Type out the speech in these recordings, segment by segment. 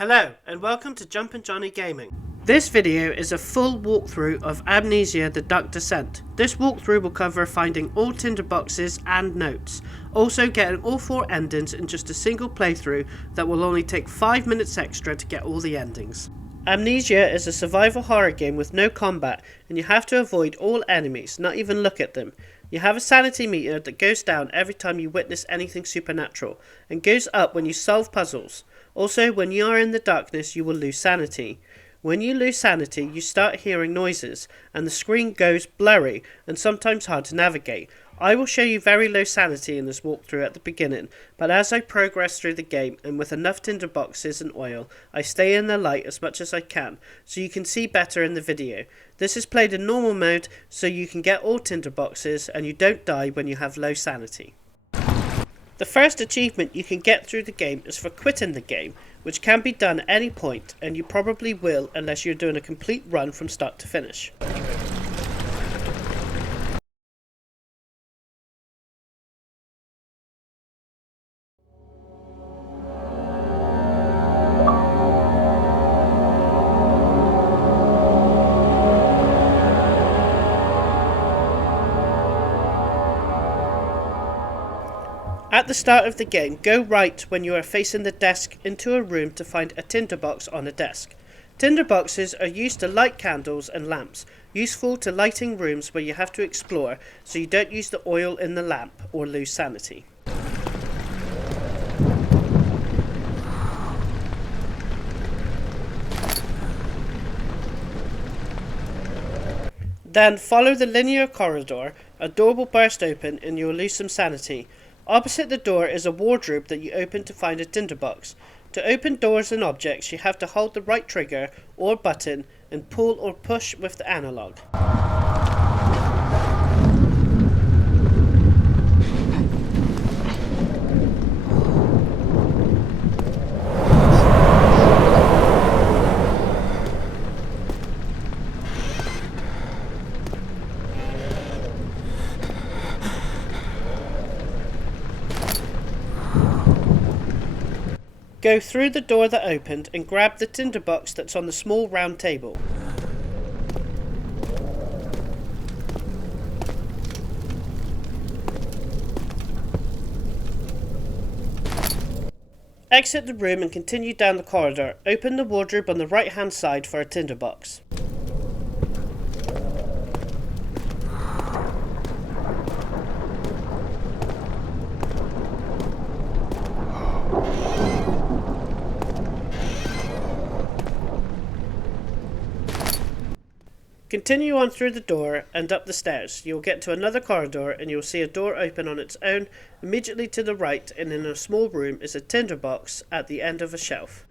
Hello and welcome to Jumpin' Johnny Gaming. This video is a full walkthrough of Amnesia the Dark Descent. This walkthrough will cover finding all tinderboxes and notes, also getting all 4 endings in just a single playthrough that will only take 5 minutes extra to get all the endings. Amnesia is a survival horror game with no combat, and you have to avoid all enemies, not even look at them. You have a sanity meter that goes down every time you witness anything supernatural, and goes up when you solve puzzles. Also, when you are in the darkness, you will lose sanity. When you lose sanity, you start hearing noises, and the screen goes blurry and sometimes hard to navigate. I will show you very low sanity in this walkthrough at the beginning, but as I progress through the game and with enough tinderboxes and oil, I stay in the light as much as I can, so you can see better in the video. This is played in normal mode, so you can get all tinderboxes and you don't die when you have low sanity. The first achievement you can get through the game is for quitting the game, which can be done at any point, and you probably will unless you're doing a complete run from start to finish. At the start of the game, go right when you are facing the desk into a room to find a tinderbox on a desk. Tinderboxes are used to light candles and lamps, useful to lighting rooms where you have to explore so you don't use the oil in the lamp or lose sanity. Then follow the linear corridor, a door will burst open and you will lose some sanity. Opposite the door is a wardrobe that you open to find a tinderbox. To open doors and objects, you have to hold the right trigger or button and pull or push with the analog. Go through the door that opened and grab the tinderbox that's on the small round table. Exit the room and continue down the corridor. Open the wardrobe on the right hand side for a tinderbox. Continue on through the door and up the stairs. You will get to another corridor and you will see a door open on its own. Immediately to the right and in a small room is a tinderbox at the end of a shelf.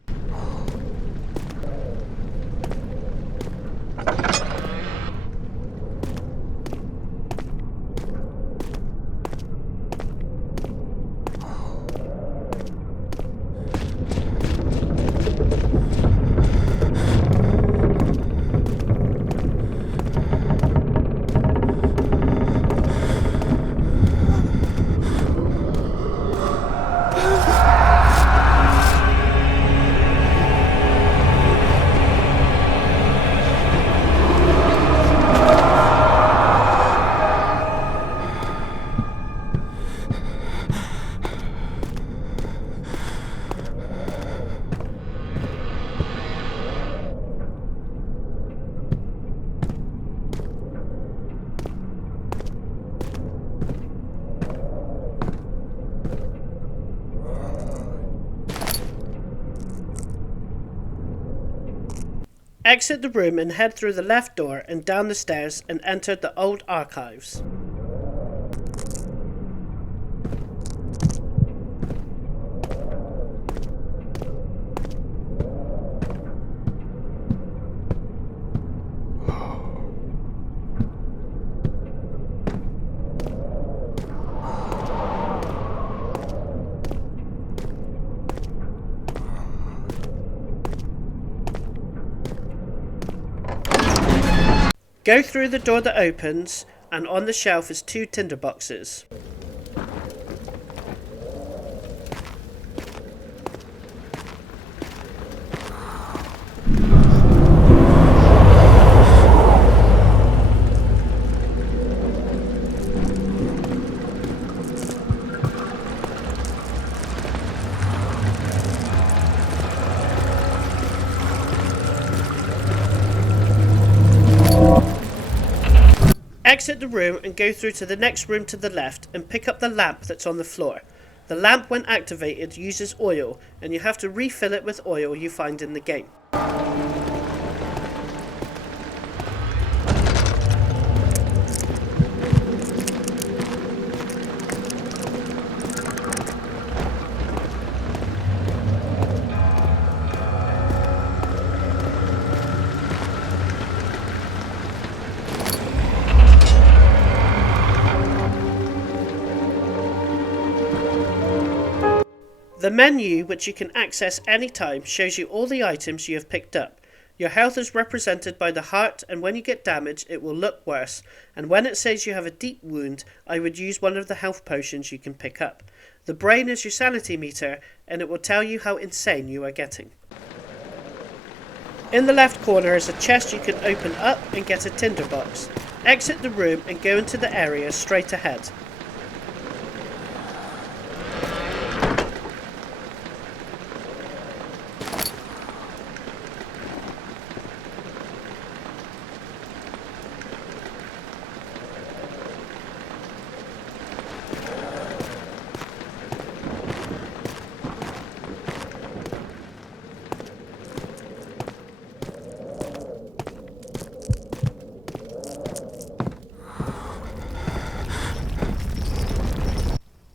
Exit the room and head through the left door and down the stairs and enter the old archives. Go through the door that opens, and on the shelf is 2 tinderboxes. Exit the room and go through to the next room to the left and pick up the lamp that's on the floor. The lamp, when activated, uses oil, and you have to refill it with oil you find in the game. The menu, which you can access anytime, shows you all the items you have picked up. Your health is represented by the heart, and when you get damaged it will look worse, and when it says you have a deep wound, I would use one of the health potions you can pick up. The brain is your sanity meter, and it will tell you how insane you are getting. In the left corner is a chest you can open up and get a tinderbox. Exit the room and go into the area straight ahead.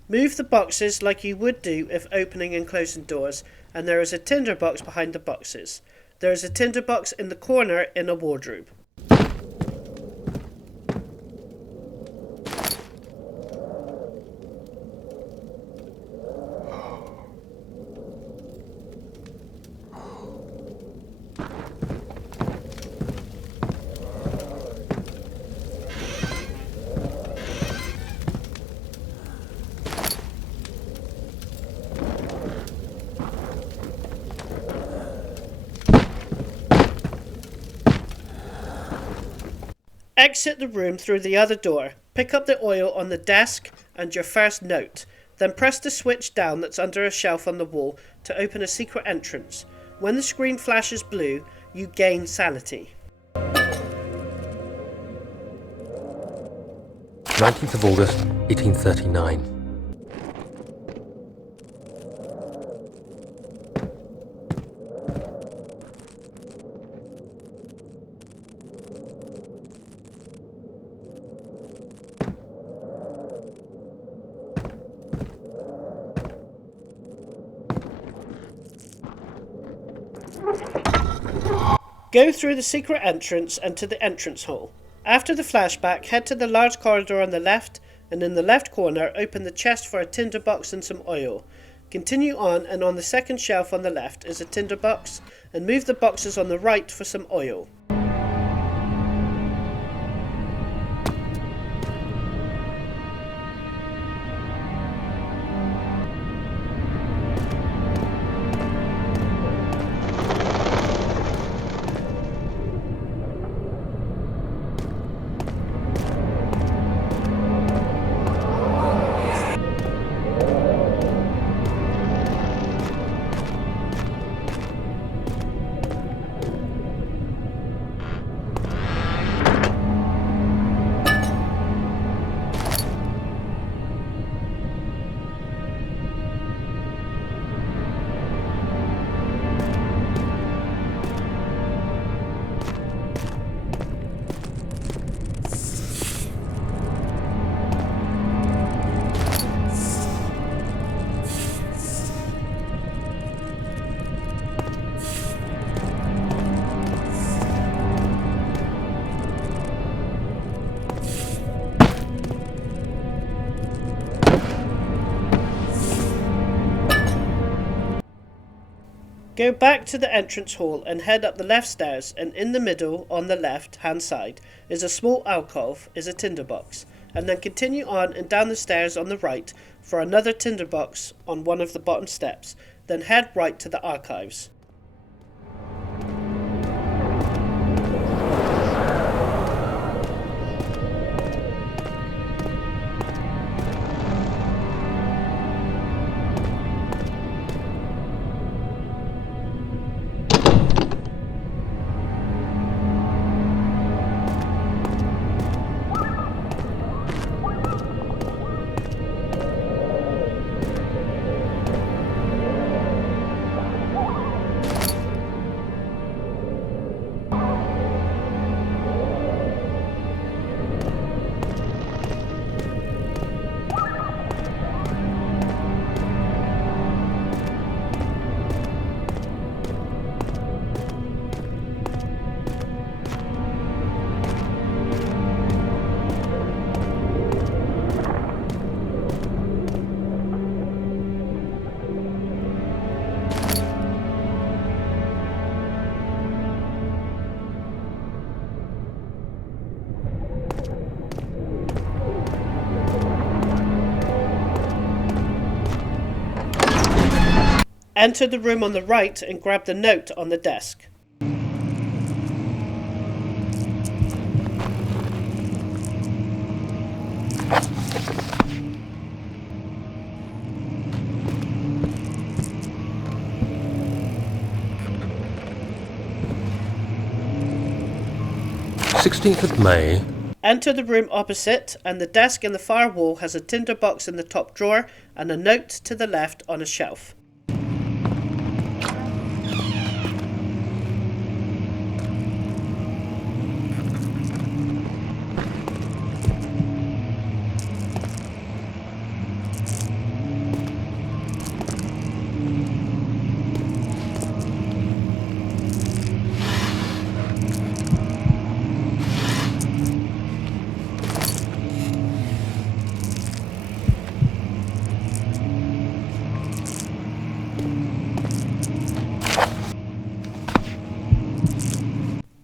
Move the boxes like you would do if opening and closing doors, and there is a tinderbox behind the boxes. There is a tinderbox in the corner in a wardrobe. Exit the room through the other door, pick up the oil on the desk and your first note, then press the switch down that's under a shelf on the wall to open a secret entrance. When the screen flashes blue, you gain sanity. 19th of August, 1839. Go through the secret entrance and to the entrance hall. After the flashback, head to the large corridor on the left, and in the left corner, open the chest for a tinderbox and some oil. Continue on, and on the second shelf on the left is a tinderbox, and move the boxes on the right for some oil. Go back to the entrance hall and head up the left stairs, and in the middle, on the left hand side, is a small alcove, is a tinderbox, and then continue on and down the stairs on the right for another tinderbox on one of the bottom steps, then head right to the archives. Enter the room on the right and grab the note on the desk. May. Enter the room opposite, and the desk in the far wall has a tinderbox in the top drawer and a note to the left on a shelf.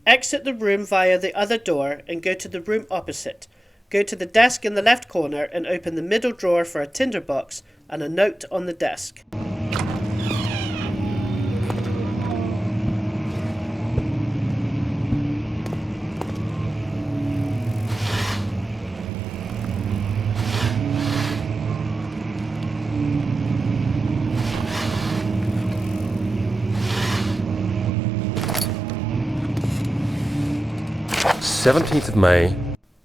Exit the room via the other door and go to the room opposite. Go to the desk in the left corner and open the middle drawer for a tinderbox and a note on the desk. May.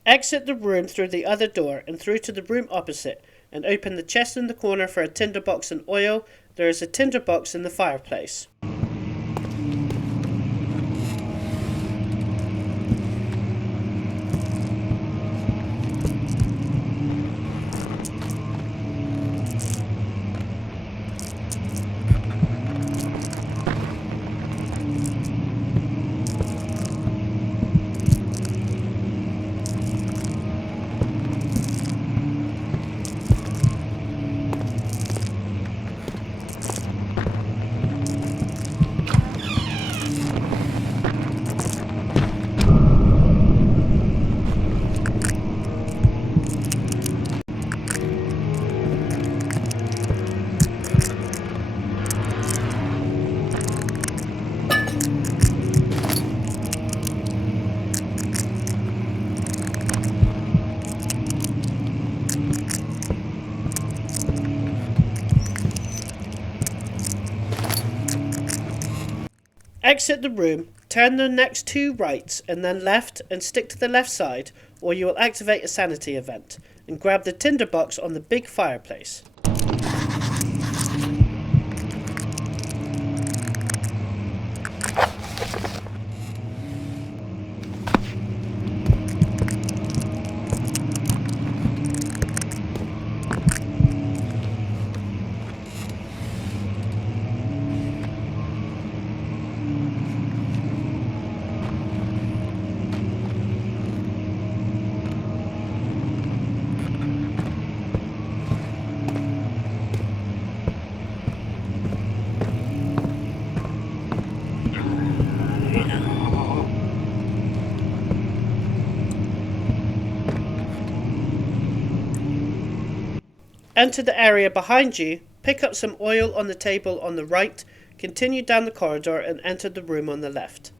Exit the room through the other door and through to the room opposite and open the chest in the corner for a tinderbox and oil. There is a tinderbox in the fireplace. Exit the room, turn the next 2 rights and then left and stick to the left side or you will activate a sanity event, and grab the tinderbox on the big fireplace. Enter the area behind you, pick up some oil on the table on the right, continue down the corridor and enter the room on the left.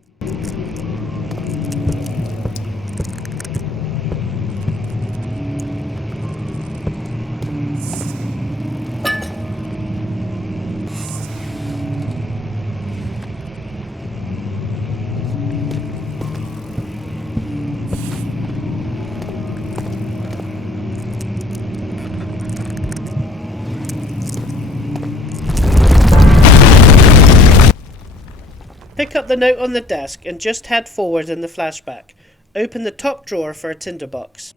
Pick up the note on the desk and just head forward in the flashback. Open the top drawer for a tinderbox.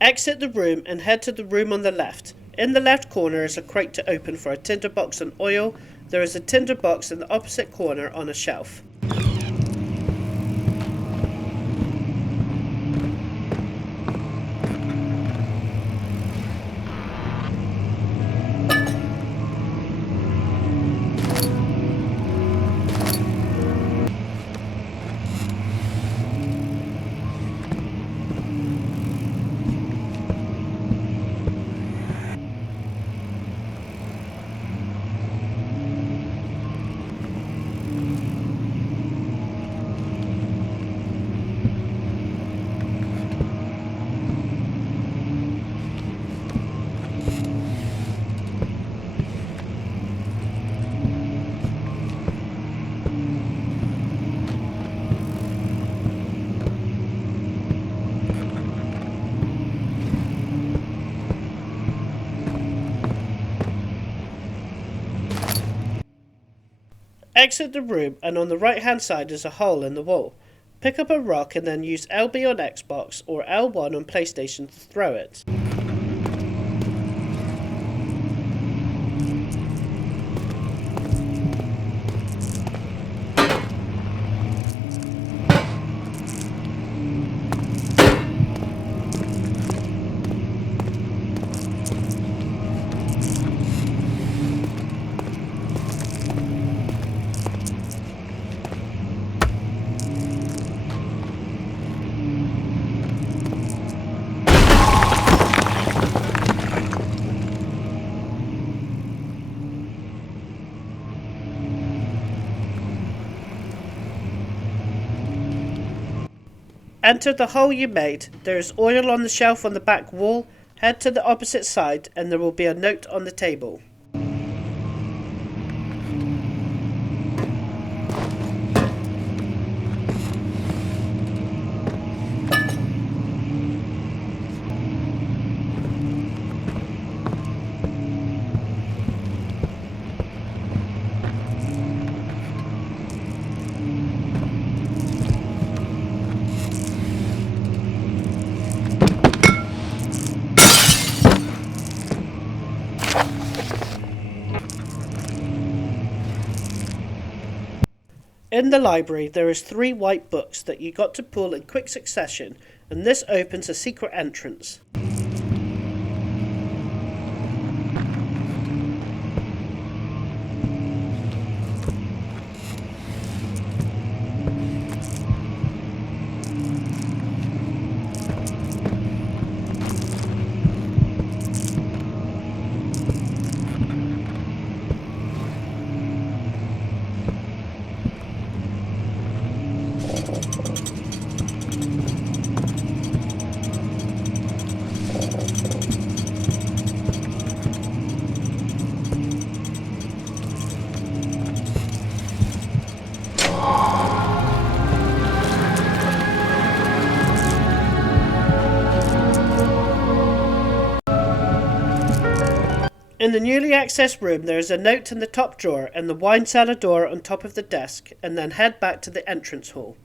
Exit the room and head to the room on the left. In the left corner is a crate to open for a tinderbox and oil. There is a tinderbox in the opposite corner on a shelf. Exit the room and on the right hand side is a hole in the wall. Pick up a rock and then use LB on Xbox or L1 on PlayStation to throw it. Enter the hole you made. There is oil on the shelf on the back wall. Head to the opposite side and there will be a note on the table. In the library there is 3 white books that you got to pull in quick succession, and this opens a secret entrance. In the newly accessed room there is a note in the top drawer and the wine cellar door on top of the desk, and then head back to the entrance hall.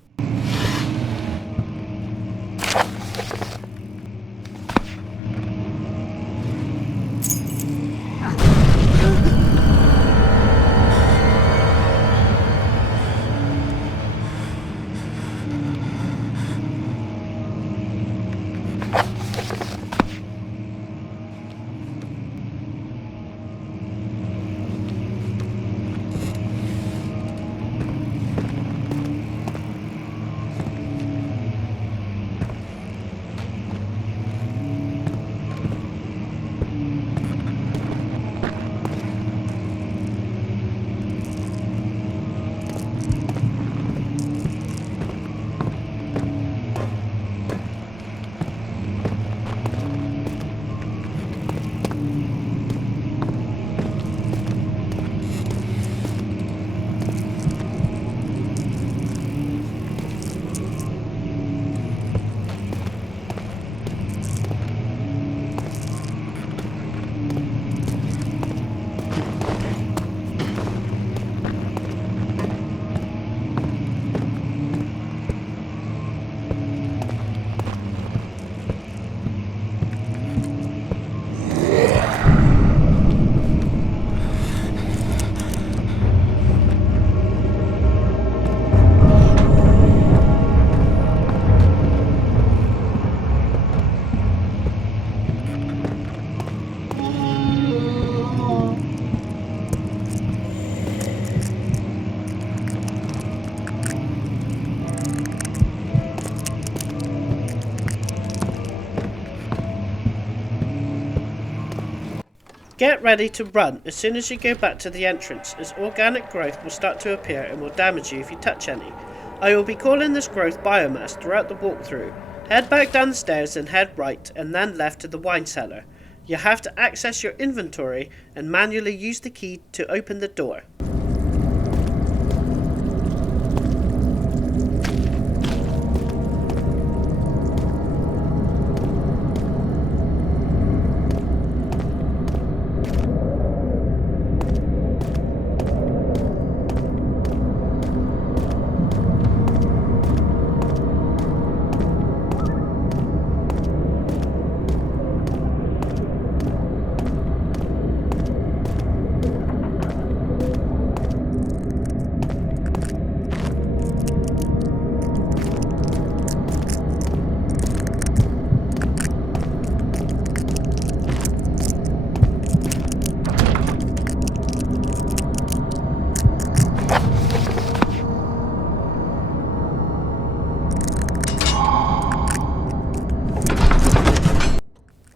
Get ready to run as soon as you go back to the entrance, as organic growth will start to appear and will damage you if you touch any. I will be calling this growth biomass throughout the walkthrough. Head back down the stairs and head right and then left to the wine cellar. You have to access your inventory and manually use the key to open the door.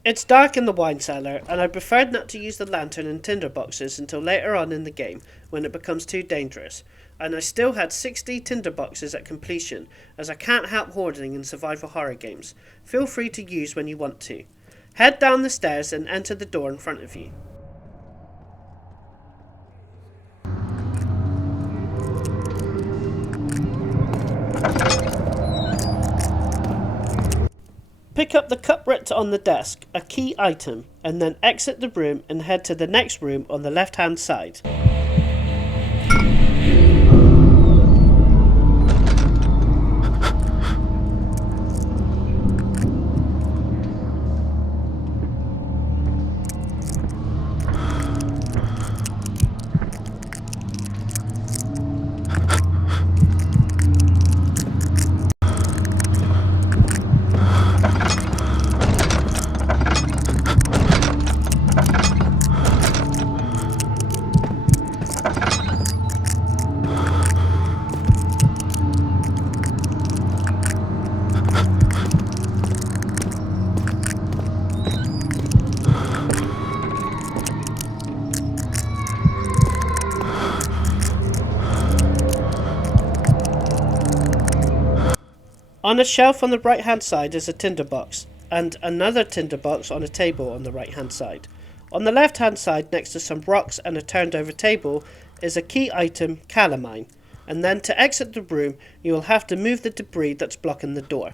It's dark in the wine cellar, and I preferred not to use the lantern and tinderboxes until later on in the game, when it becomes too dangerous. And I still had 60 tinderboxes at completion, as I can't help hoarding in survival horror games. Feel free to use when you want to. Head down the stairs and enter the door in front of you. Pick up the cupret on the desk, a key item, and then exit the room and head to the next room on the left hand side. On a shelf on the right hand side is a tinderbox, and another tinderbox on a table on the right hand side. On the left hand side, next to some rocks and a turned over table, is a key item, calamine, and then to exit the room you will have to move the debris that's blocking the door.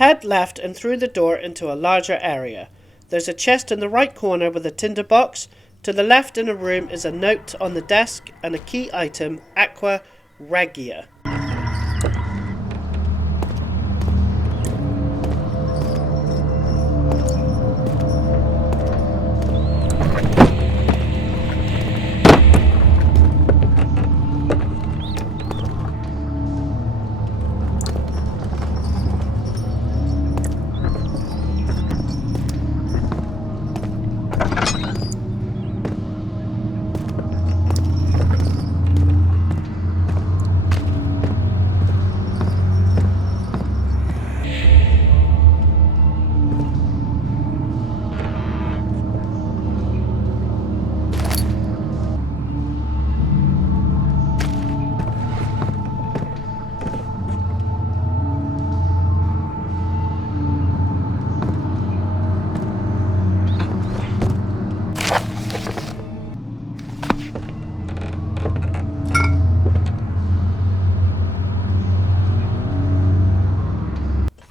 Head left and through the door into a larger area. There's a chest in the right corner with a tinderbox. To the left in a room is a note on the desk and a key item, Aqua Regia.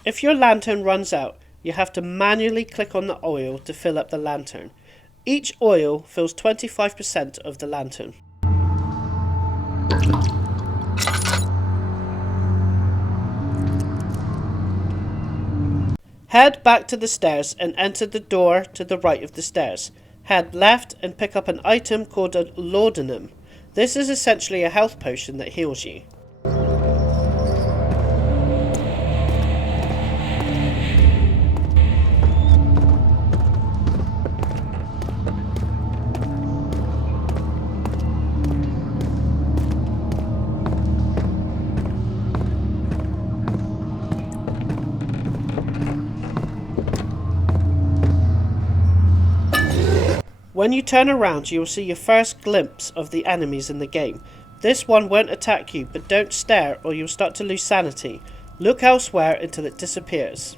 If your lantern runs out, you have to manually click on the oil to fill up the lantern. Each oil fills 25% of the lantern. Head back to the stairs and enter the door to the right of the stairs. Head left and pick up an item called a laudanum. This is essentially a health potion that heals you. When you turn around, you will see your first glimpse of the enemies in the game. This one won't attack you, but don't stare or you'll start to lose sanity. Look elsewhere until it disappears.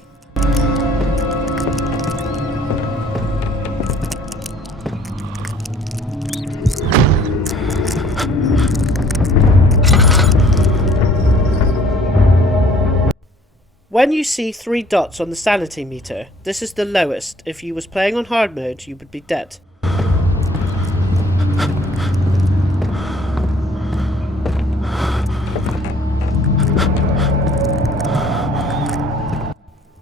When you see 3 dots on the sanity meter, this is the lowest. If you was playing on hard mode, you would be dead.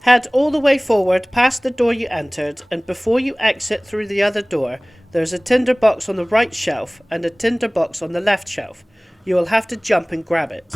Head all the way forward past the door you entered, and before you exit through the other door, there's a tinderbox on the right shelf and a tinderbox on the left shelf. You will have to jump and grab it.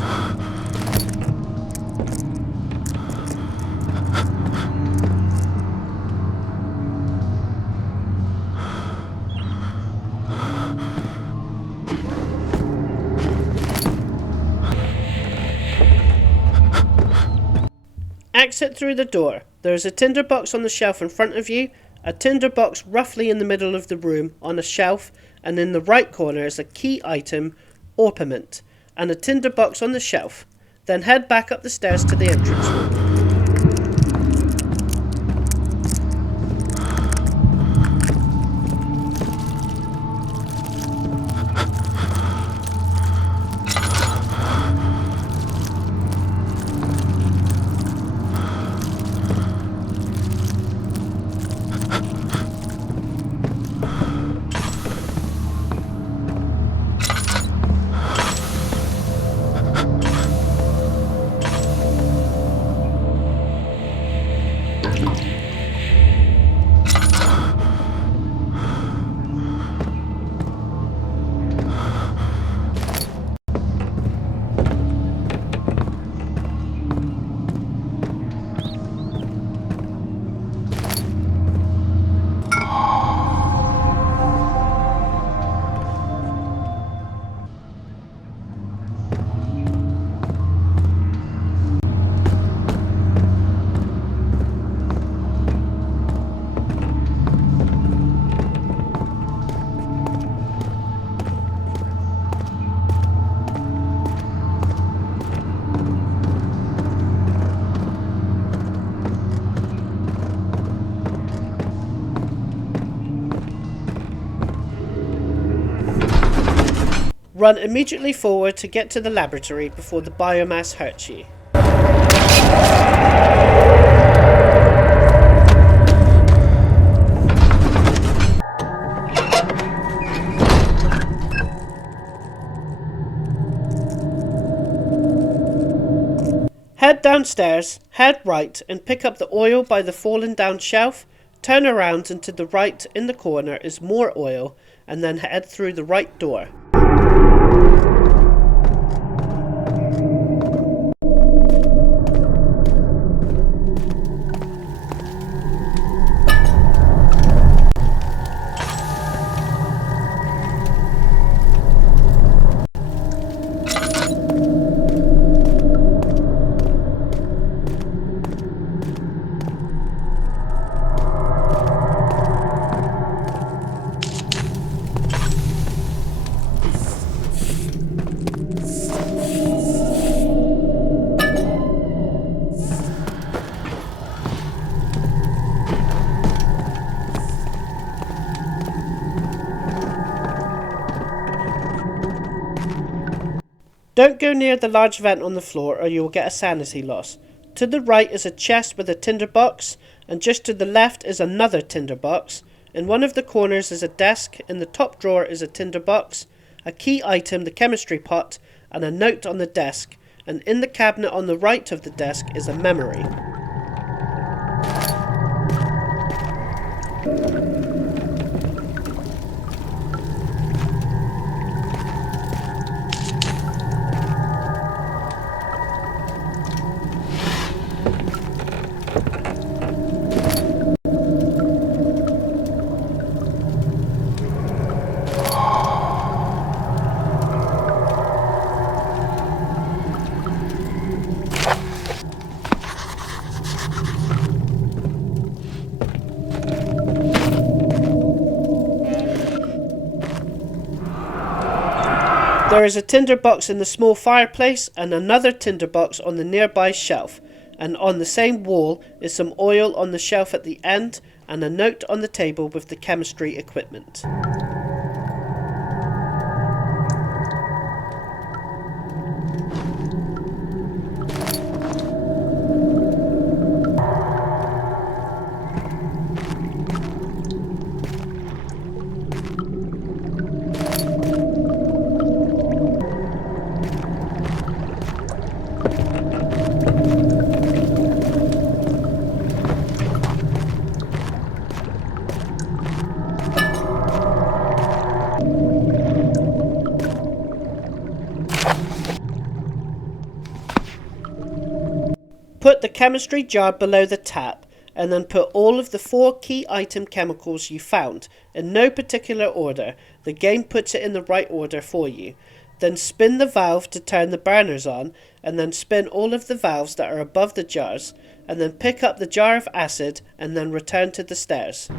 Exit through the door. There is a tinderbox on the shelf in front of you, a tinderbox roughly in the middle of the room on a shelf, and in the right corner is a key item, orpiment, and a tinderbox on the shelf. Then head back up the stairs to the entrance room. Run immediately forward to get to the laboratory before the biomass hurts you. Head downstairs, head right, and pick up the oil by the fallen down shelf. Turn around and to the right in the corner is more oil, and then head through the right door. Don't go near the large vent on the floor or you will get a sanity loss. To the right is a chest with a tinderbox, and just to the left is another tinderbox. In one of the corners is a desk, in the top drawer is a tinderbox, a key item, the chemistry pot, and a note on the desk, and in the cabinet on the right of the desk is a memory. There is a tinderbox in the small fireplace and another tinderbox on the nearby shelf, and on the same wall is some oil on the shelf at the end and a note on the table with the chemistry equipment. Put the chemistry jar below the tap, and then put all of the 4 key item chemicals you found, in no particular order. The game puts it in the right order for you. Then spin the valve to turn the burners on, and then spin all of the valves that are above the jars, and then pick up the jar of acid, and then return to the stairs.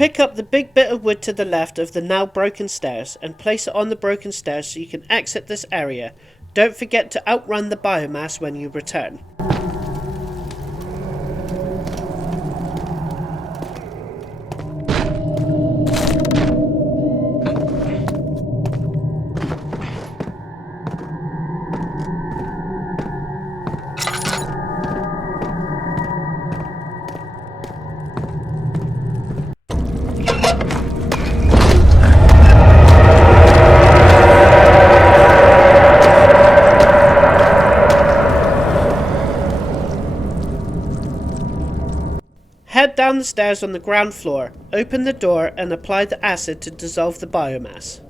Pick up the big bit of wood to the left of the now broken stairs and place it on the broken stairs so you can exit this area. Don't forget to outrun the biomass when you return. Head down the stairs on the ground floor, open the door and apply the acid to dissolve the biomass.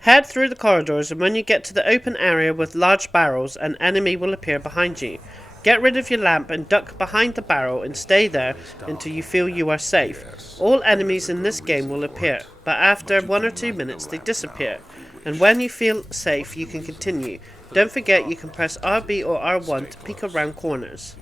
Head through the corridors and when you get to the open area with large barrels, an enemy will appear behind you. Get rid of your lamp and duck behind the barrel and stay there until you feel you are safe. All enemies in this game will appear, but after 1 or 2 minutes they disappear. And when you feel safe you can continue. Don't forget you can press RB or R1 to peek around corners.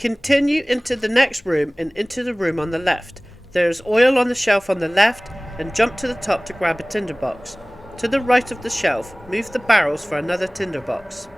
Continue into the next room and into the room on the left. There is oil on the shelf on the left and jump to the top to grab a tinderbox. To the right of the shelf, move the barrels for another tinderbox.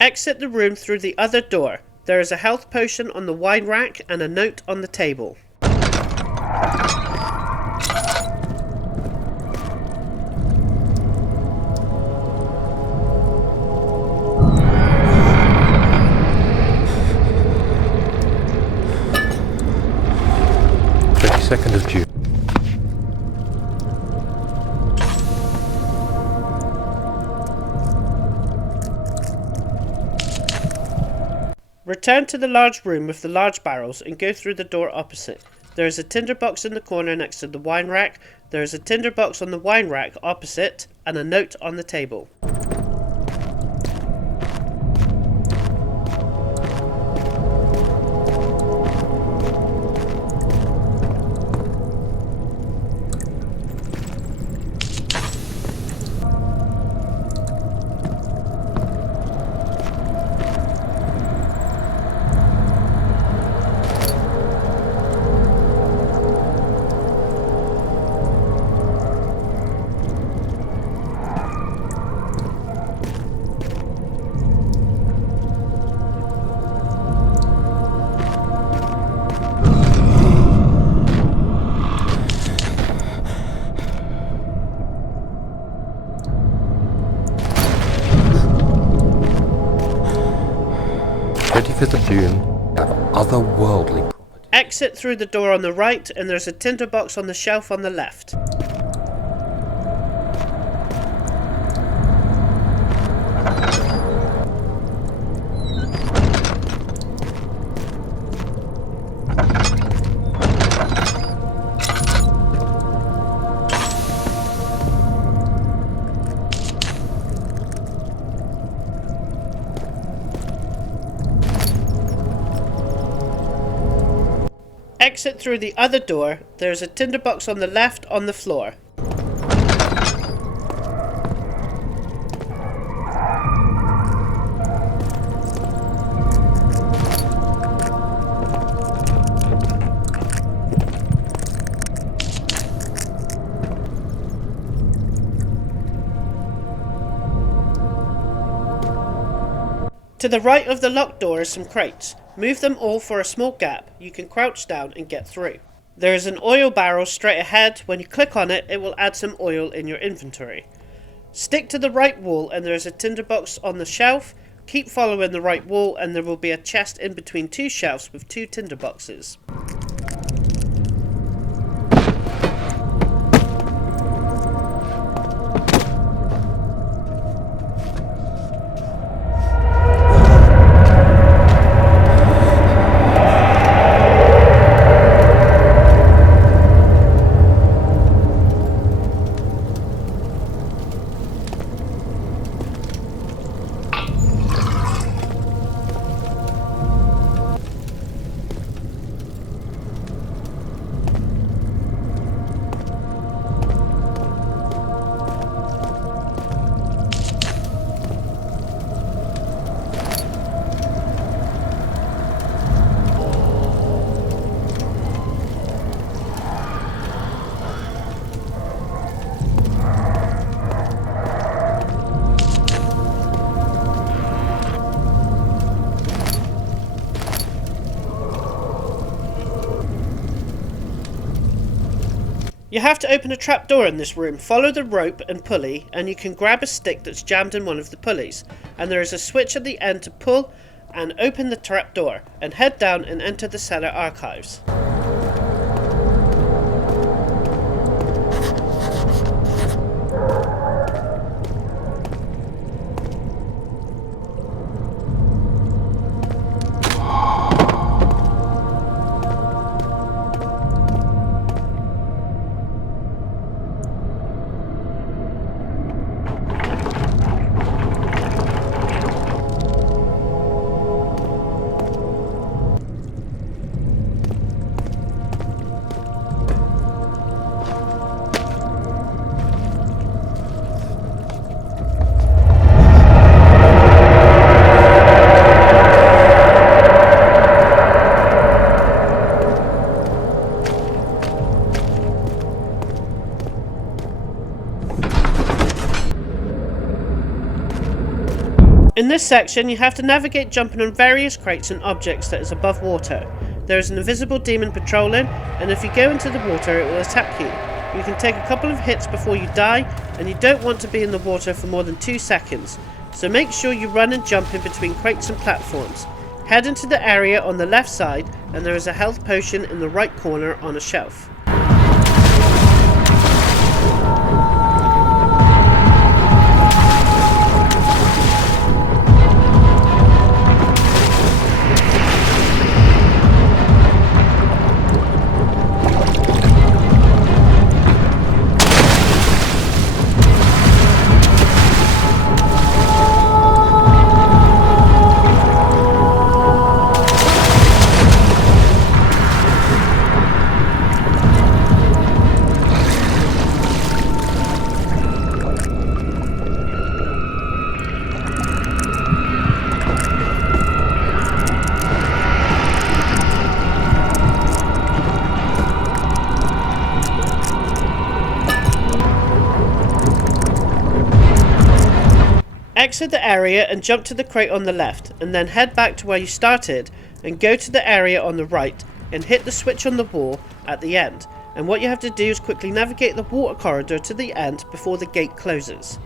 Exit the room through the other door. There is a health potion on the wine rack and a note on the table. Second of June. Return to the large room with the large barrels and go through the door opposite. There is a tinderbox in the corner next to the wine rack. There is a tinderbox on the wine rack opposite and a note on the table. appears the dune have otherworldly properties. Exit through the door on the right, and there's a tinderbox on the shelf on the left. Exit through the other door. There's a tinderbox on the left on the floor. To the right of the locked door is some crates. Move them all for a small gap. You can crouch down and get through. There is an oil barrel straight ahead. When you click on it, it will add some oil in your inventory. Stick to the right wall and there is a tinderbox on the shelf. Keep following the right wall and there will be a chest in between two shelves with two tinderboxes. You have to open a trapdoor in this room. Follow the rope and pulley and you can grab a stick that's jammed in one of the pulleys. And there is a switch at the end to pull and open the trapdoor. And head down and enter the cellar archives. In this section, you have to navigate jumping on various crates and objects that is above water. There is an invisible demon patrolling, and if you go into the water, it will attack you. You can take a couple of hits before you die, and you don't want to be in the water for more than 2 seconds. So make sure you run and jump in between crates and platforms. Head into the area on the left side, and there is a health potion in the right corner on a shelf. Exit the area and jump to the crate on the left, and then head back to where you started and go to the area on the right and hit the switch on the wall at the end. And what you have to do is quickly navigate the water corridor to the end before the gate closes.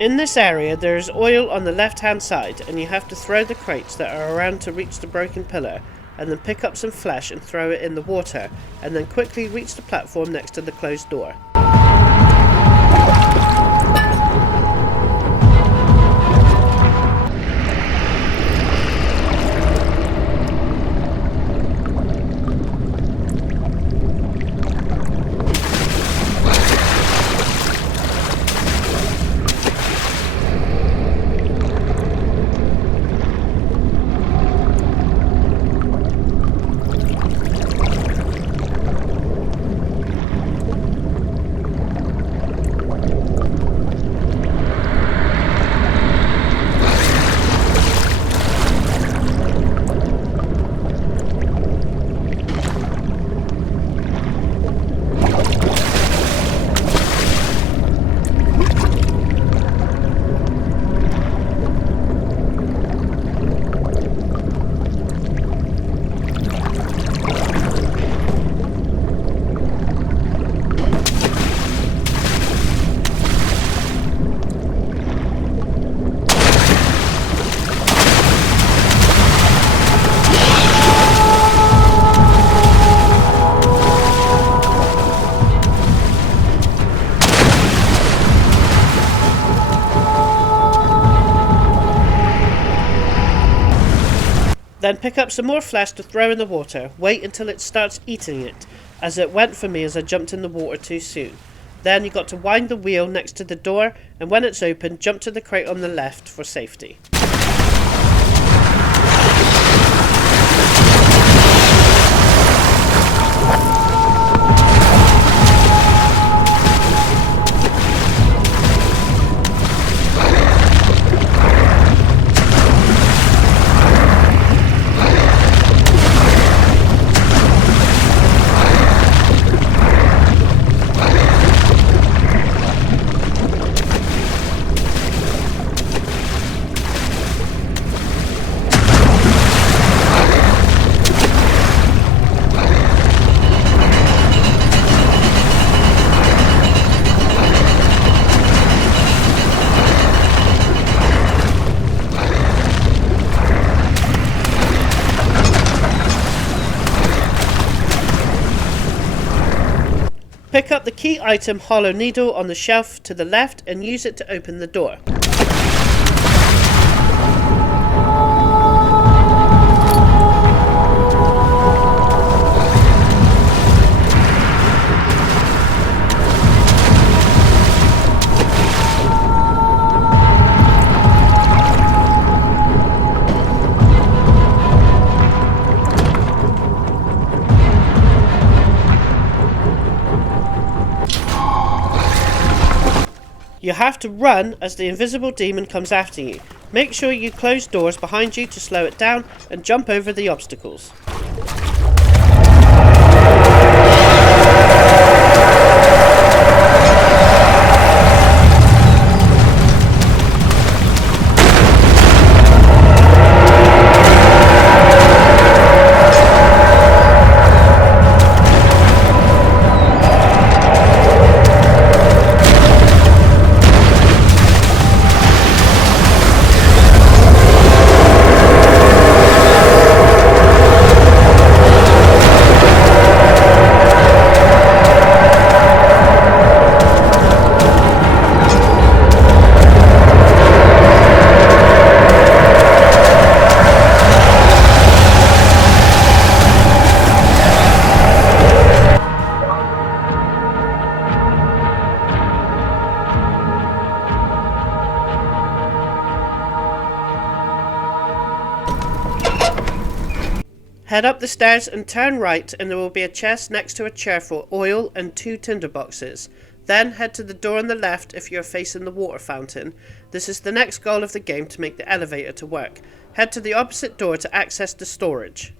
In this area there is oil on the left hand side, and you have to throw the crates that are around to reach the broken pillar, and then pick up some flesh and throw it in the water, and then quickly reach the platform next to the closed door. Then pick up some more flesh to throw in the water. Wait until it starts eating it, as it went for me as I jumped in the water too soon. Then you got to wind the wheel next to the door, and when it's open, jump to the crate on the left for safety. Pick up the key item Hollow Needle on the shelf to the left and use it to open the door. You have to run as the invisible demon comes after you. Make sure you close doors behind you to slow it down and jump over the obstacles. Head up the stairs and turn right, and there will be a chest next to a chair for oil and 2 tinderboxes. Then head to the door on the left if you're facing the water fountain. This is the next goal of the game to make the elevator to work. Head to the opposite door to access the storage.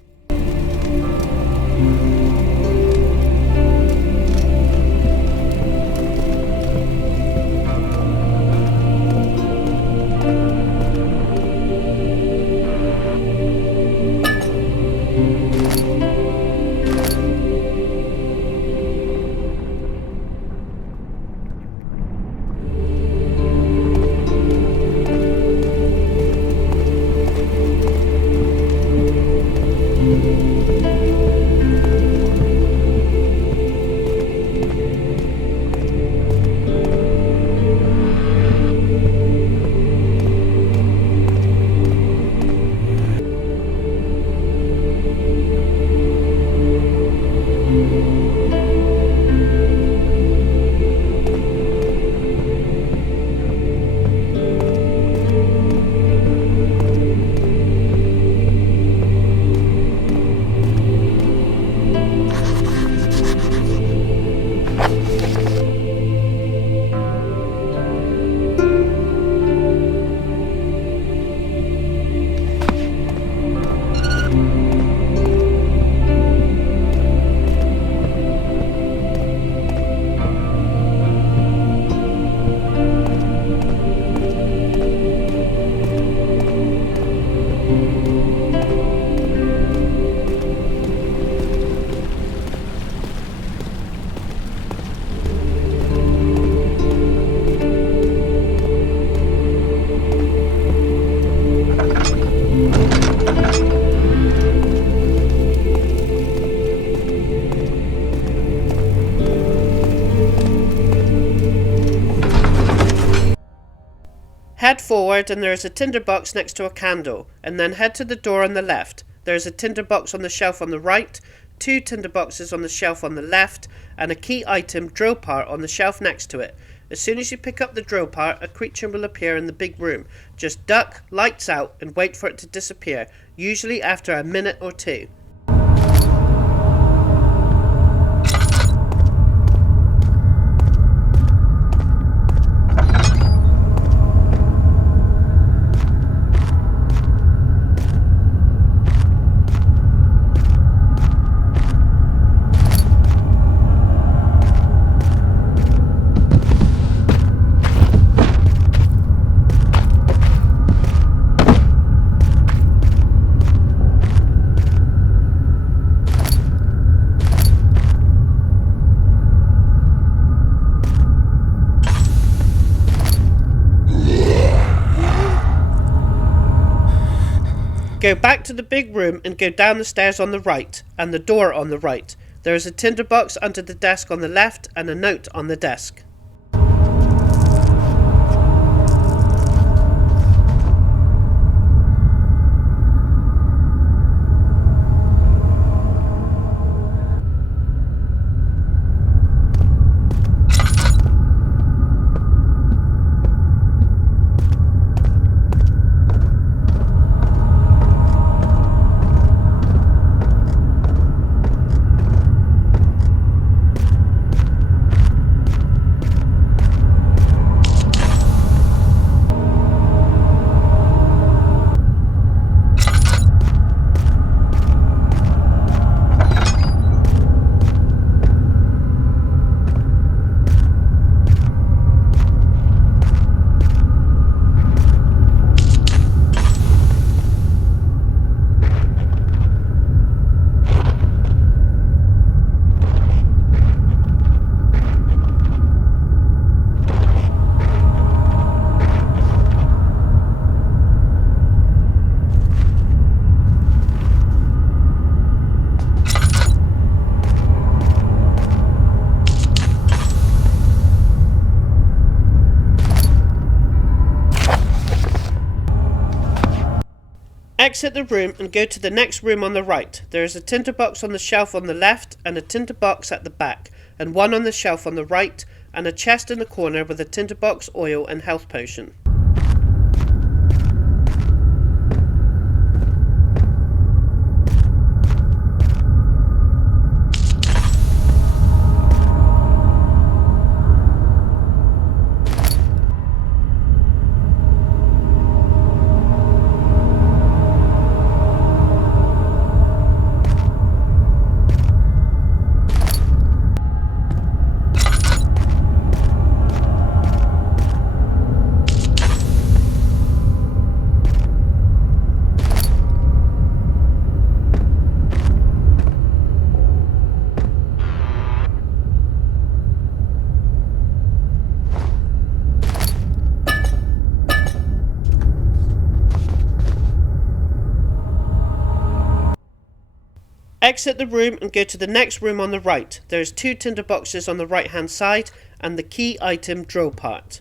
Head forward and there is a tinderbox next to a candle, and then head to the door on the left. There is a tinderbox on the shelf on the right, 2 tinderboxes on the shelf on the left, and a key item drill part on the shelf next to it. As soon as you pick up the drill part, a creature will appear in the big room. Just duck, lights out, and wait for it to disappear, usually after a minute or 2. Go back to the big room and go down the stairs on the right, and the door on the right. There is a tinderbox under the desk on the left, and a note on the desk. Exit the room and go to the next room on the right. There is a tinderbox on the shelf on the left, and a tinderbox at the back, and one on the shelf on the right, and a chest in the corner with a tinderbox, oil, and health potion. Exit the room and go to the next room on the right. There is 2 tinderboxes on the right hand side and the key item drill part.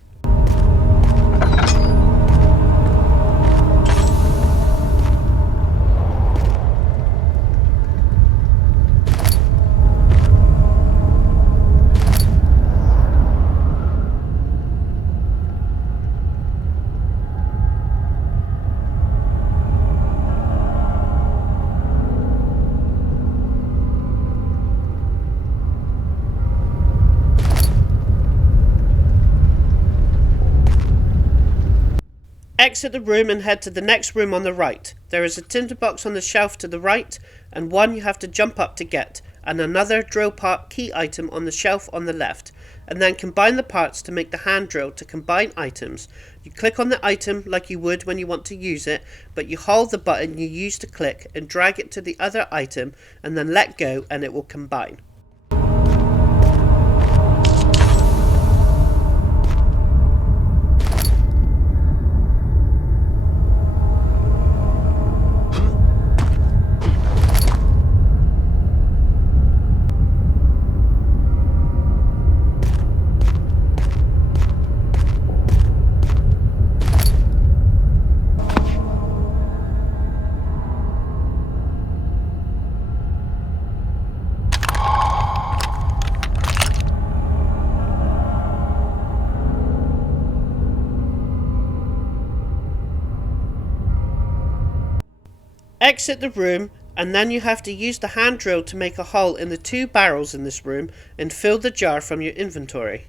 Exit the room and head to the next room on the right. There is a tinderbox on the shelf to the right, and one you have to jump up to get, and another drill part key item on the shelf on the left, and then combine the parts to make the hand drill to combine items. You click on the item like you would when you want to use it, but you hold the button you used to click and drag it to the other item, and then let go and it will combine. Exit the room, and then you have to use the hand drill to make a hole in the 2 barrels in this room and fill the jar from your inventory.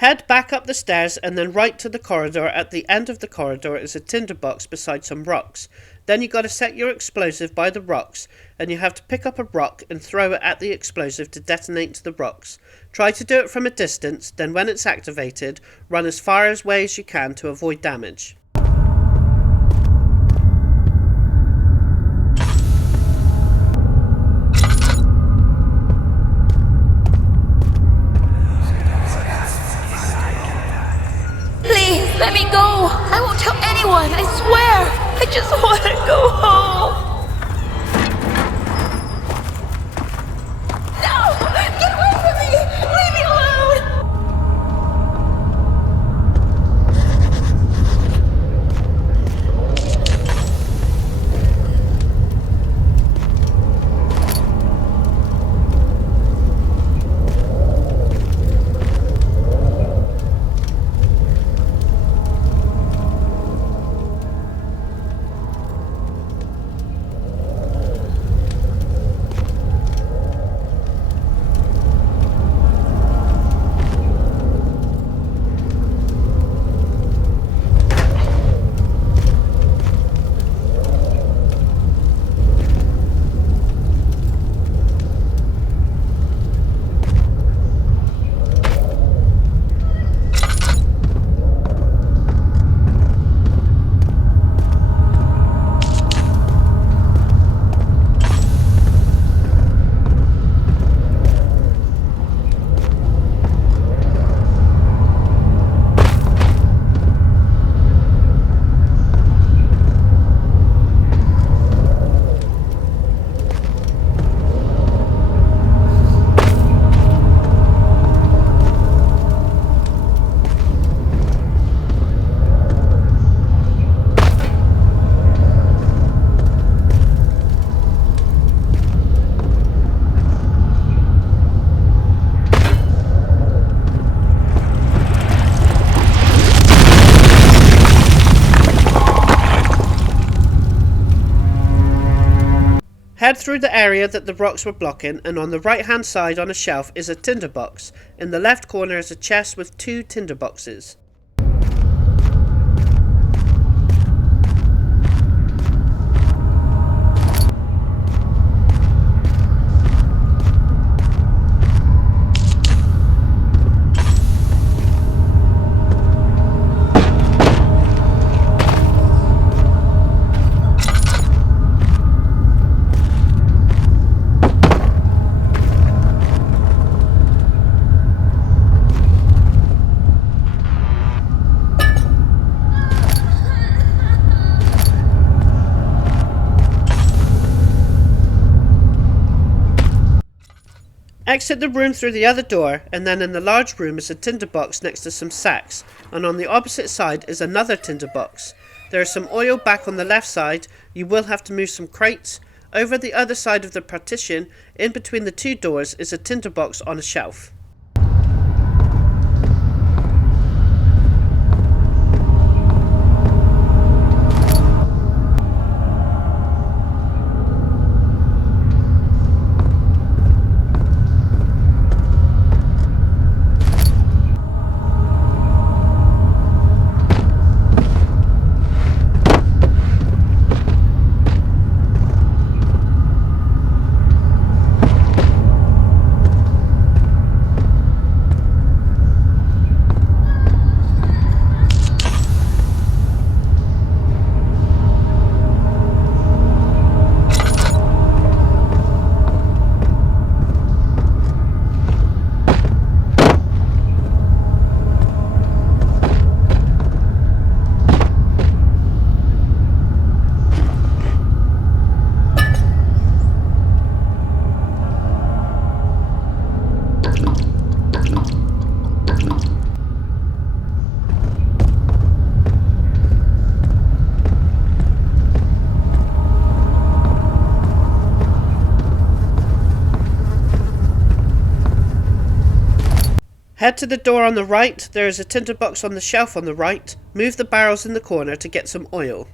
Head back up the stairs and then right to the corridor. At the end of the corridor is a tinderbox beside some rocks. Then you got to set your explosive by the rocks, and you have to pick up a rock and throw it at the explosive to detonate to the rocks. Try to do it from a distance, then when it's activated, run as far away as you can to avoid damage. Let me go! I won't tell anyone, I swear! I just want to go home! No! Get away from me! Leave me alone! Head through the area that the rocks were blocking, and on the right hand side on a shelf is a tinderbox. In the left corner is a chest with 2 tinderboxes. Exit the room through the other door, and then in the large room is a tinderbox next to some sacks, and on the opposite side is another tinderbox. There is some oil back on the left side. You will have to move some crates. Over the other side of the partition, in between the two doors, is a tinderbox on a shelf. Head to the door on the right. There is a tinderbox on the shelf on the right. Move the barrels in the corner to get some oil.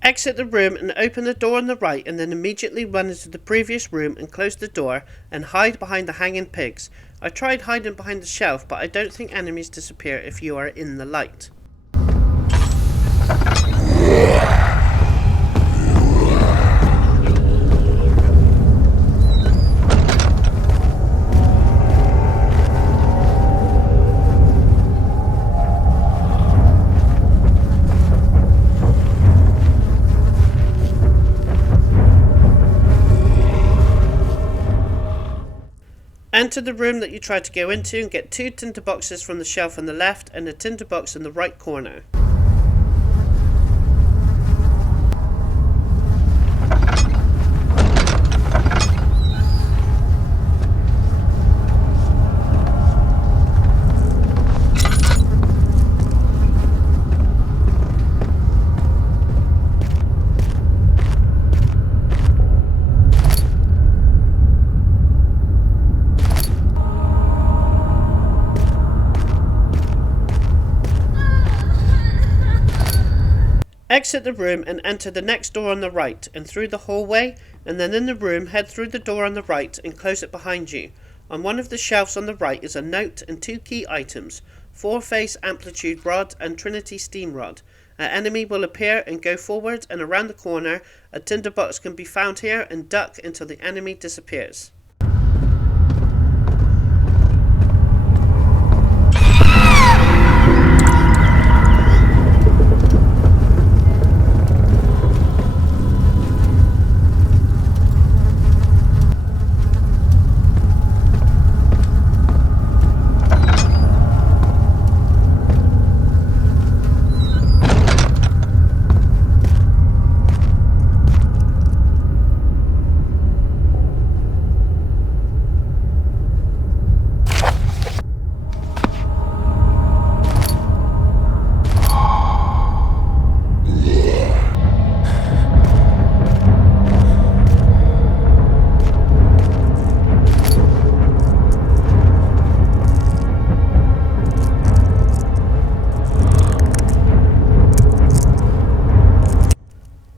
Exit the room and open the door on the right, and then immediately run into the previous room and close the door and hide behind the hanging pigs. I tried hiding behind the shelf, but I don't think enemies disappear if you are in the light. Enter the room that you tried to go into and get 2 tinderboxes from the shelf on the left and a tinderbox in the right corner. Exit the room and enter the next door on the right and through the hallway, and then in the room head through the door on the right and close it behind you. On one of the shelves on the right is a note and 2 key items, 4-face amplitude rod and Trinity steam rod. An enemy will appear and go forward, and around the corner a tinderbox can be found here, and duck until the enemy disappears.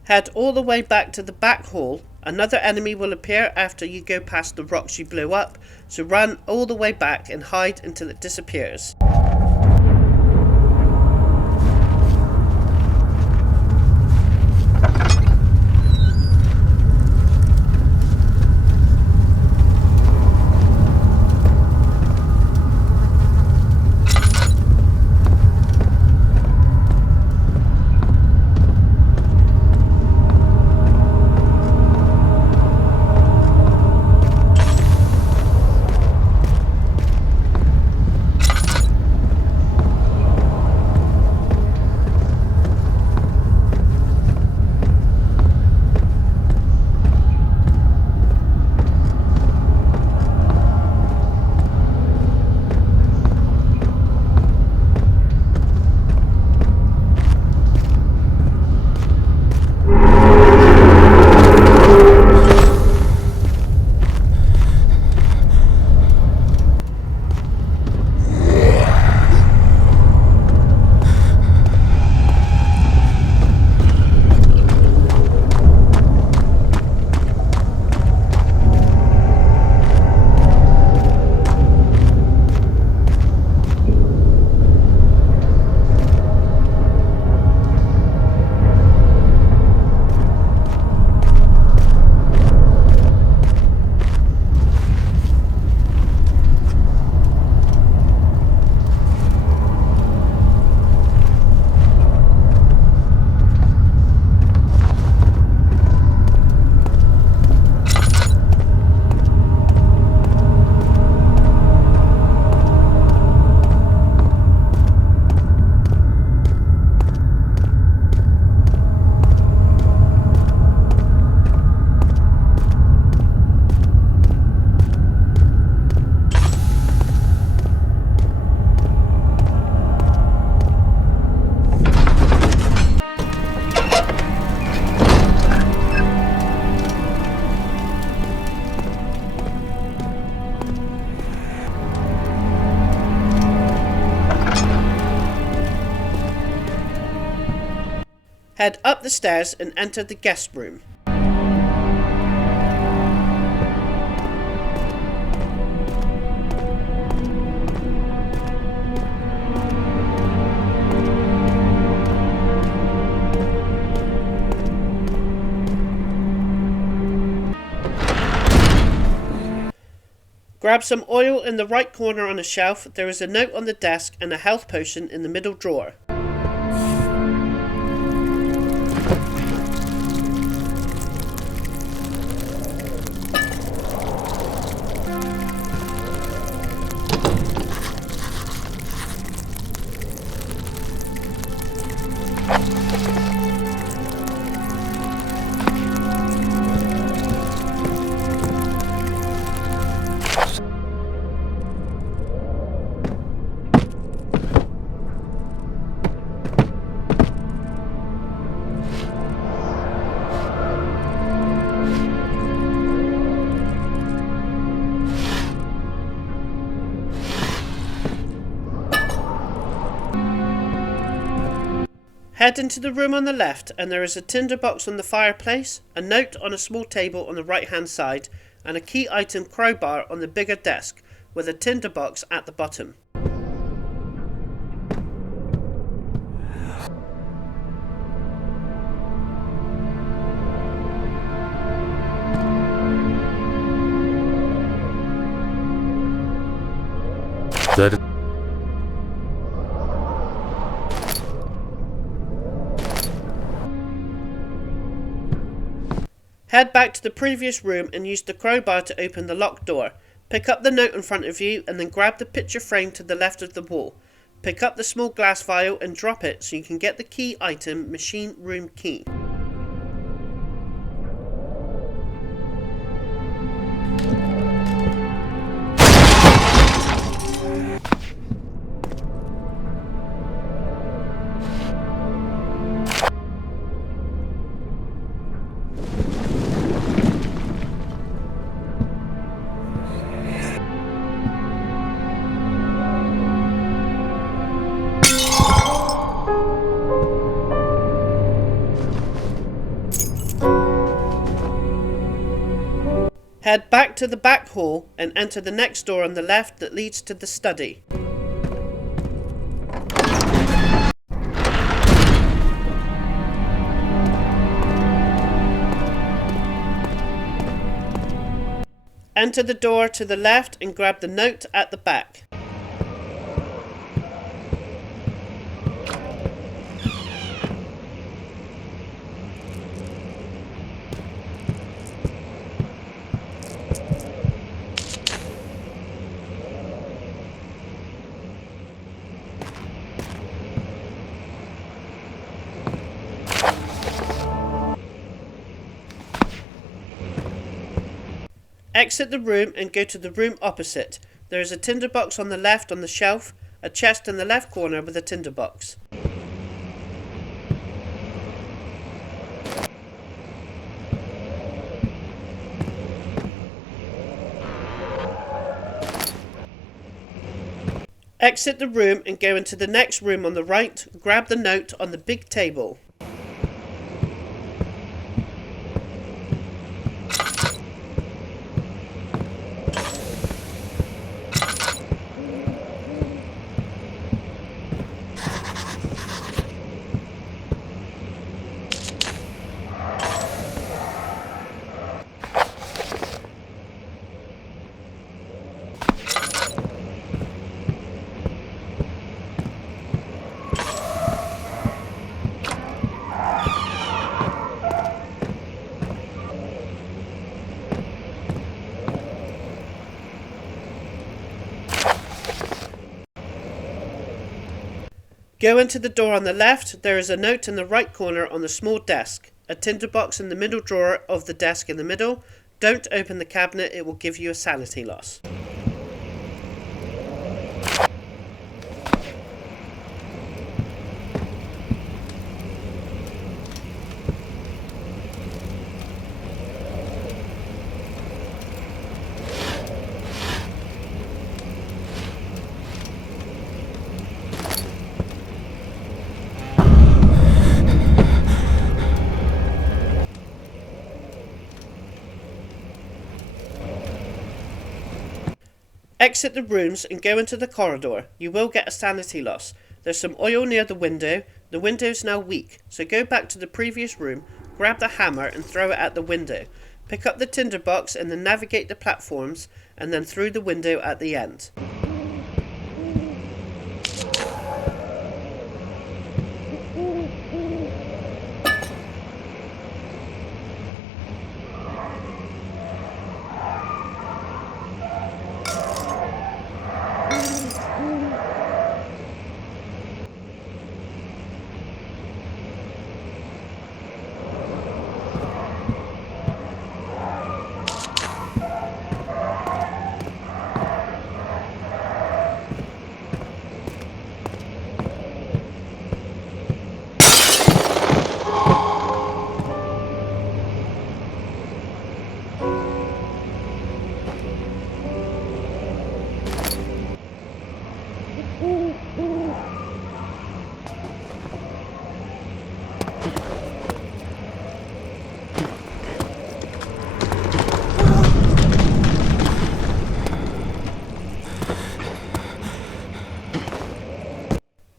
Head all the way back to the back hall. Another enemy will appear after you go past the rocks you blew up, so run all the way back and hide until it disappears. Head up the stairs and enter the guest room. Grab some oil in the right corner on a shelf. There is a note on the desk and a health potion in the middle drawer. Head into the room on the left and there is a tinderbox on the fireplace, a note on a small table on the right hand side, and a key item crowbar on the bigger desk with a tinderbox at the bottom. Head back to the previous room and use the crowbar to open the locked door. Pick up the note in front of you and then grab the picture frame to the left of the wall. Pick up the small glass vial and drop it so you can get the key item machine room key. Head back to the back hall and enter the next door on the left that leads to the study. Enter the door to the left and grab the note at the back. Exit the room and go to the room opposite. There is a tinderbox on the left on the shelf, a chest in the left corner with a tinderbox. Exit the room and go into the next room on the right. Grab the note on the big table. Go into the door on the left. There is a note in the right corner on the small desk. A tinderbox in the middle drawer of the desk in the middle. Don't open the cabinet, it will give you a sanity loss. Exit the rooms and go into the corridor. You will get a sanity loss. There's some oil near the window. The window's now weak, so go back to the previous room, grab the hammer and throw it at the window. Pick up the tinderbox and then navigate the platforms and then through the window at the end.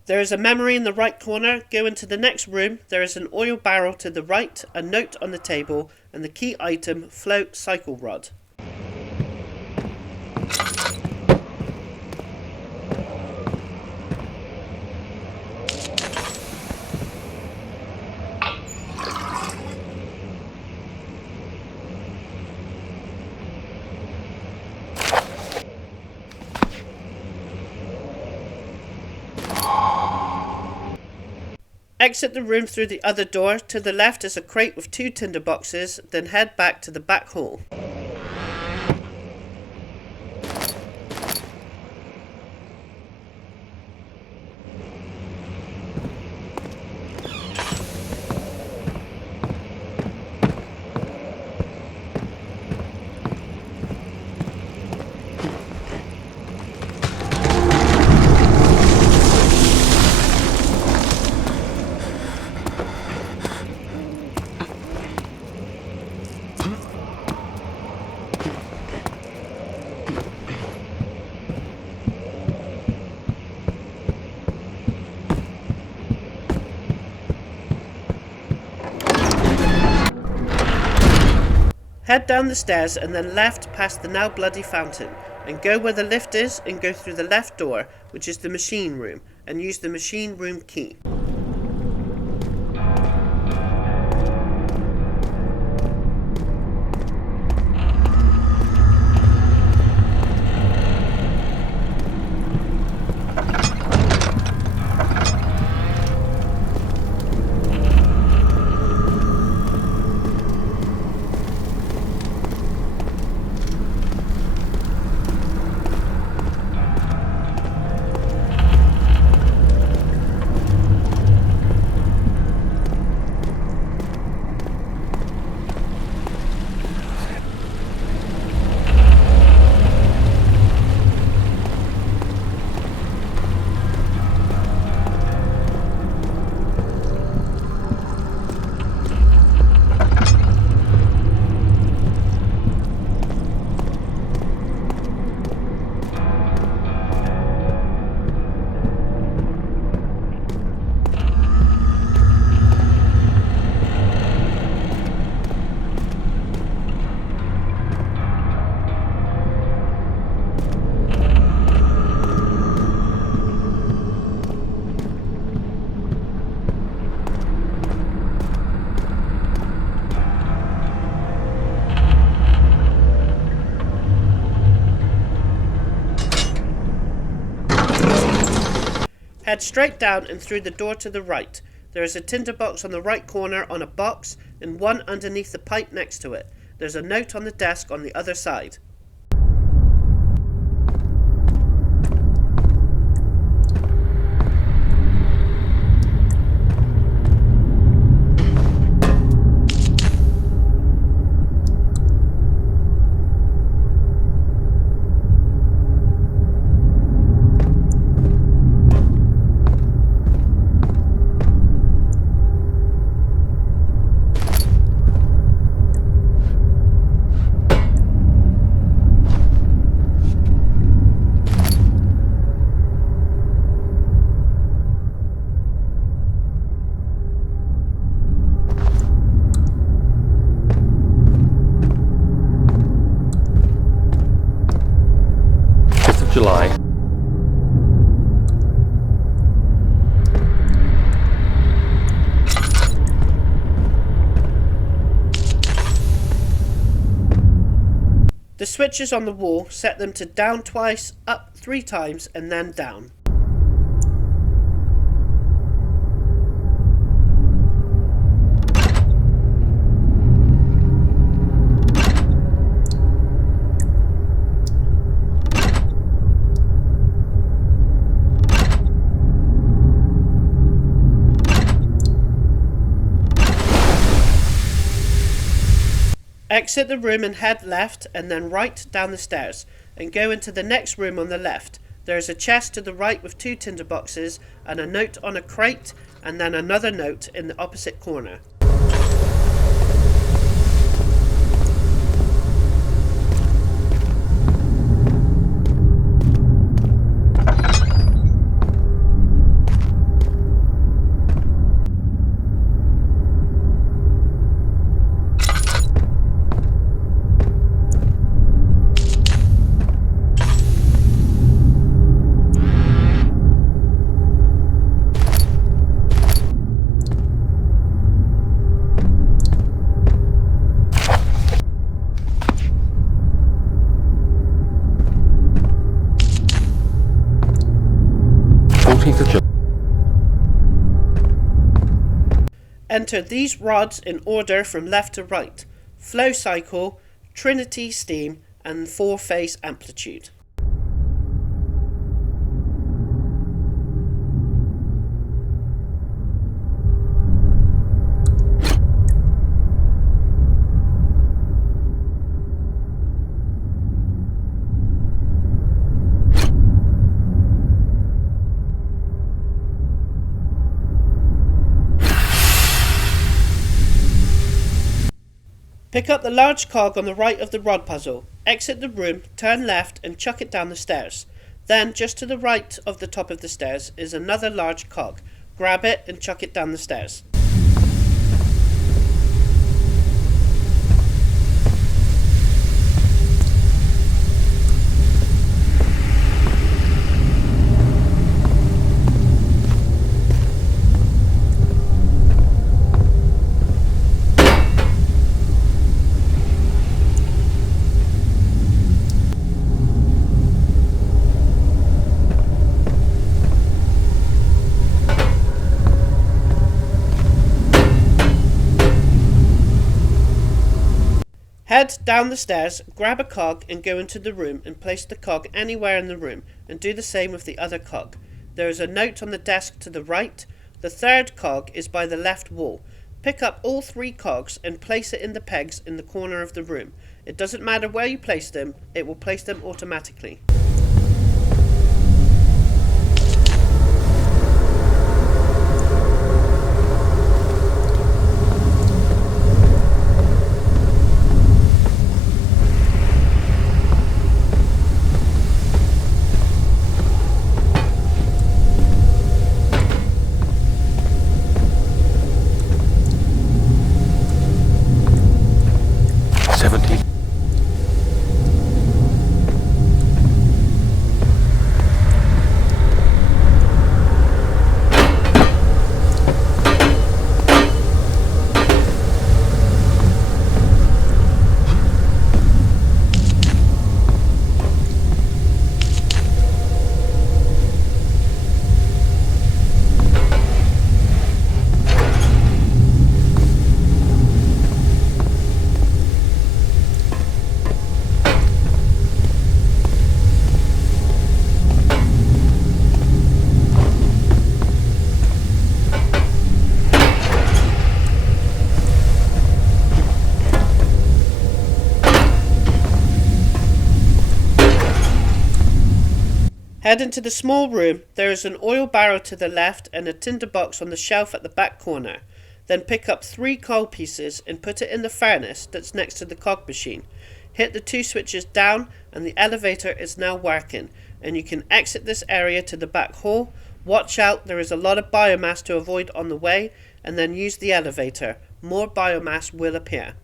There is a memory in the right corner. Go into the next room. There is an oil barrel to the right, a note on the table, and the key item, float cycle rod. Exit the room through the other door. To the left is a crate with 2 tinderboxes, then head back to the back hall. Head down the stairs and then left past the now bloody fountain, and go where the lift is and go through the left door, which is the machine room, and use the machine room key. Head straight down and through the door to the right. There is a tinderbox on the right corner on a box and one underneath the pipe next to it. There's a note on the desk on the other side. The switches on the wall, set them to down twice, up 3 times, and then down. Exit the room and head left and then right down the stairs, and go into the next room on the left. There is a chest to the right with 2 tinderboxes and a note on a crate, and then another note in the opposite corner. Enter these rods in order from left to right: flow cycle, trinity steam, and 4-phase amplitude. Pick up the large cog on the right of the rod puzzle, exit the room, turn left and chuck it down the stairs. Then, just to the right of the top of the stairs is another large cog. Grab it and chuck it down the stairs. Head down the stairs, grab a cog and go into the room and place the cog anywhere in the room, and do the same with the other cog. There is a note on the desk to the right. The third cog is by the left wall. Pick up all 3 cogs and place it in the pegs in the corner of the room. It doesn't matter where you place them, it will place them automatically. Head into the small room. There is an oil barrel to the left and a tinderbox on the shelf at the back corner. Then pick up 3 coal pieces and put it in the furnace that's next to the cog machine. Hit the 2 switches down and the elevator is now working, and you can exit this area to the back hall. Watch out, there is a lot of biomass to avoid on the way, and then use the elevator. More biomass will appear.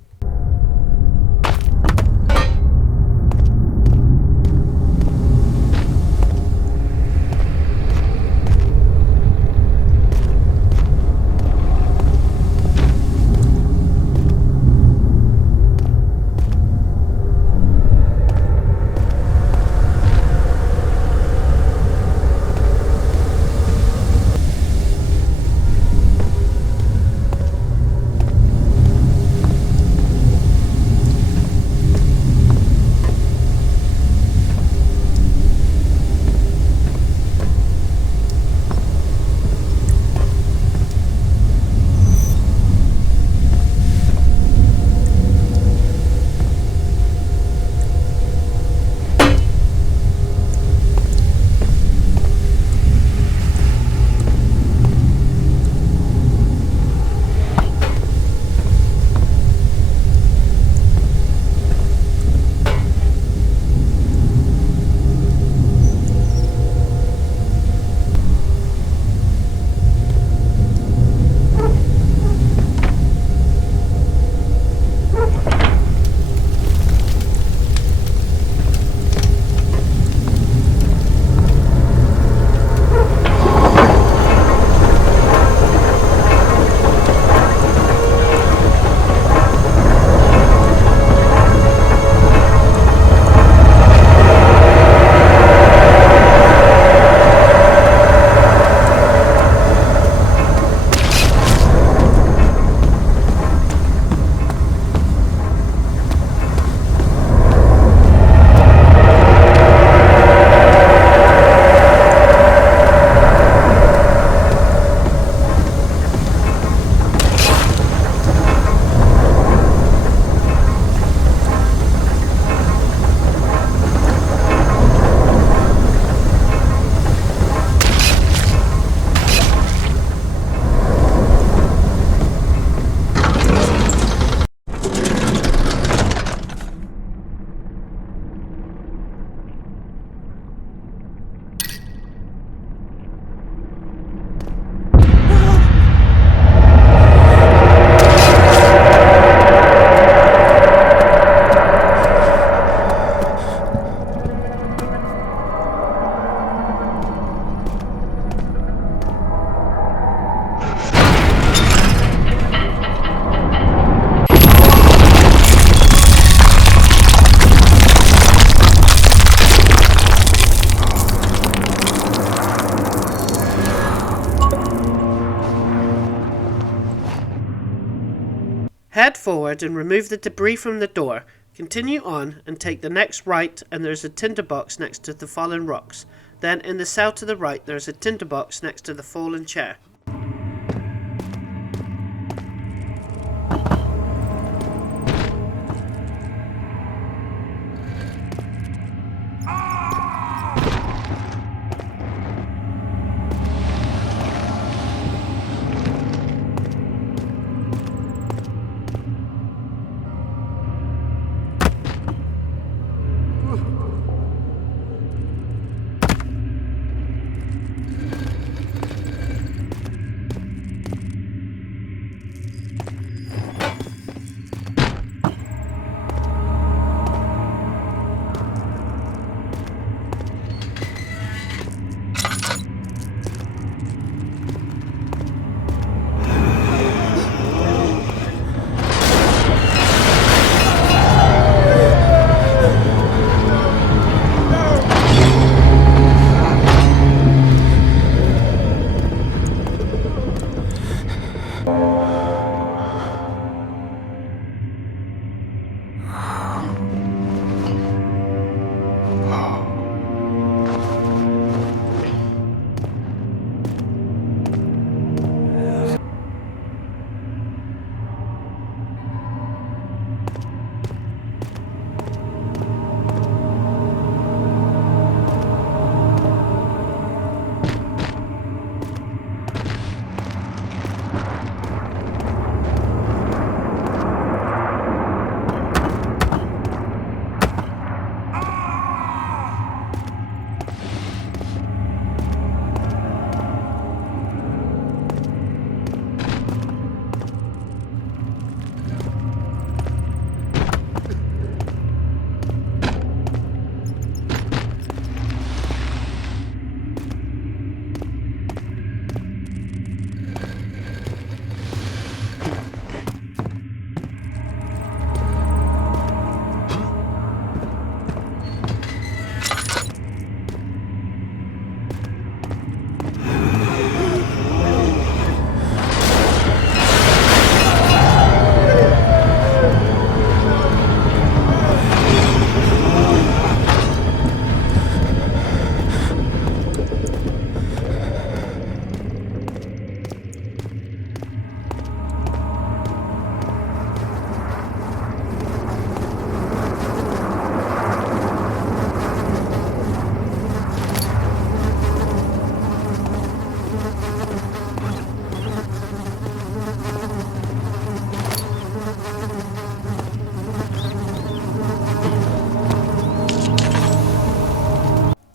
Head forward and remove the debris from the door. Continue on and take the next right, and there's a tinderbox next to the fallen rocks. Then in the cell to the right there's a tinderbox next to the fallen chair.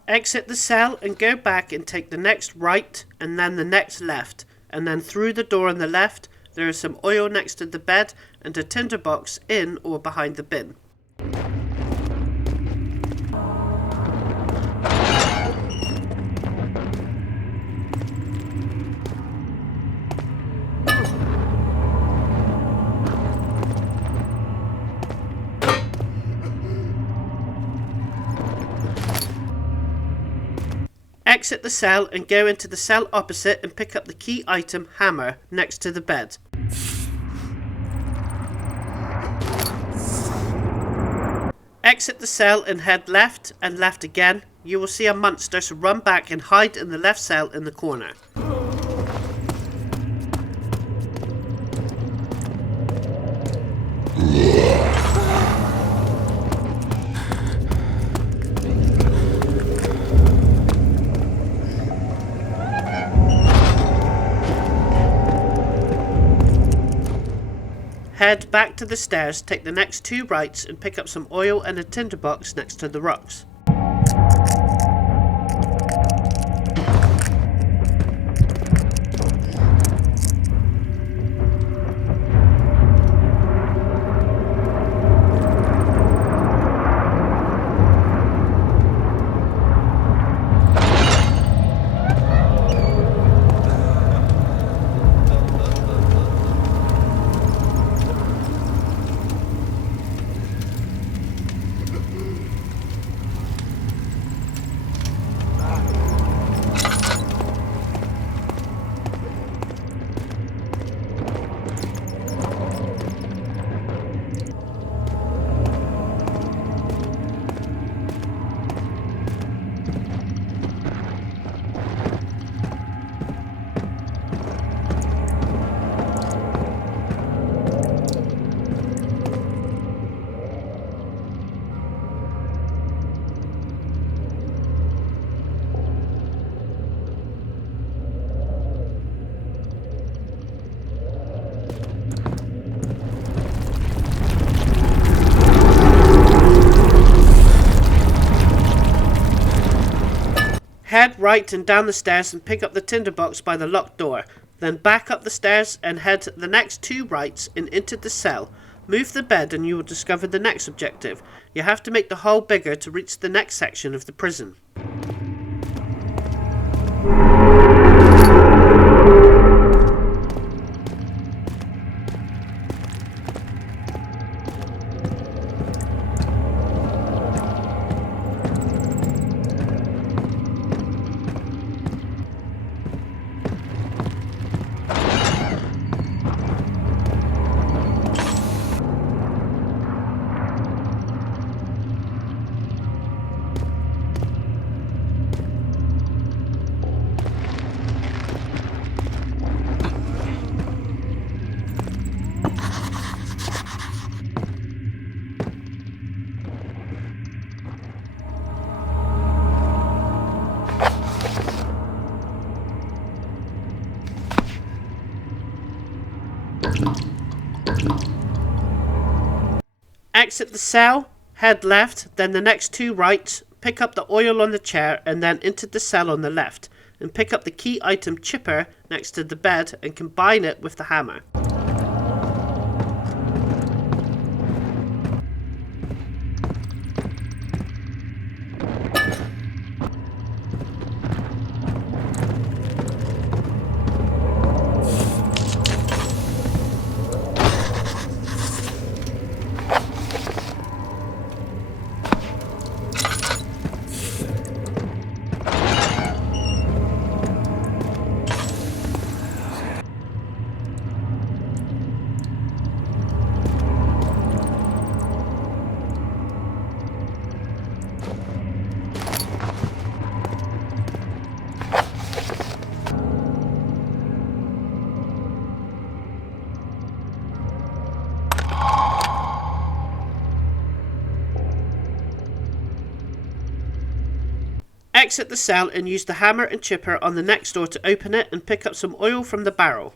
Exit the cell and go back and take the next right and then the next left, and then through the door on the left there is some oil next to the bed and a tinderbox in or behind the bin. Exit the cell and go into the cell opposite and pick up the key item hammer next to the bed. Exit the cell and head left and left again. You will see a monster, so run back and hide in the left cell in the corner. Head back to the stairs, take the next two rights and pick up some oil and a tinderbox next to the rocks. Head right and down the stairs and pick up the tinderbox by the locked door. Then back up the stairs and head the next 2 rights and into the cell. Move the bed and you will discover the next objective. You have to make the hole bigger to reach the next section of the prison. Exit the cell, head left, then the next 2 rights, pick up the oil on the chair and then into the cell on the left, and pick up the key item chipper next to the bed and combine it with the hammer. Exit the cell and use the hammer and chipper on the next door to open it and pick up some oil from the barrel.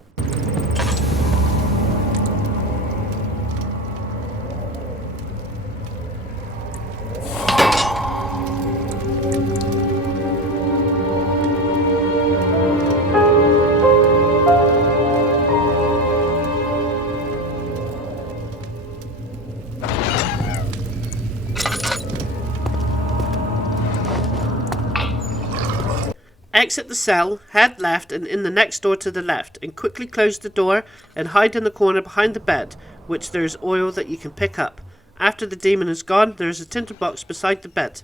Exit the cell, head left and in the next door to the left, and quickly close the door and hide in the corner behind the bed, which there is oil that you can pick up. After the demon is gone, there is a tinderbox beside the bed.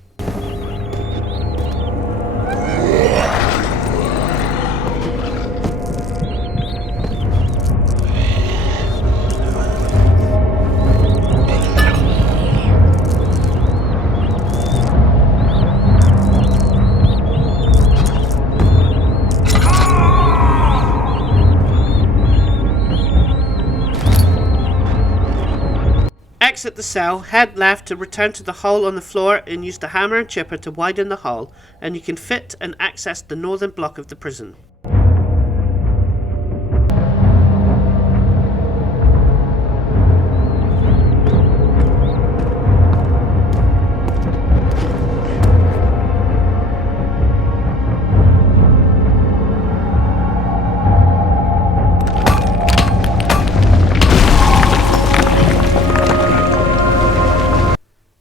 Exit the cell, head left to return to the hole on the floor and use the hammer and chipper to widen the hole, and you can fit and access the northern block of the prison.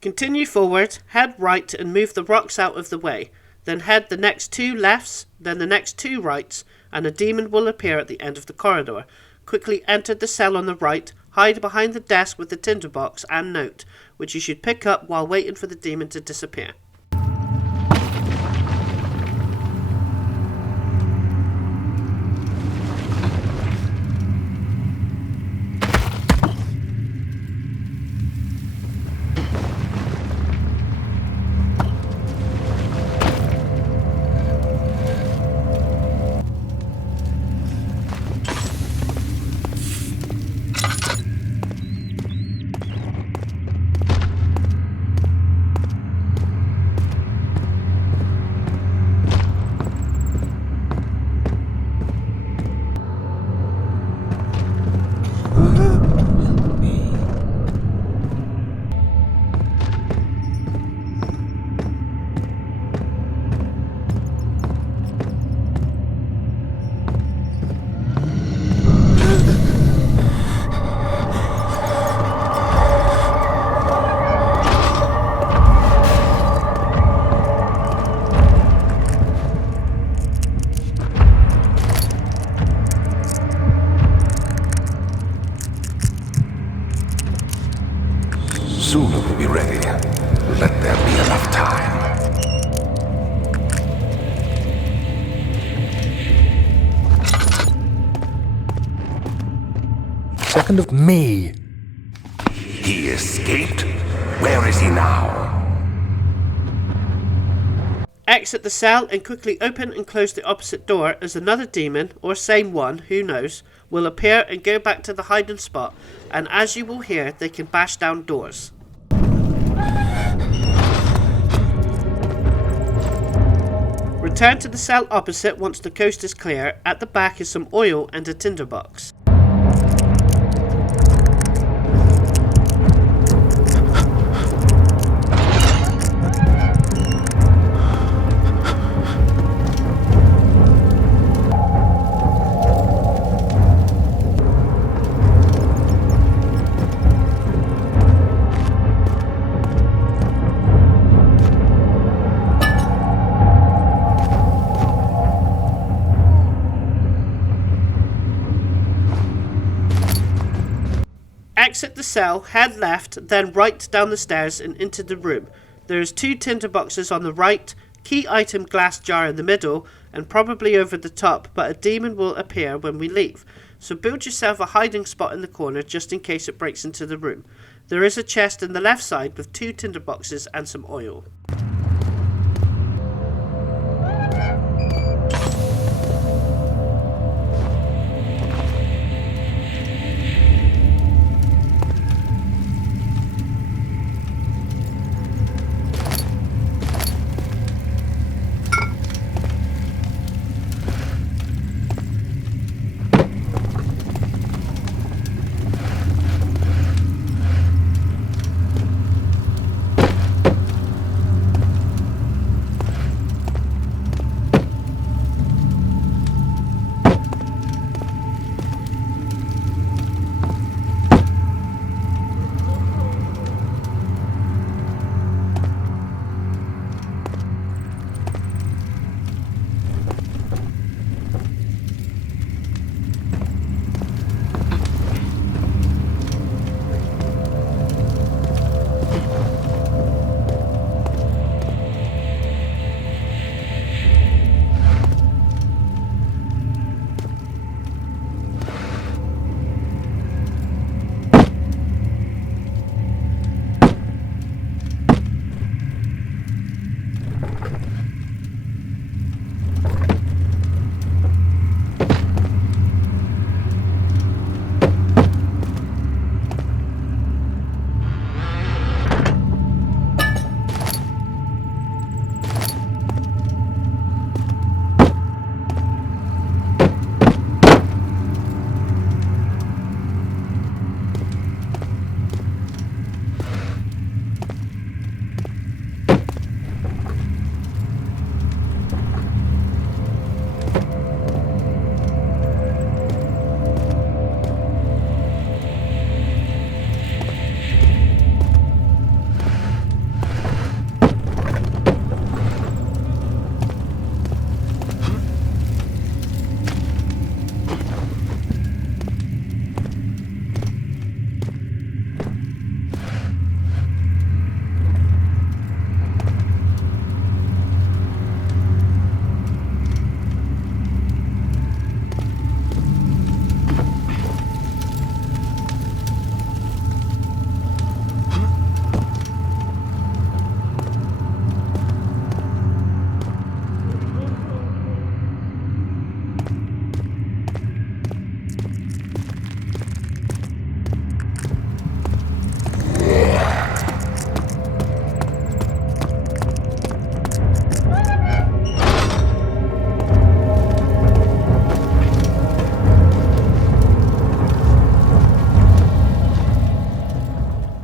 Continue forward, head right and move the rocks out of the way. Then head the next 2 lefts, then the next 2 rights, and a demon will appear at the end of the corridor. Quickly enter the cell on the right, hide behind the desk with the tinderbox and note, which you should pick up while waiting for the demon to disappear. Soon it will be ready. Let there be enough time. Second of me. He escaped? Where is he now? Exit the cell and quickly open and close the opposite door, as another demon, or same one, who knows, will appear and go back to the hiding spot, and as you will hear, they can bash down doors. Return to the cell opposite once the coast is clear. At the back is some oil and a tinderbox. Exit the cell, head left, then right down the stairs and into the room. There's 2 tinderboxes on the right, key item glass jar in the middle, and probably over the top, but a demon will appear when we leave. So build yourself a hiding spot in the corner just in case it breaks into the room. There is a chest in the left side with 2 tinderboxes and some oil.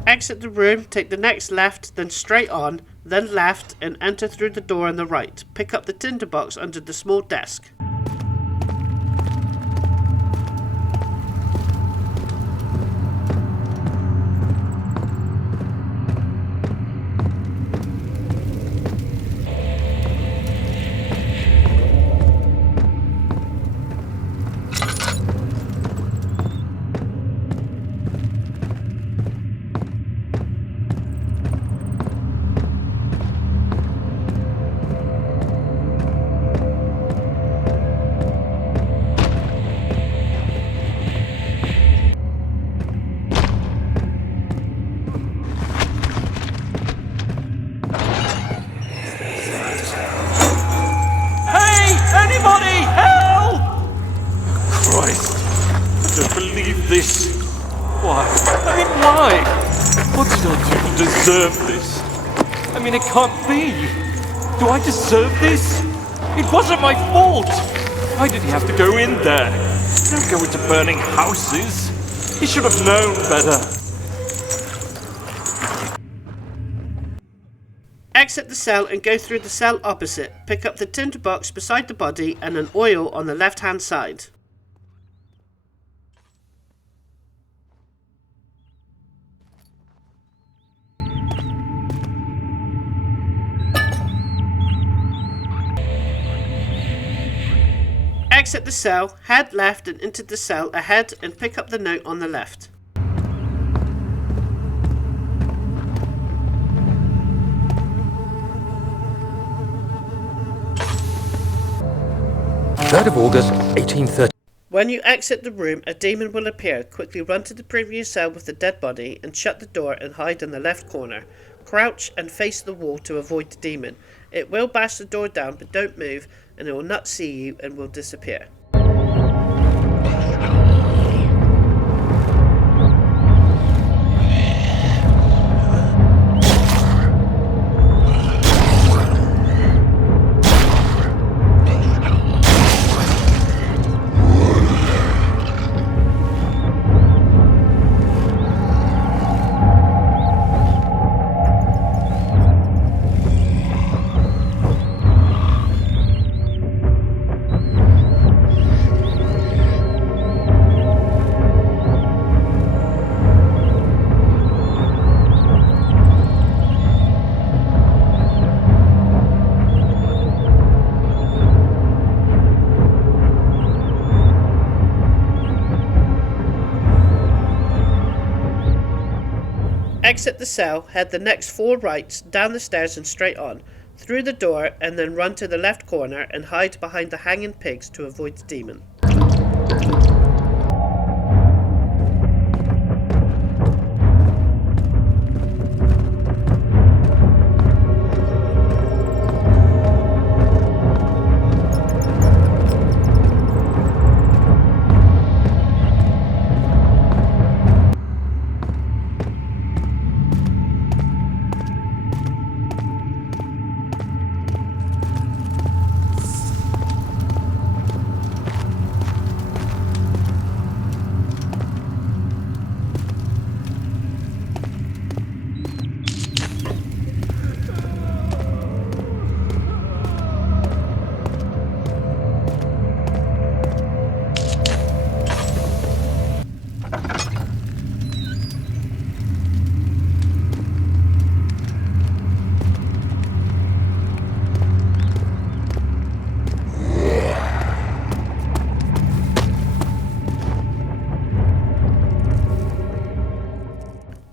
Exit the room, take the next left, then straight on, then left, and enter through the door on the right. Pick up the tinderbox under the small desk. Why? Why? What did I do to deserve this? It can't be. Do I deserve this? It wasn't my fault. Why did he have to go in there? Don't go into burning houses. He should have known better. Exit the cell and go through the cell opposite. Pick up the tinderbox beside the body and an oil on the left hand side. Exit the cell, head left and into the cell ahead and pick up the note on the left. August 1830. When you exit the room, a demon will appear. Quickly run to the previous cell with the dead body and shut the door and hide in the left corner. Crouch and face the wall to avoid the demon. It will bash the door down, but don't move and it will not see you and will disappear. Exit the cell, head the next 4 rights, down the stairs and straight on, through the door and then run to the left corner and hide behind the hanging pigs to avoid the demon.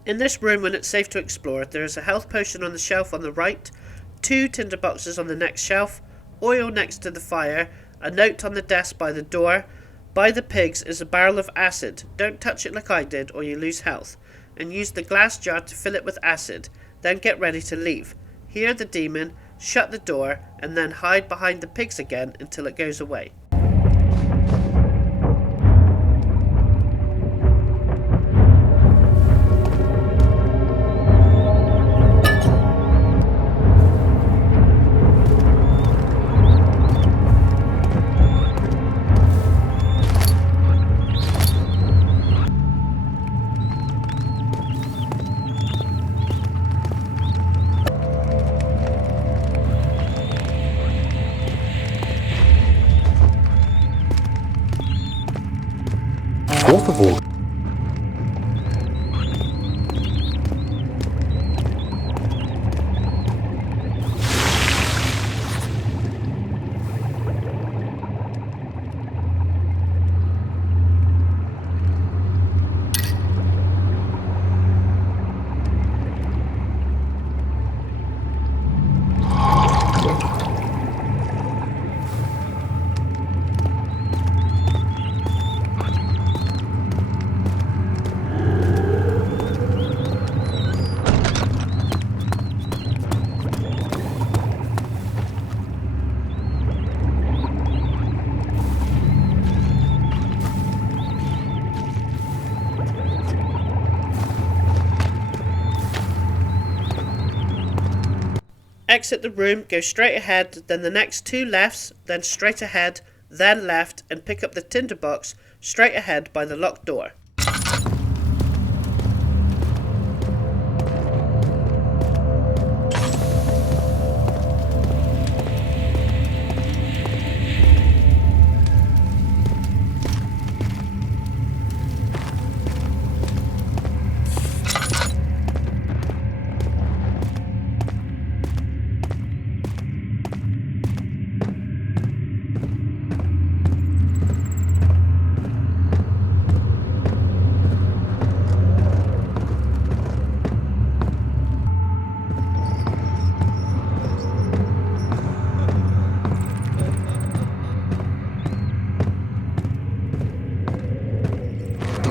In this room, when it's safe to explore, there is a health potion on the shelf on the right, 2 tinderboxes on the next shelf, oil next to the fire, a note on the desk by the door. By the pigs is a barrel of acid. Don't touch it like I did or you lose health. And use the glass jar to fill it with acid. Then get ready to leave. Hear the demon, shut the door, and then hide behind the pigs again until it goes away. exit the room, go straight ahead, then the next 2 lefts, then straight ahead, then left, and pick up the tinderbox straight ahead by the locked door.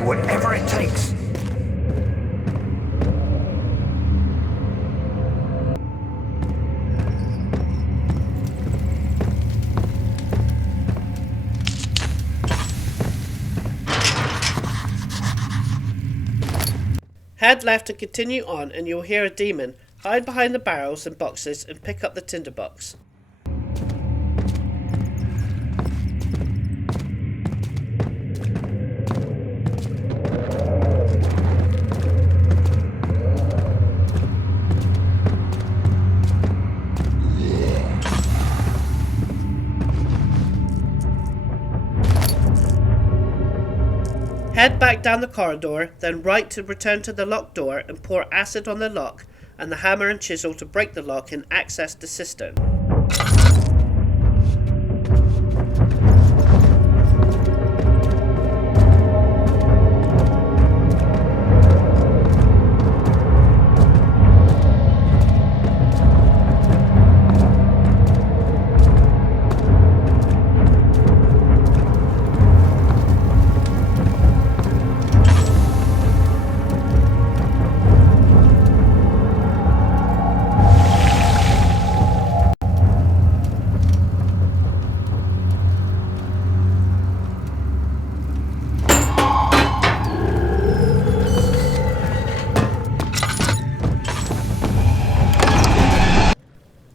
Whatever it takes. Head left and continue on, and you'll hear a demon. Hide behind the barrels and boxes and pick up the tinderbox. Head back down the corridor, then right to return to the locked door and pour acid on the lock and the hammer and chisel to break the lock and access the cistern.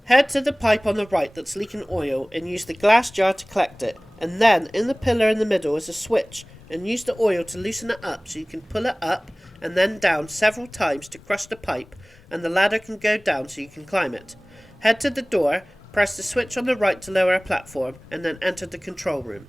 Head to the pipe on the right that's leaking oil and use the glass jar to collect it, and then in the pillar in the middle is a switch, and use the oil to loosen it up so you can pull it up and then down several times to crush the pipe, and the ladder can go down so you can climb it. Head to the door, press the switch on the right to lower a platform, and then enter the control room.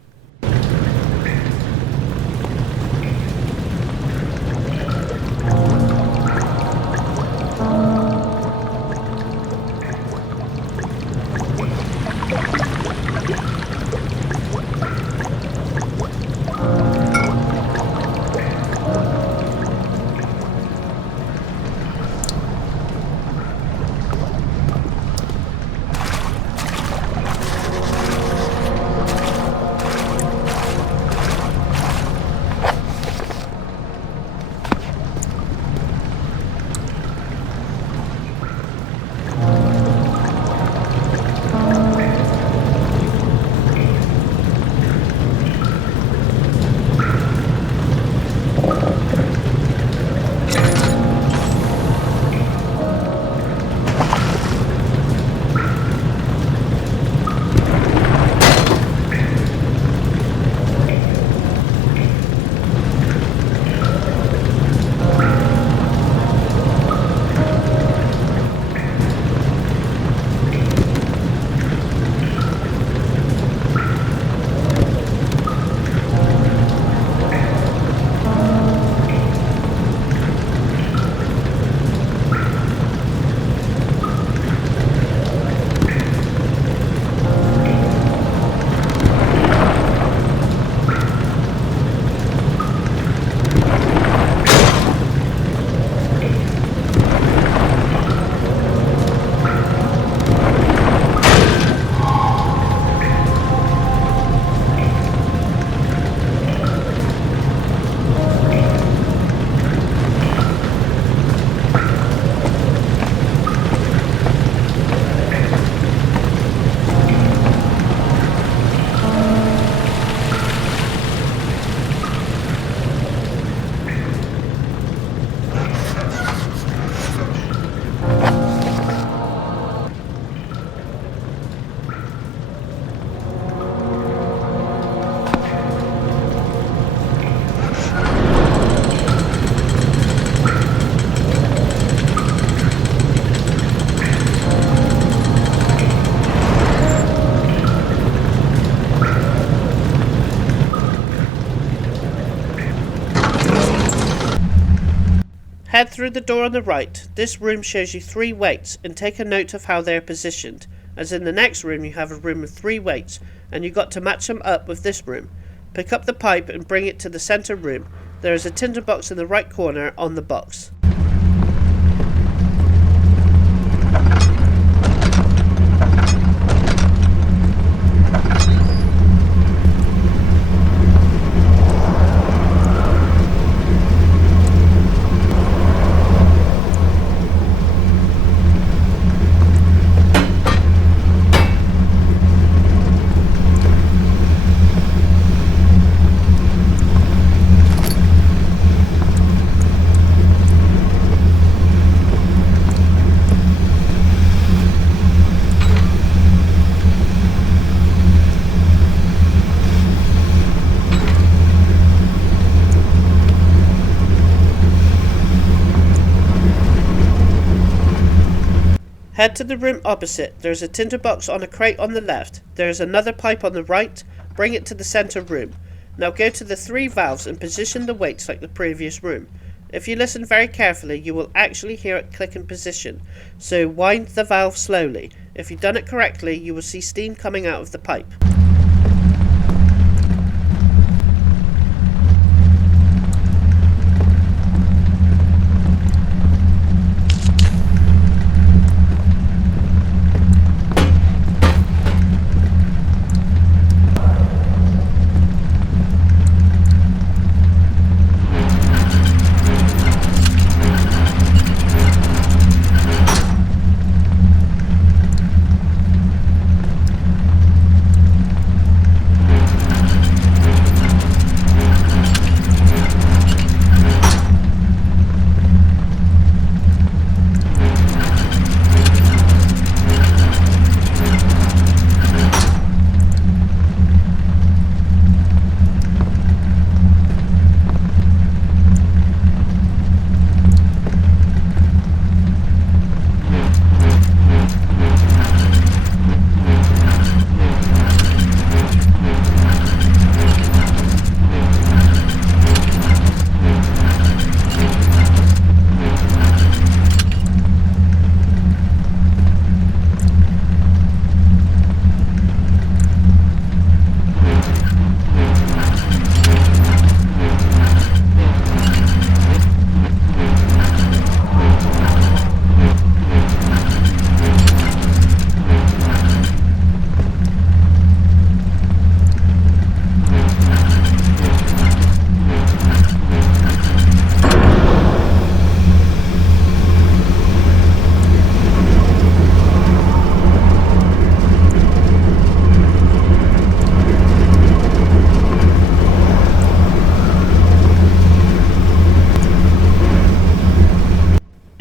Head through the door on the right. This room shows you 3 weights, and take a note of how they are positioned, as in the next room you have a room with 3 weights, and you got to match them up with this room. Pick up the pipe and bring it to the centre room. There is a tinderbox in the right corner on the box. Head to the room opposite. There is a tinderbox on a crate on the left. There is another pipe on the right. Bring it to the centre room. Now go to the 3 valves and position the weights like the previous room. If you listen very carefully, you will actually hear it click in position. So wind the valve slowly. If you've done it correctly, you will see steam coming out of the pipe.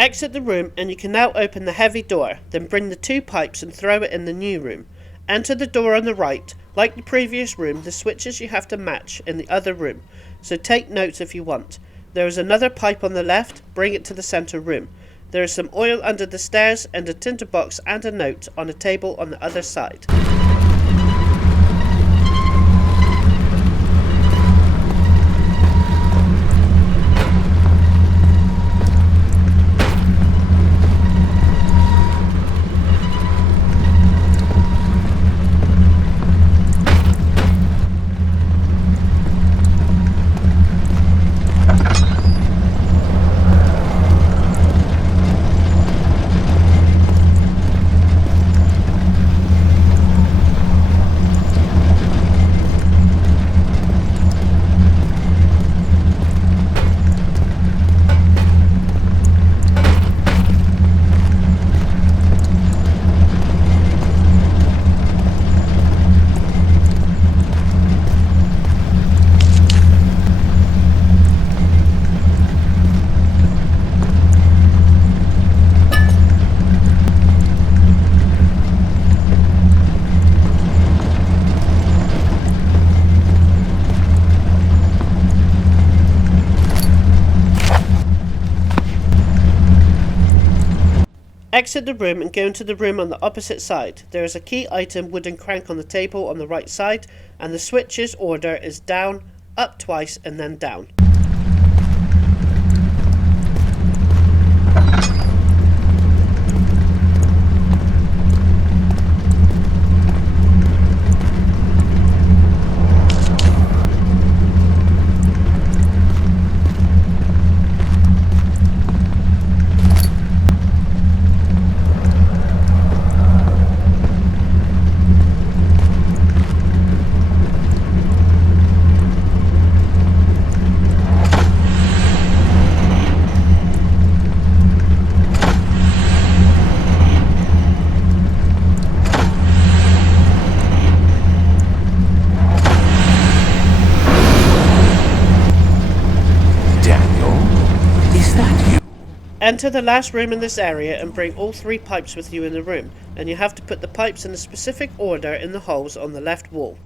Exit the room and you can now open the heavy door, then bring the 2 pipes and throw it in the new room. Enter the door on the right. Like the previous room, the switches you have to match in the other room, so take notes if you want. There is another pipe on the left, bring it to the centre room. There is some oil under the stairs and a tinderbox and a note on a table on the other side. Exit the room and go into the room on the opposite side. There is a key item wooden crank on the table on the right side, and the switch's order is down, up twice, and then down. Enter the last room in this area and bring all 3 pipes with you in the room, and you have to put the pipes in a specific order in the holes on the left wall.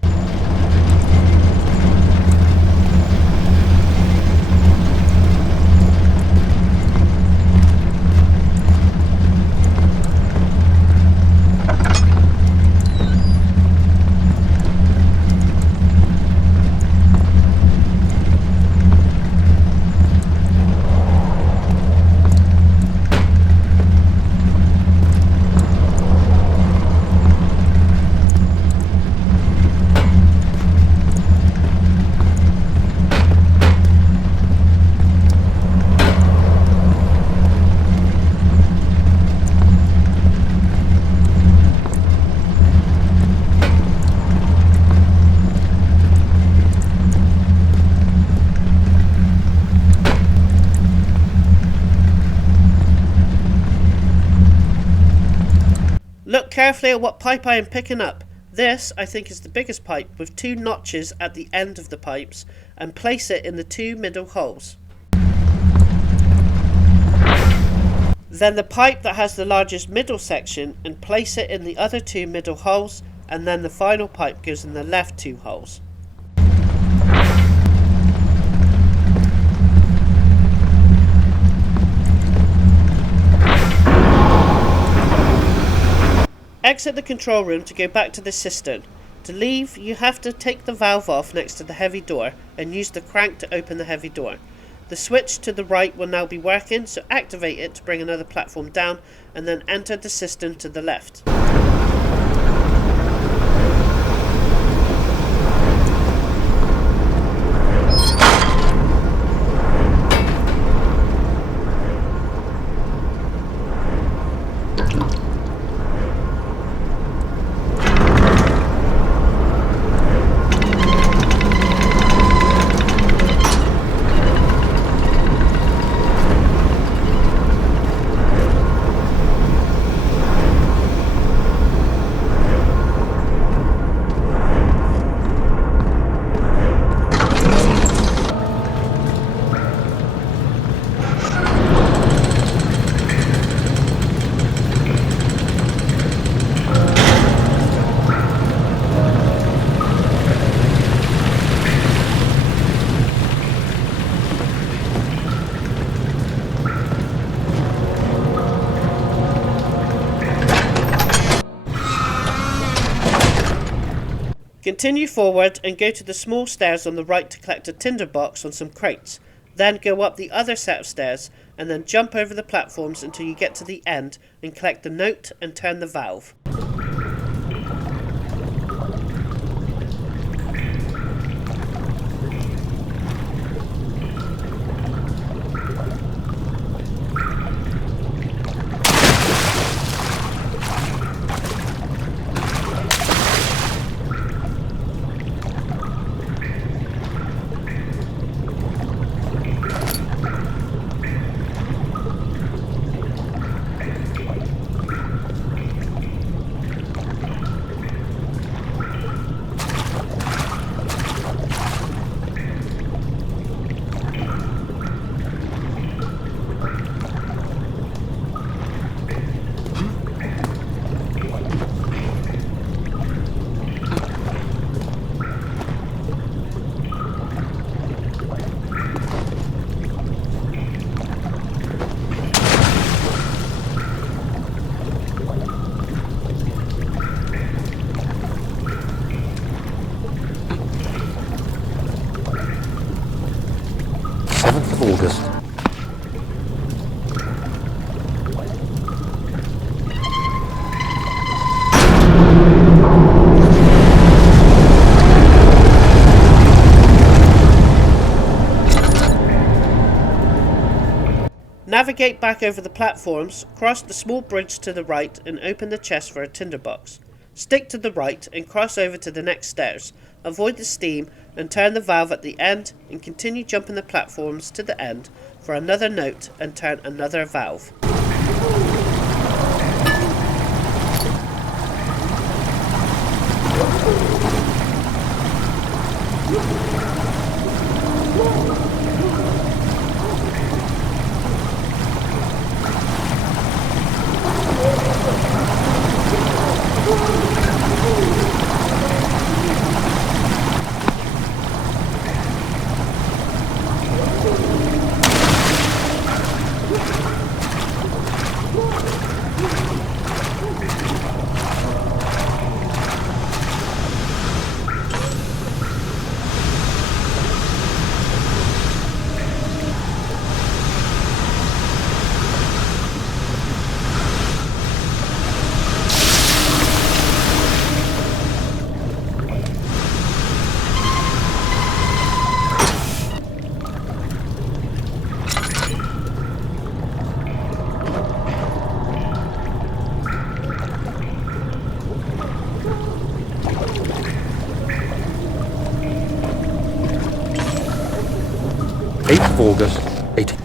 Look carefully at what pipe I am picking up. This, I think, is the biggest pipe with 2 notches at the end of the pipes, and place it in the 2 middle holes. Then the pipe that has the largest middle section, and place it in the other 2 middle holes, and then the final pipe goes in the left 2 holes. Exit the control room to go back to the cistern. To leave, you have to take the valve off next to the heavy door and use the crank to open the heavy door. The switch to the right will now be working, so activate it to bring another platform down and then enter the cistern to the left. Continue forward and go to the small stairs on the right to collect a tinderbox on some crates. Then go up the other set of stairs and then jump over the platforms until you get to the end and collect the note and turn the valve. August. Navigate back over the platforms, cross the small bridge to the right and open the chest for a tinderbox. Stick to the right and cross over to the next stairs. Avoid the steam and turn the valve at the end and continue jumping the platforms to the end for another note and turn another valve. August, 18...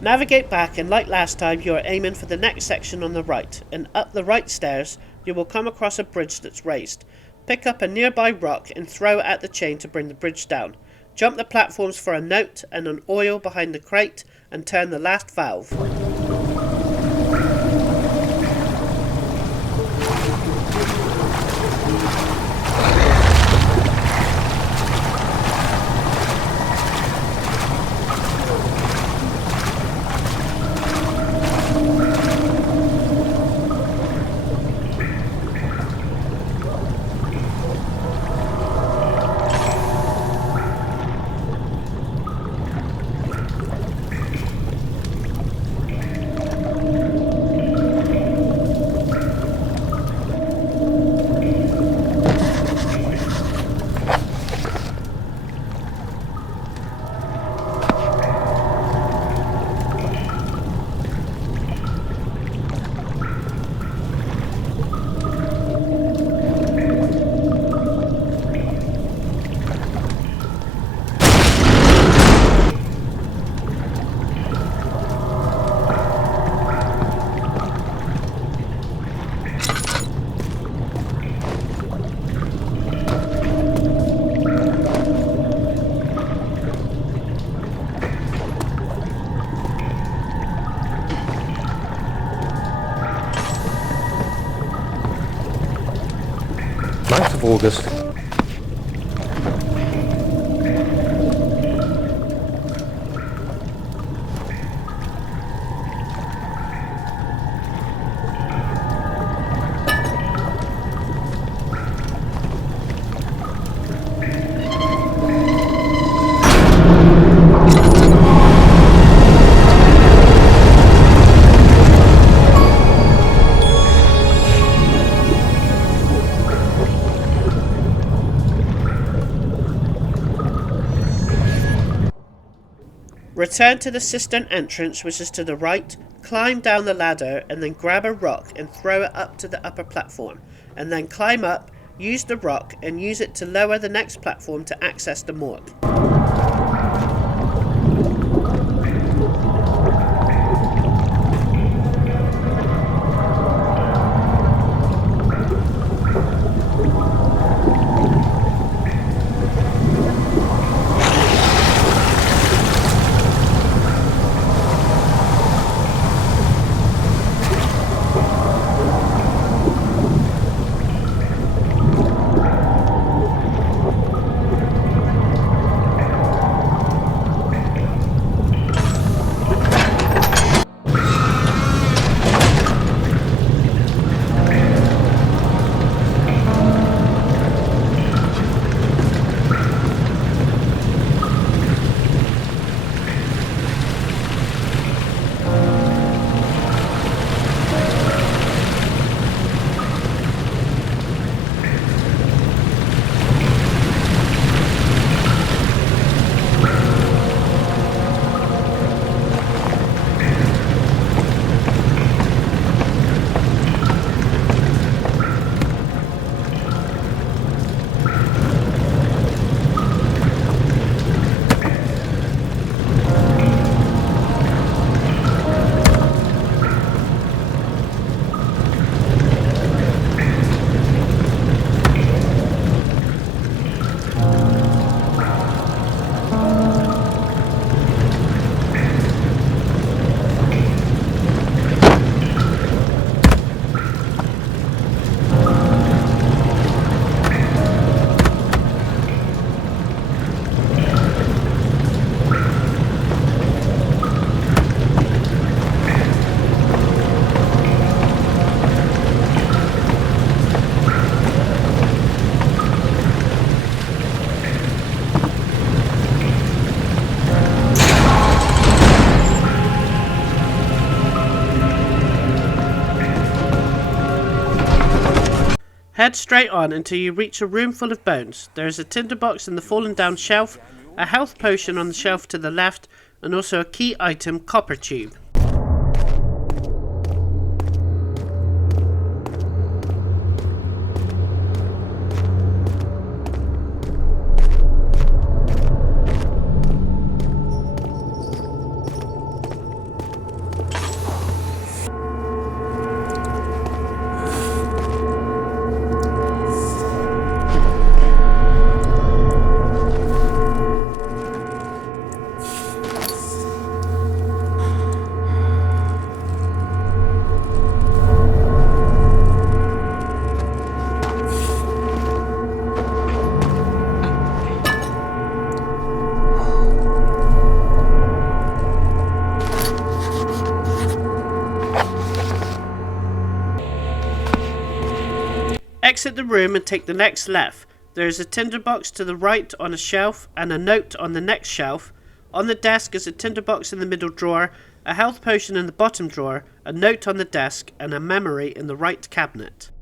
Navigate back, and like last time, you are aiming for the next section on the right, and up the right stairs you will come across a bridge that's raised. Pick up a nearby rock and throw it at the chain to bring the bridge down. Jump the platforms for a note and an oil behind the crate, and turn the last valve. Of August. Return to the cistern entrance, which is to the right, climb down the ladder, and then grab a rock and throw it up to the upper platform, and then climb up, use the rock, and use it to lower the next platform to access the morgue. Head straight on until you reach a room full of bones. There is a tinderbox in the fallen down shelf, a health potion on the shelf to the left, and also a key item, copper tube. Exit the room and take the next left. There is a tinderbox to the right on a shelf and a note on the next shelf. On the desk is a tinderbox in the middle drawer, a health potion in the bottom drawer, a note on the desk, and a memory in the right cabinet.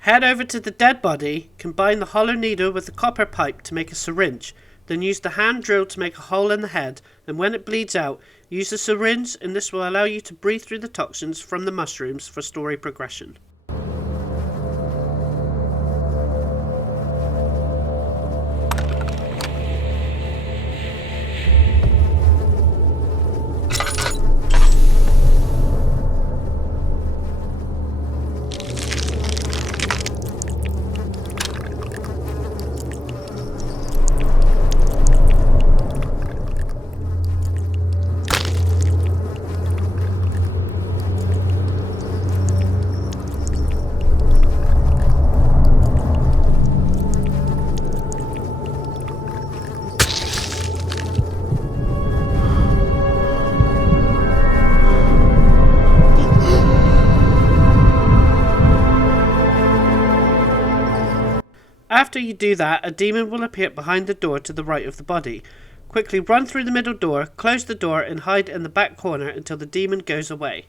Head over to the dead body, combine the hollow needle with the copper pipe to make a syringe, then use the hand drill to make a hole in the head, and when it bleeds out, use the syringe, and this will allow you to breathe through the toxins from the mushrooms for story progression. After you do that, a demon will appear behind the door to the right of the body. Quickly run through the middle door, close the door, and hide in the back corner until the demon goes away.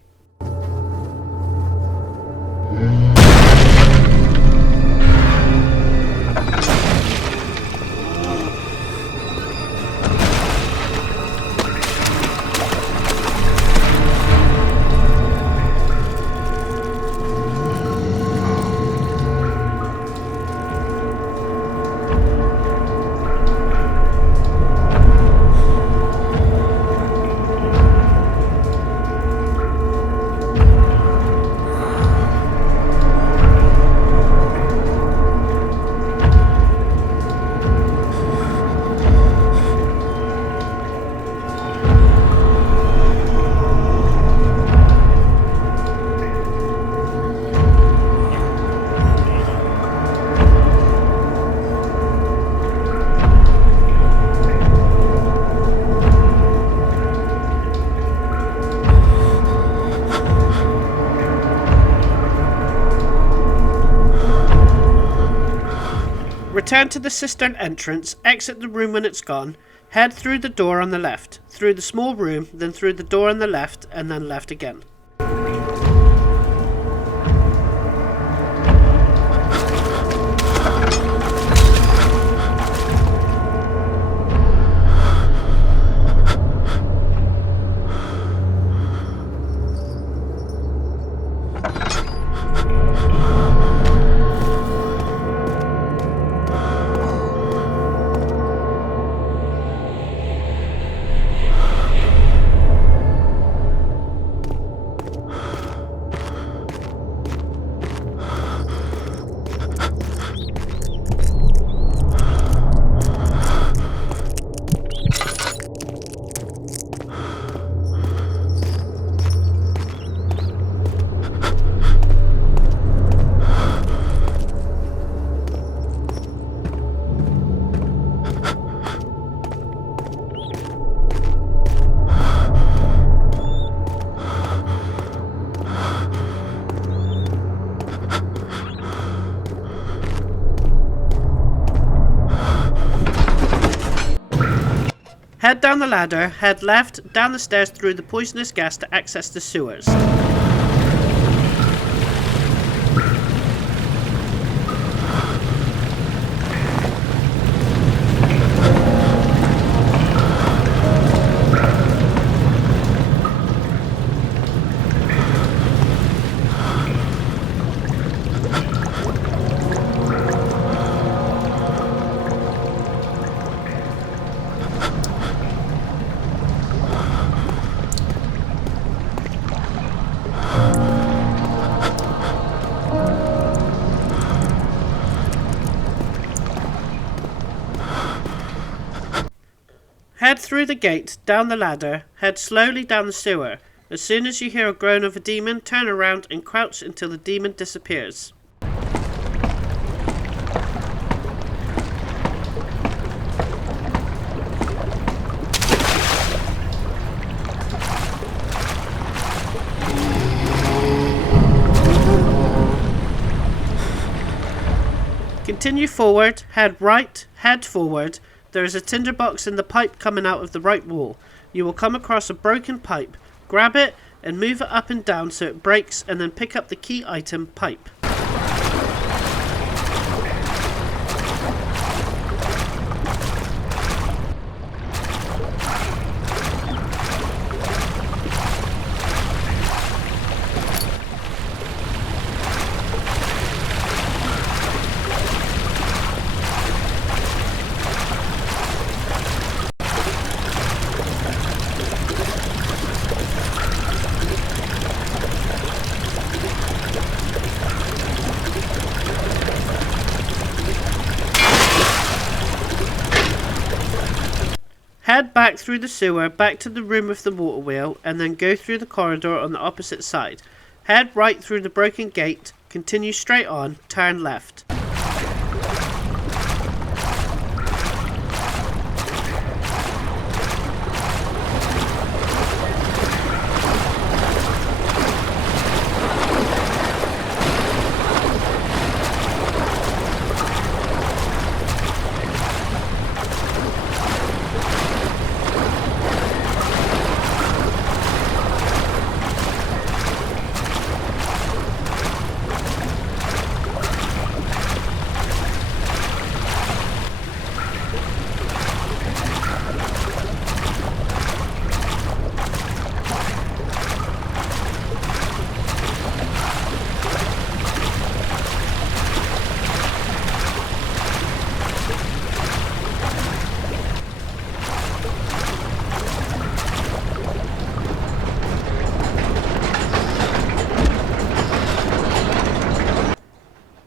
Return to the cistern entrance, exit the room when it's gone, head through the door on the left, through the small room, then through the door on the left, and then left again. Head down the ladder, head left, down the stairs through the poisonous gas to access the sewers. Head through the gate, down the ladder, head slowly down the sewer. As soon as you hear a groan of a demon, turn around and crouch until the demon disappears. Continue forward, head right, head forward. There is a tinderbox in the pipe coming out of the right wall. You will come across a broken pipe. Grab it and move it up and down so it breaks, and then pick up the key item, pipe. Head back through the sewer, back to the room with the water wheel, and then go through the corridor on the opposite side. Head right through the broken gate, continue straight on, turn left.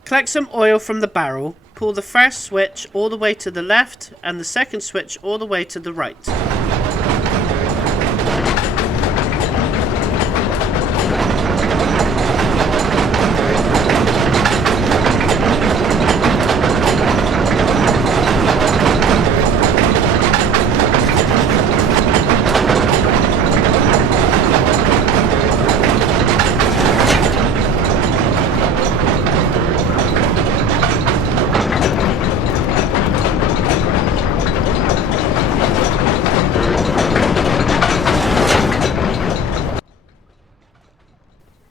Collect some oil from the barrel, pull the first switch all the way to the left and the second switch all the way to the right.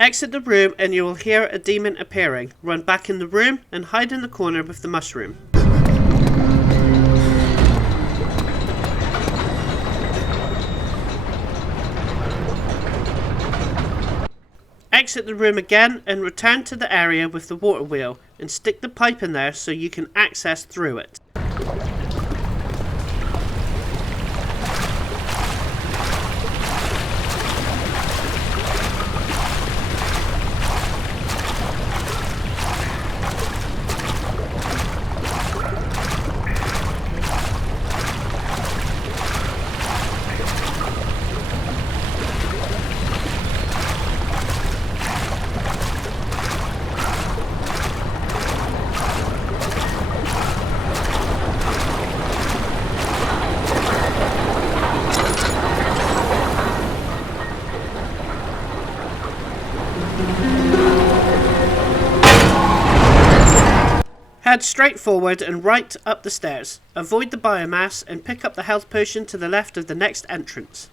Exit the room and you will hear a demon appearing. Run back in the room and hide in the corner with the mushroom. Exit the room again and return to the area with the water wheel and stick the pipe in there so you can access through it. Head straight forward and right up the stairs. Avoid the biomass and pick up the health potion to the left of the next entrance.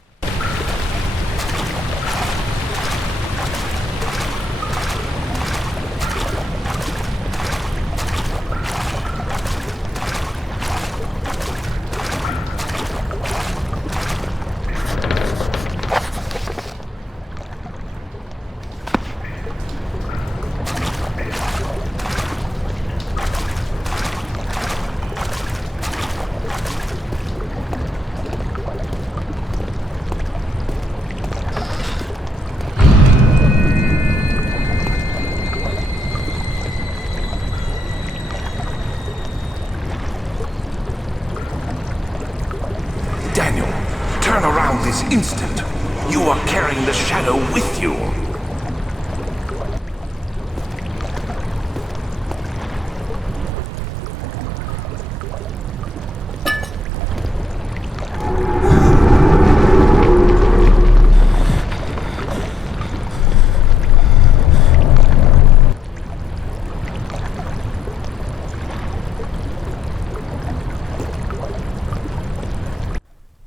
Daniel, turn around this instant. You are carrying the shadow with you.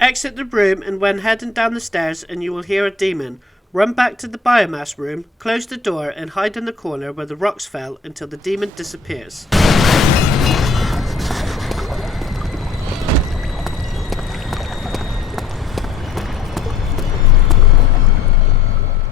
Exit the room, and when heading down the stairs and you will hear a demon, run back to the biomass room, close the door and hide in the corner where the rocks fell until the demon disappears.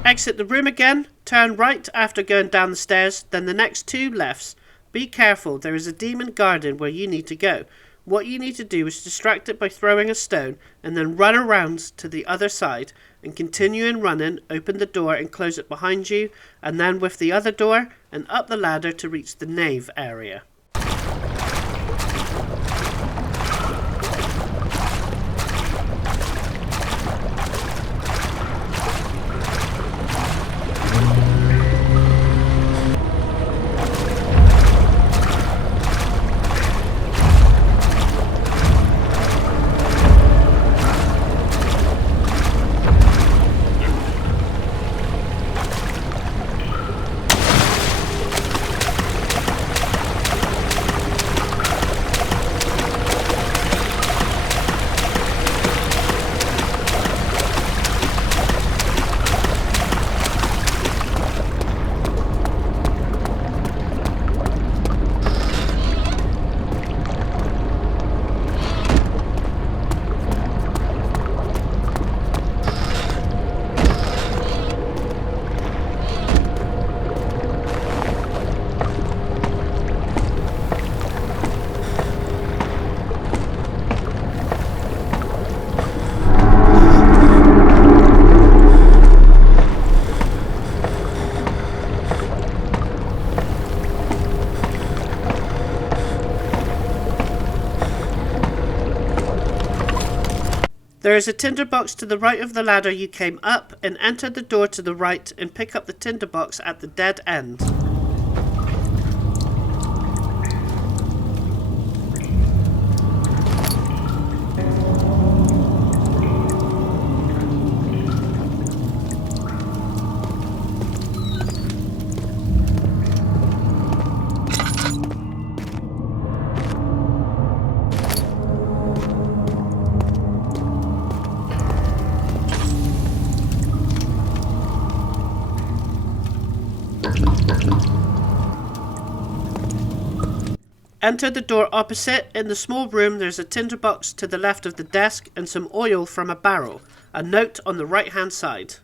Exit the room again, turn right after going down the stairs, then the next 2 lefts. Be careful, there is a demon guarding where you need to go. What you need to do is distract it by throwing a stone and then run around to the other side and continuing running, open the door and close it behind you, and then with the other door and up the ladder to reach the Nave area. There is a tinderbox to the right of the ladder you came up, and enter the door to the right and pick up the tinderbox at the dead end. Enter the door opposite. In the small room there's a tinderbox to the left of the desk and some oil from a barrel. A note on the right hand side.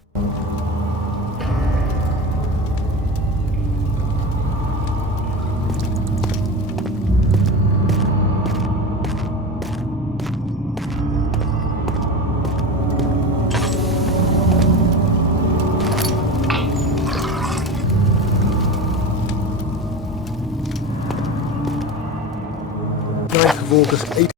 August 8th.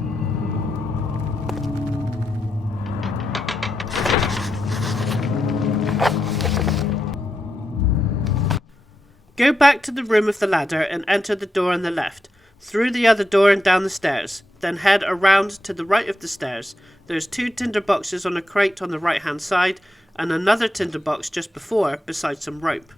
Go back to the room with the ladder and enter the door on the left, through the other door and down the stairs, then head around to the right of the stairs. There's 2 tinderboxes on a crate on the right hand side and another tinderbox just before beside some rope.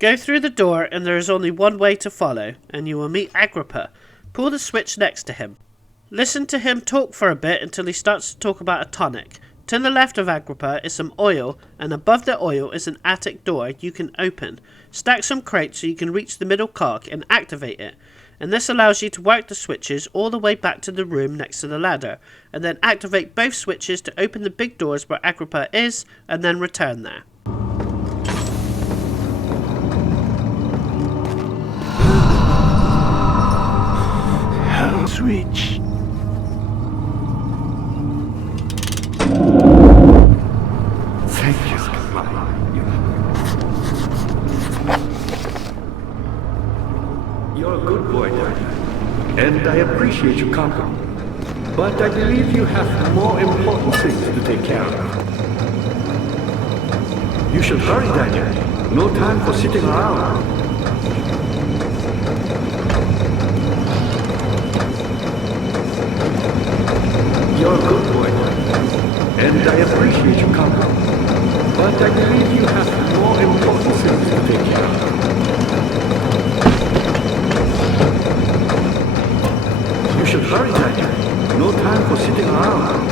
Go through the door and there is only one way to follow, and you will meet Aggripa. Pull the switch next to him. Listen to him talk for a bit until he starts to talk about a tonic. To the left of Aggripa is some oil, and above the oil is an attic door you can open. Stack some crates so you can reach the middle cog and activate it. And this allows you to work the switches all the way back to the room next to the ladder, and then activate both switches to open the big doors where Aggripa is, and then return there. Hell's Reach. Thank you. You're a good boy, Daddy, and I appreciate your company. But I believe you have more important things to take care of. You should hurry, Daniel. No time for sitting around. You're a good boy, Daddy, and I appreciate your company. But I believe you have more important things to take care of. You should hurry, Daniel. No time for sitting around.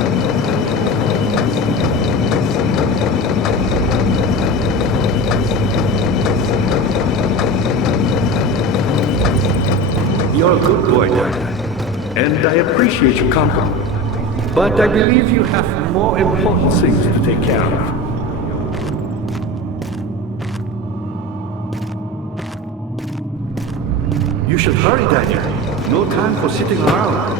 You're a good boy, Daniel, and I appreciate your company. But I believe you have more important things to take care of. You should hurry, Daniel. No time for sitting around.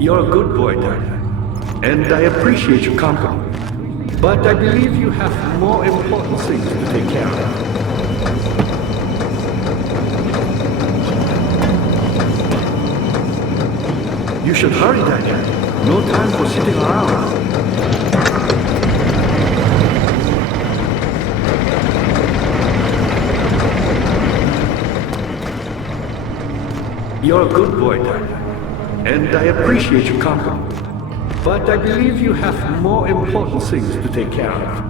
You're a good boy, Daniel, and I appreciate your company. But I believe you have more important things to take care of. You should hurry, Daniel. No time for sitting around. You're a good boy, Daniel, and I appreciate your company. But I believe you have more important things to take care of.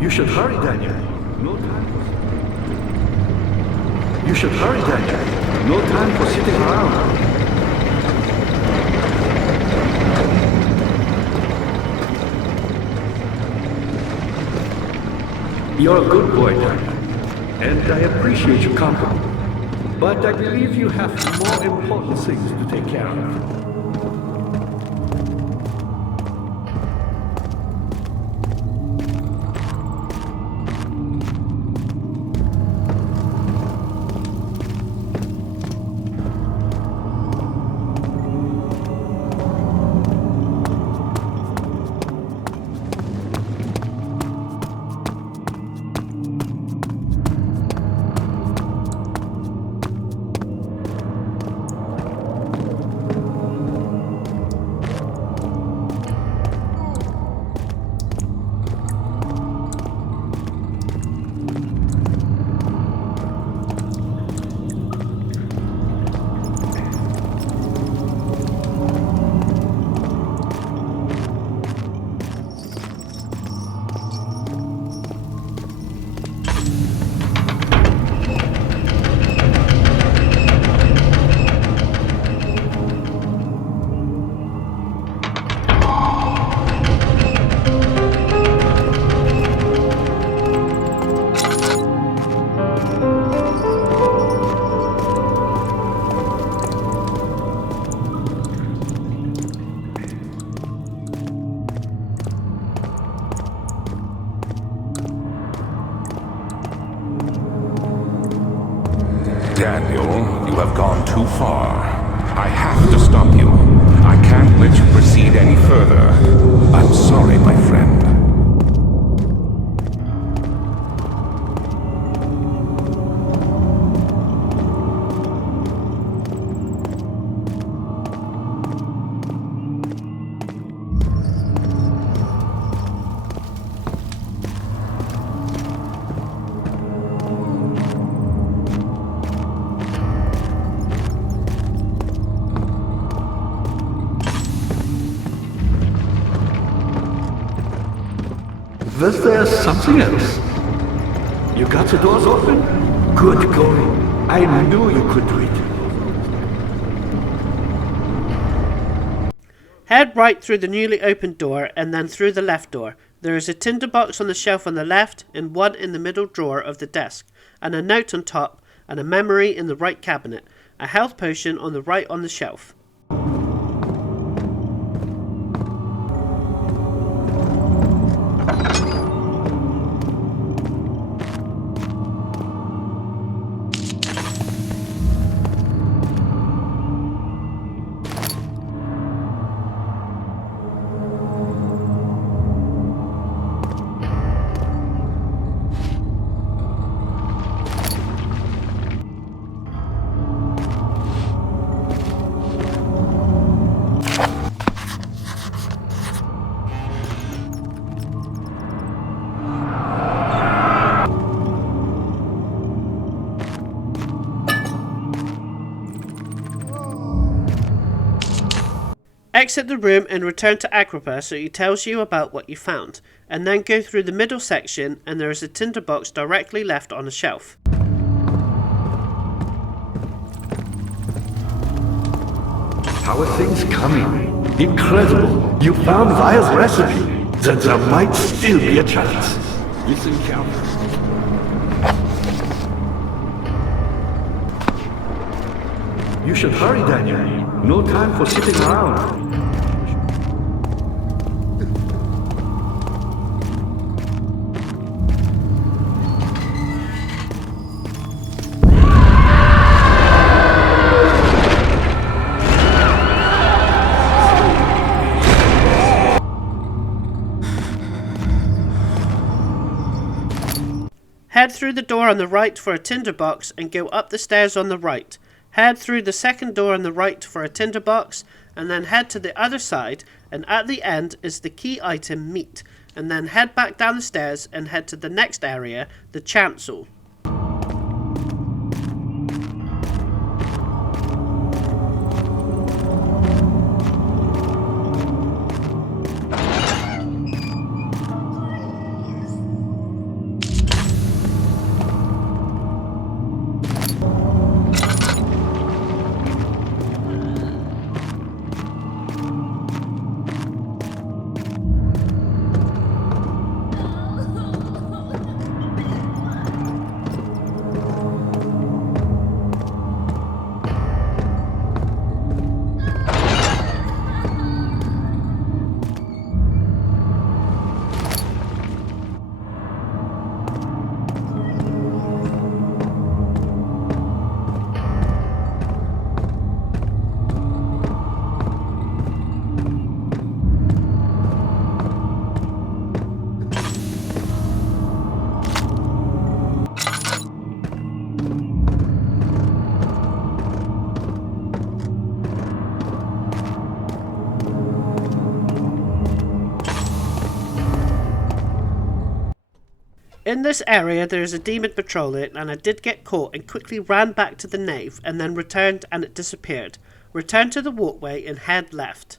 You should hurry, Daniel. No time for... You should hurry, Daniel. No time for sitting around. You're a good boy, Daniel, and I appreciate your company. But I believe you have more important things to take care of. Daniel, you have gone too far. I have to stop you. I can't let you proceed any further. I'm sorry, my friend. Was there something else? You got the doors open? Good going. I knew you could do it. Head right through the newly opened door and then through the left door. There is a tinderbox on the shelf on the left and one in the middle drawer of the desk, and a note on top and a memory in the right cabinet, a health potion on the right on the shelf. Exit the room and return to Aggripa so he tells you about what you found, and then go through the middle section and there is a tinderbox directly left on a shelf. How are things coming? Incredible! You found Vile's recipe. Then there might still be a chance. Listen carefully. You should hurry, Daniel. No time for sitting around. Head through the door on the right for a tinderbox and go up the stairs on the right. Head through the second door on the right for a tinderbox, and then head to the other side, and at the end is the key item meat, and then head back down the stairs and head to the next area, the chancel. In this area there is a demon patrolling, and I did get caught and quickly ran back to the Nave and then returned and it disappeared. Return to the walkway and head left.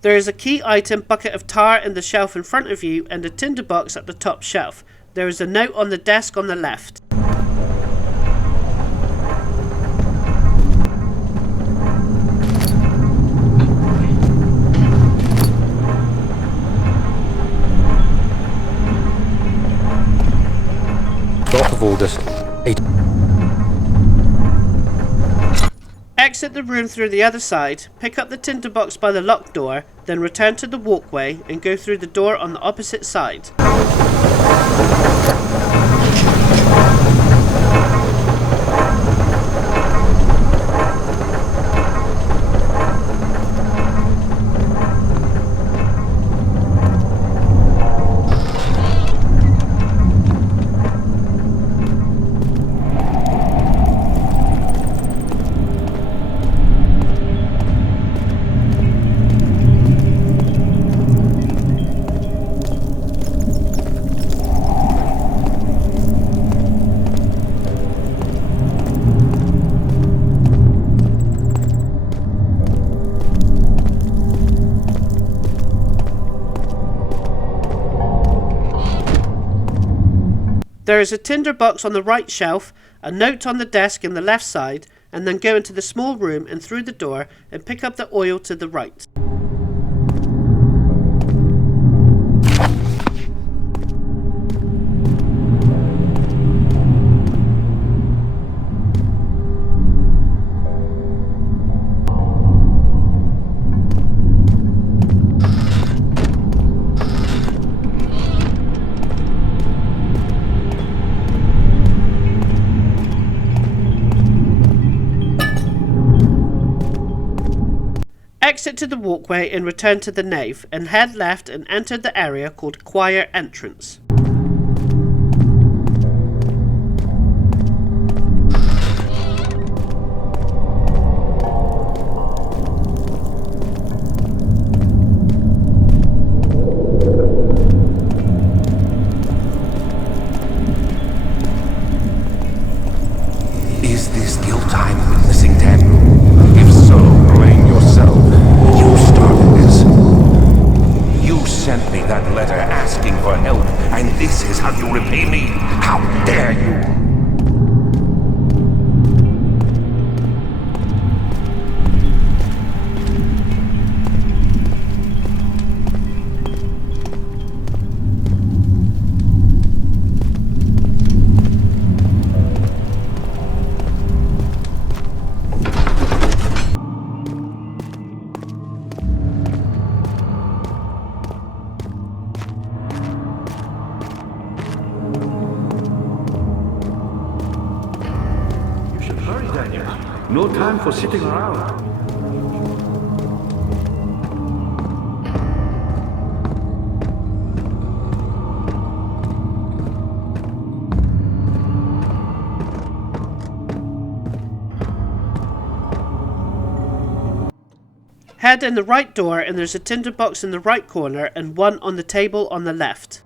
There is a key item bucket of tar in the shelf in front of you and a tinderbox at the top shelf. There is a note on the desk on the left. Of August, 8. Exit the room through the other side, pick up the tinderbox by the locked door, then return to the walkway and go through the door on the opposite side. There is a tinderbox on the right shelf, a note on the desk in the left side, and then go into the small room and through the door and pick up the oil to the right. Exit to the walkway and return to the nave, and head left and enter the area called Choir Entrance. Is this guilt I'm witnessing, Daniel? If so, blame yourself. You started this. You sent me that letter asking for help, and this is how you repay me? How dare you! No time for sitting around. Head in the right door and there's a tinderbox in the right corner and one on the table on the left.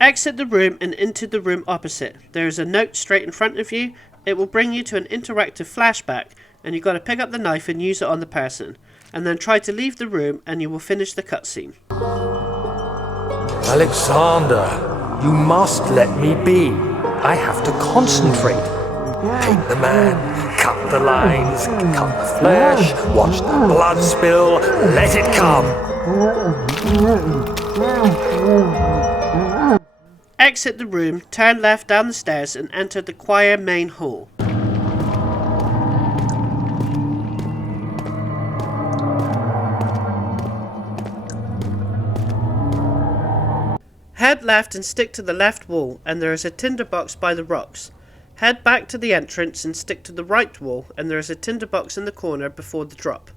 Exit the room and into the room opposite. There is a note straight in front of you. It will bring you to an interactive flashback, and you've got to pick up the knife and use it on the person, and then try to leave the room and you will finish the cutscene. Alexander, you must let me be. I have to concentrate. Paint the man, cut the lines, cut the flesh, watch the blood spill, let it come. Exit the room, turn left down the stairs and enter the choir main hall. Head left and stick to the left wall and there is a tinderbox by the rocks. Head back to the entrance and stick to the right wall and there is a tinderbox in the corner before the drop.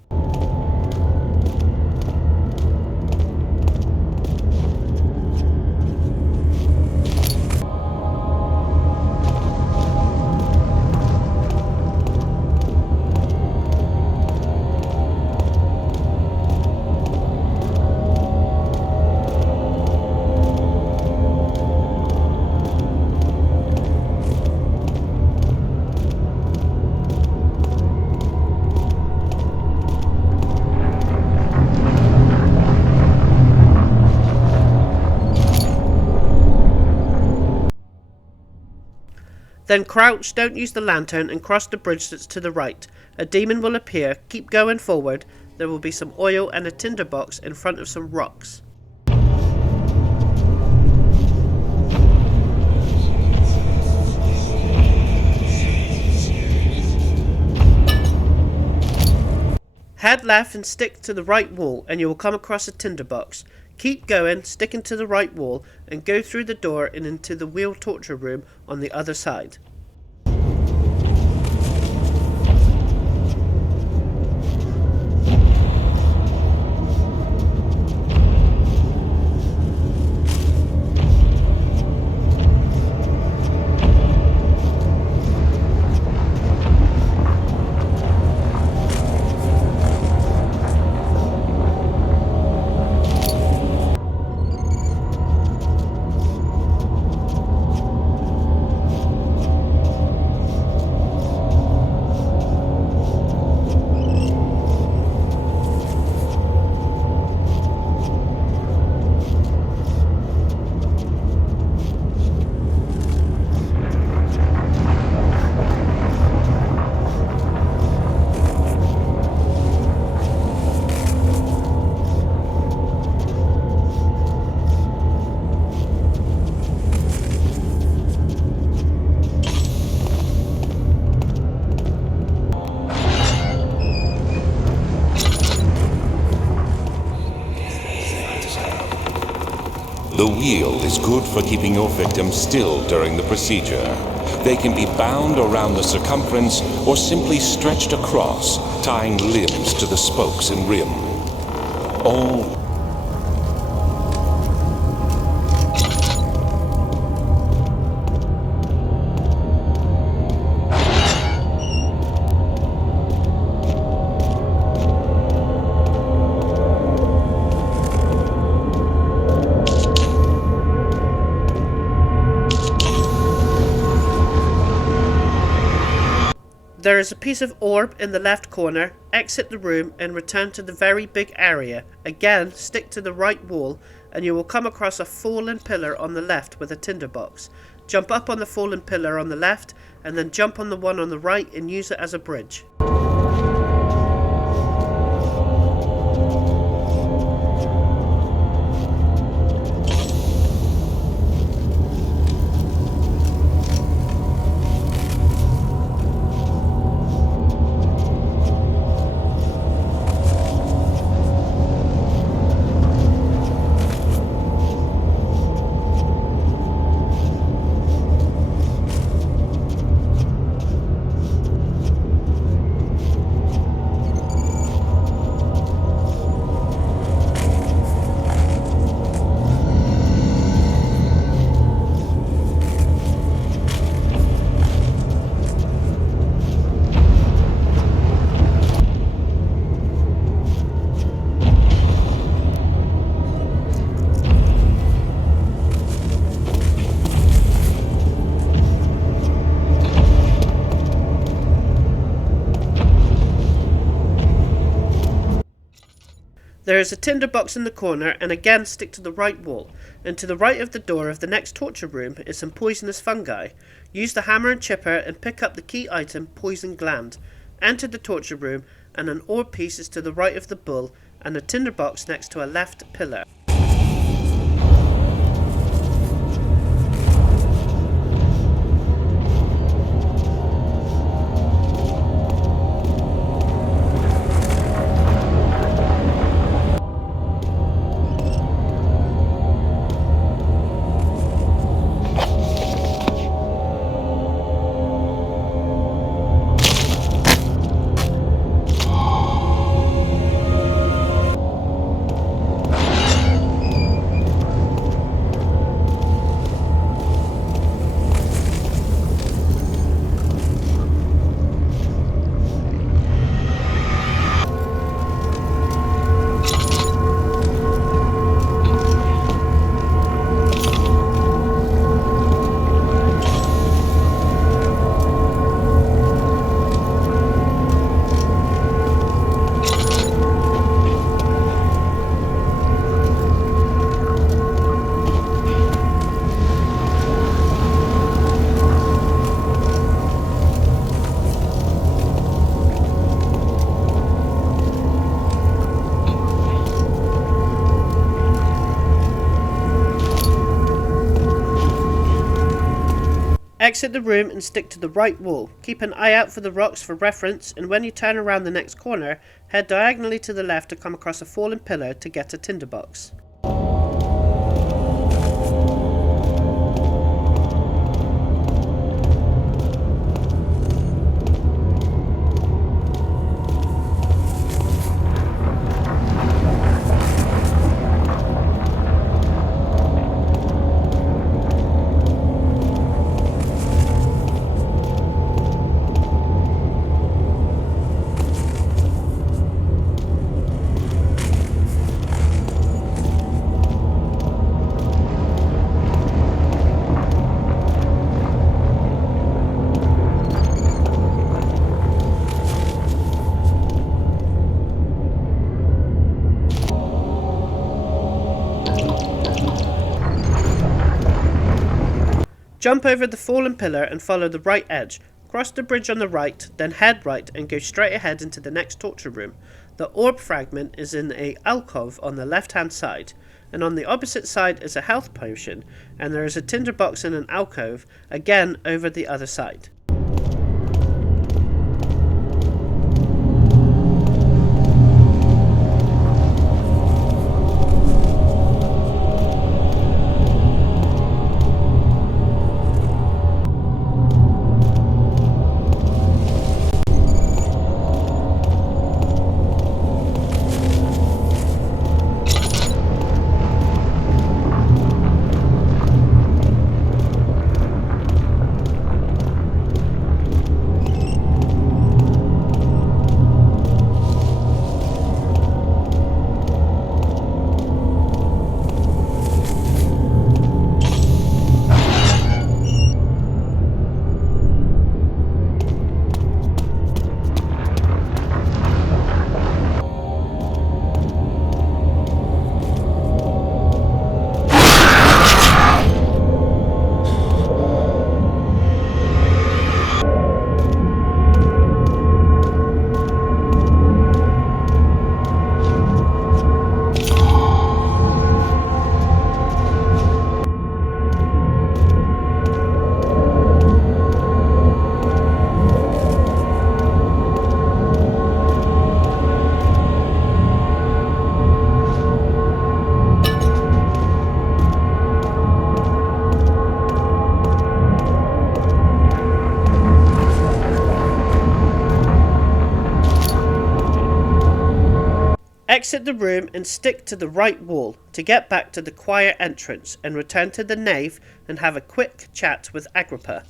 Then crouch, don't use the lantern, and cross the bridge that's to the right. A demon will appear, keep going forward, there will be some oil and a tinderbox in front of some rocks. Head left and stick to the right wall and you will come across a tinderbox. Keep going, sticking to the right wall, and go through the door and into the wheel torture room on the other side. The wheel is good for keeping your victims still during the procedure. They can be bound around the circumference or simply stretched across, tying limbs to the spokes and rim. All There is a piece of orb in the left corner. Exit the room and return to the very big area. Again, stick to the right wall and you will come across a fallen pillar on the left with a tinderbox. Jump up on the fallen pillar on the left and then jump on the one on the right and use it as a bridge. There is a tinderbox in the corner, and again stick to the right wall, and to the right of the door of the next torture room is some poisonous fungi. Use the hammer and chipper and pick up the key item, Poison Gland. Enter the torture room, and an orb piece is to the right of the bull, and a tinderbox next to a left pillar. Exit the room and stick to the right wall. Keep an eye out for the rocks for reference, and when you turn around the next corner, head diagonally to the left to come across a fallen pillar to get a tinderbox. Jump over the fallen pillar and follow the right edge. Cross the bridge on the right, then head right and go straight ahead into the next torture room. The orb fragment is in a alcove on the left hand side, and on the opposite side is a health potion, and there is a tinderbox in an alcove, again over the other side. Exit the room and stick to the right wall to get back to the choir entrance and return to the nave and have a quick chat with Aggripa.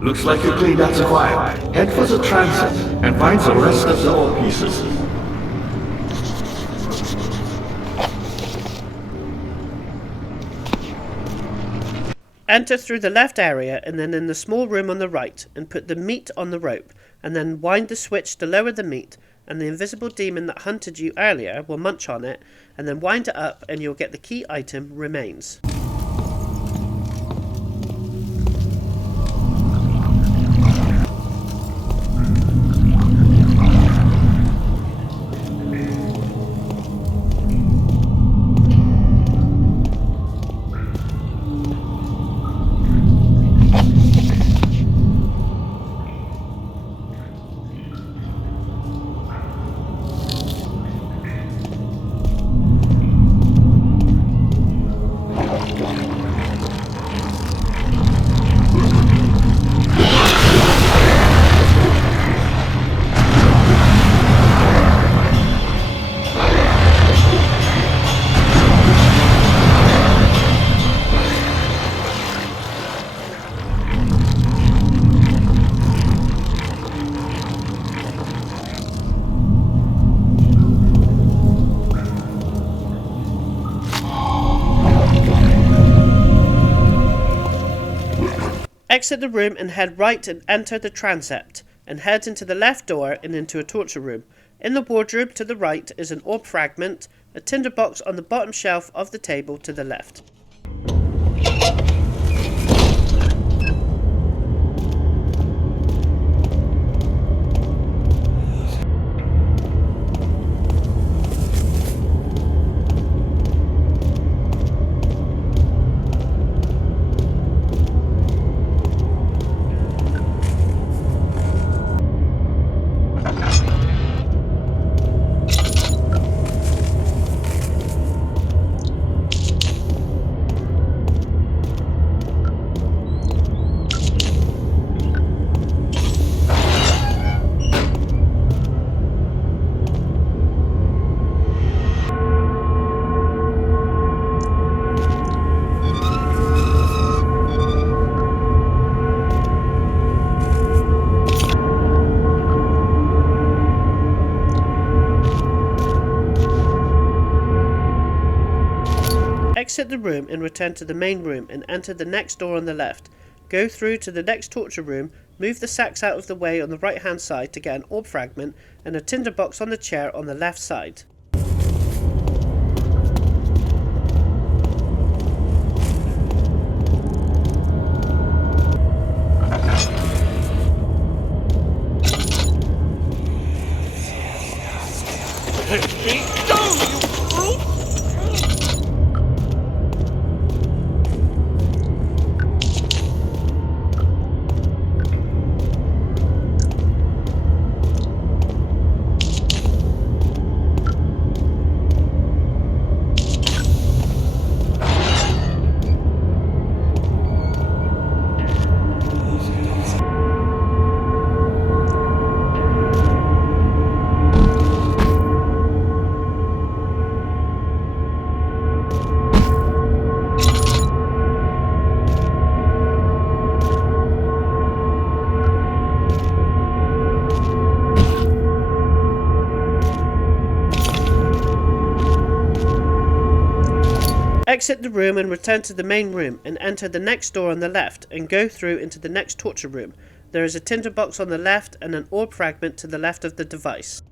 Looks like you cleaned out the choir. Head for the transept and find the rest of the ore pieces. Enter through the left area and then in the small room on the right and put the meat on the rope and then wind the switch to lower the meat, and the invisible demon that hunted you earlier will munch on it, and then wind it up and you'll get the key item Remains. Exit the room and head right and enter the transept, and head into the left door and into a torture room. In the wardrobe to the right is an orb fragment, a tinderbox on the bottom shelf of the table to the left. Exit the room and return to the main room and enter the next door on the left. Go through to the next torture room, move the sacks out of the way on the right hand side to get an orb fragment and a tinderbox on the chair on the left side. Let me go, you brute! Exit the room and return to the main room and enter the next door on the left and go through into the next torture room. There is a tinderbox on the left and an orb fragment to the left of the device.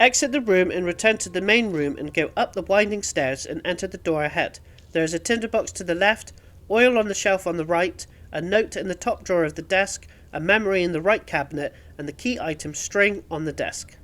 Exit the room and return to the main room and go up the winding stairs and enter the door ahead. There is a tinderbox to the left, oil on the shelf on the right, a note in the top drawer of the desk, a memory in the right cabinet, and the key item string on the desk.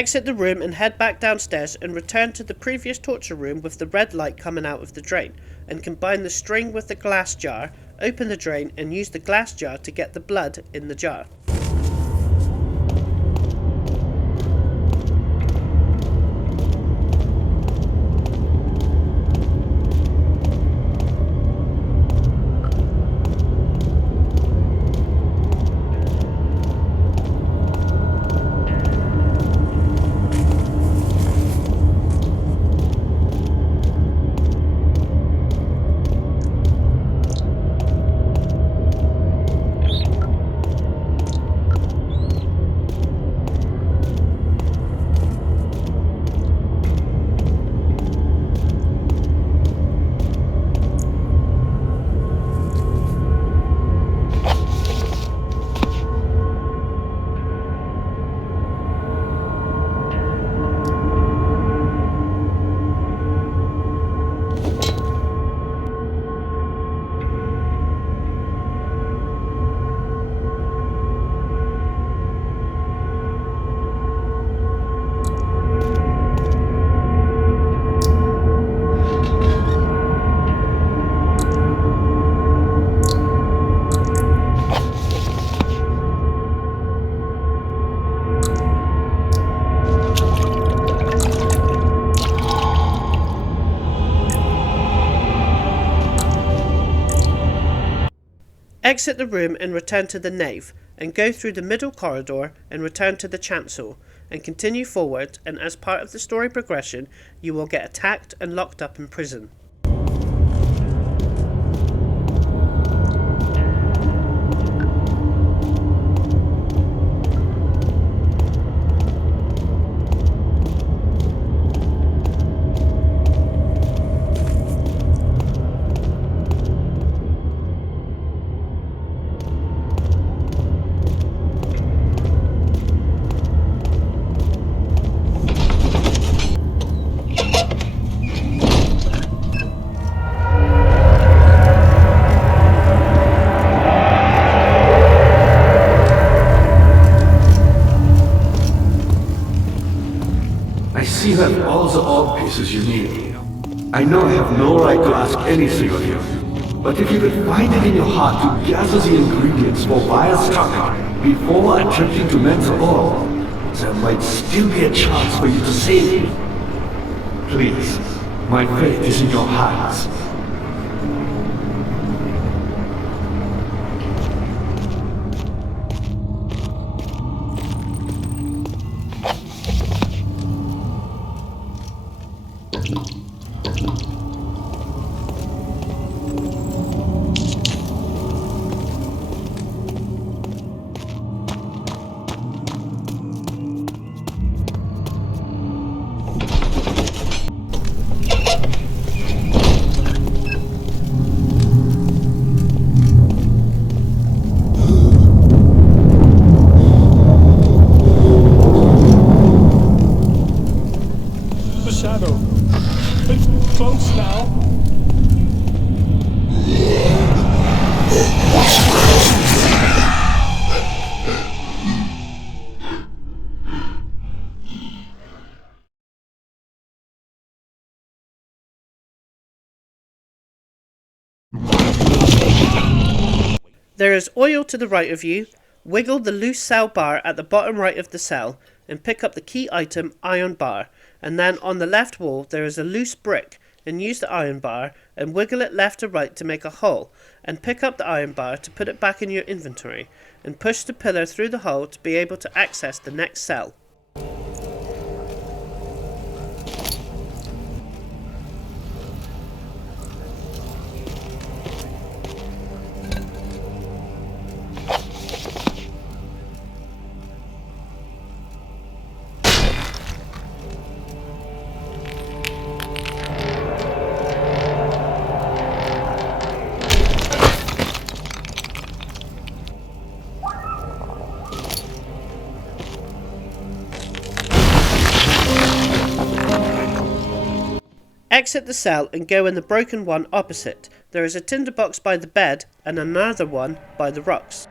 Exit the room and head back downstairs and return to the previous torture room with the red light coming out of the drain, and combine the string with the glass jar, open the drain and use the glass jar to get the blood in the jar. Exit the room and return to the Nave, and go through the middle corridor and return to the Chancel, and continue forward, and as part of the story progression, you will get attacked and locked up in prison. You have all the orb pieces you need. I know I have no right to ask anything of you, but if you could find it in your heart to gather the ingredients for Wire's structure before attempting to mend the orb, there might still be a chance for you to save me. Please, my fate is in your hands. There is oil to the right of you. Wiggle the loose cell bar at the bottom right of the cell and pick up the key item iron bar, and then on the left wall there is a loose brick, and use the iron bar and wiggle it left to right to make a hole, and pick up the iron bar to put it back in your inventory, and push the pillar through the hole to be able to access the next cell. Exit the cell and go in the broken one opposite. There is a tinderbox by the bed and another one by the rocks.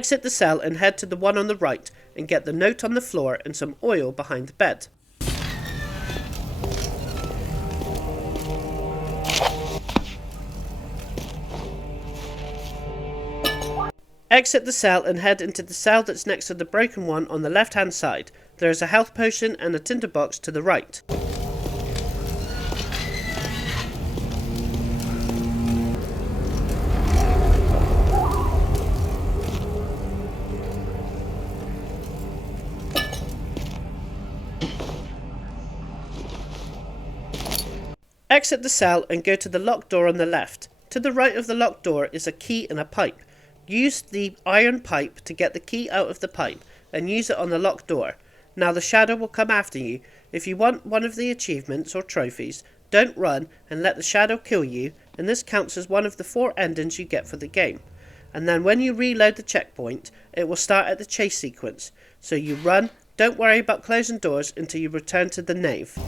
Exit the cell and head to the one on the right and get the note on the floor and some oil behind the bed. Exit the cell and head into the cell that's next to the broken one on the left hand side. There is a health potion and a tinderbox to the right. Exit the cell and go to the locked door on the left. To the right of the locked door is a key and a pipe. Use the iron pipe to get the key out of the pipe and use it on the locked door. Now the shadow will come after you. If you want one of the achievements or trophies, don't run and let the shadow kill you, and this counts as one of the 4 endings you get for the game. And then when you reload the checkpoint, it will start at the chase sequence. So you run, don't worry about closing doors until you return to the Nave.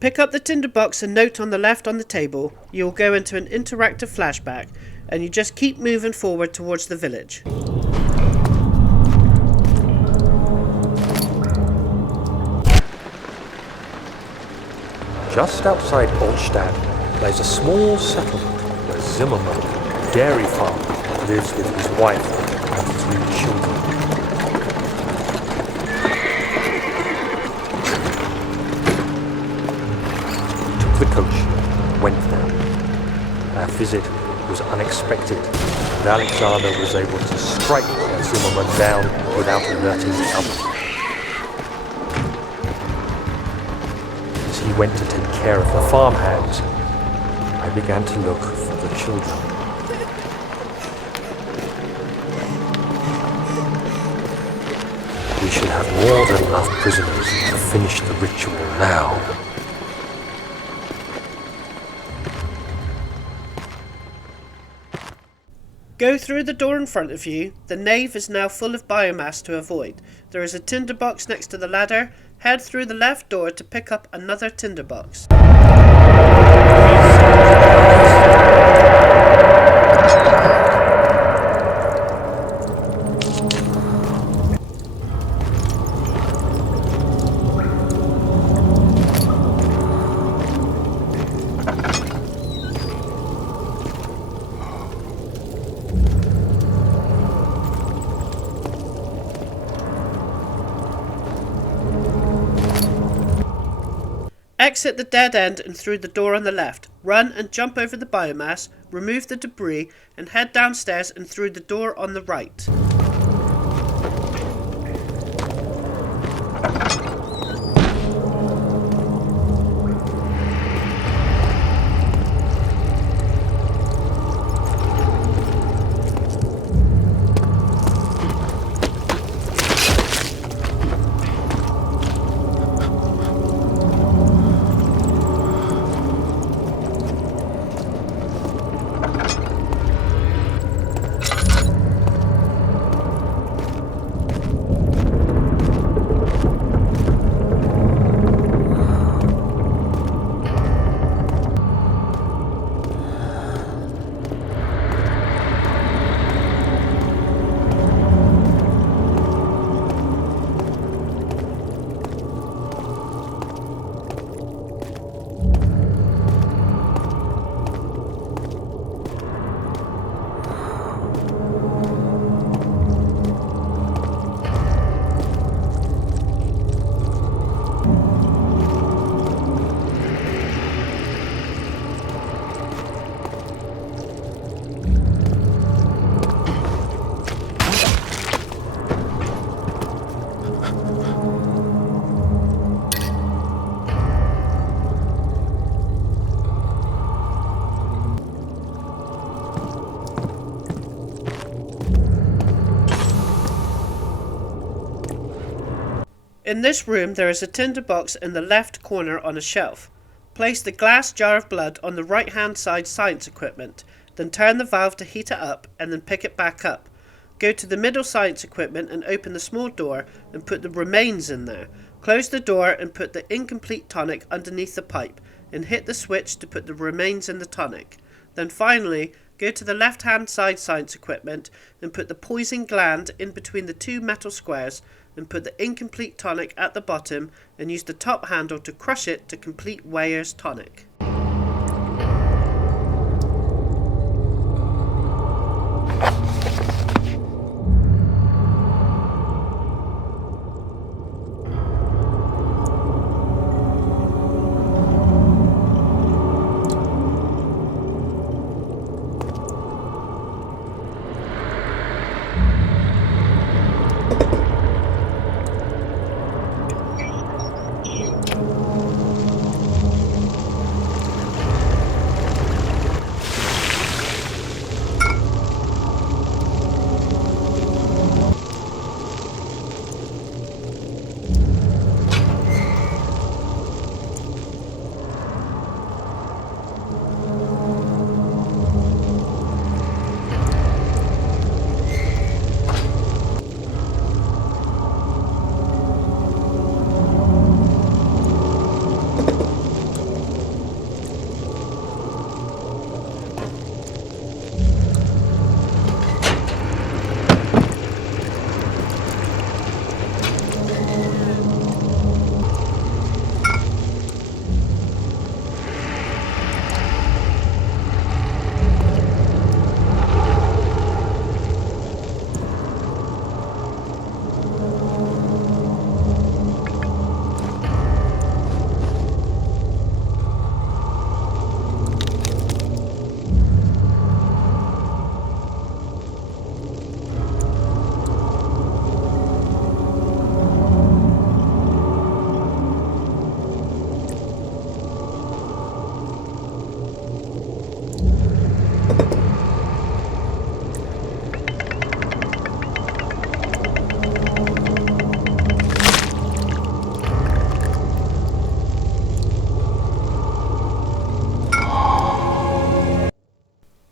Pick up the tinderbox and note on the left on the table. You'll go into an interactive flashback, and you just keep moving forward towards the village. Just outside Altstadt lies a small settlement where Zimmerman, dairy farmer, lives with his wife and 3 children. We took the coach and went there. Our visit was unexpected, and Alexander was able to strike Zimmerman down without alerting the others. As he went to take care of the farmhands, I began to look for the children. We should have more than enough prisoners to finish the ritual now. Go through the door in front of you. The nave is now full of biomass to avoid. There is a tinderbox next to the ladder. Head through the left door to pick up another tinderbox. Exit the dead end and through the door on the left. Run and jump over the biomass, remove the debris, and head downstairs and through the door on the right. In this room there is a tinderbox in the left corner on a shelf. Place the glass jar of blood on the right hand side science equipment, then turn the valve to heat it up and then pick it back up. Go to the middle science equipment and open the small door and put the remains in there. Close the door and put the incomplete tonic underneath the pipe and hit the switch to put the remains in the tonic. Then finally, go to the left hand side science equipment and put the poison gland in between the two metal squares and put the incomplete tonic at the bottom and use the top handle to crush it to complete Weyer's tonic.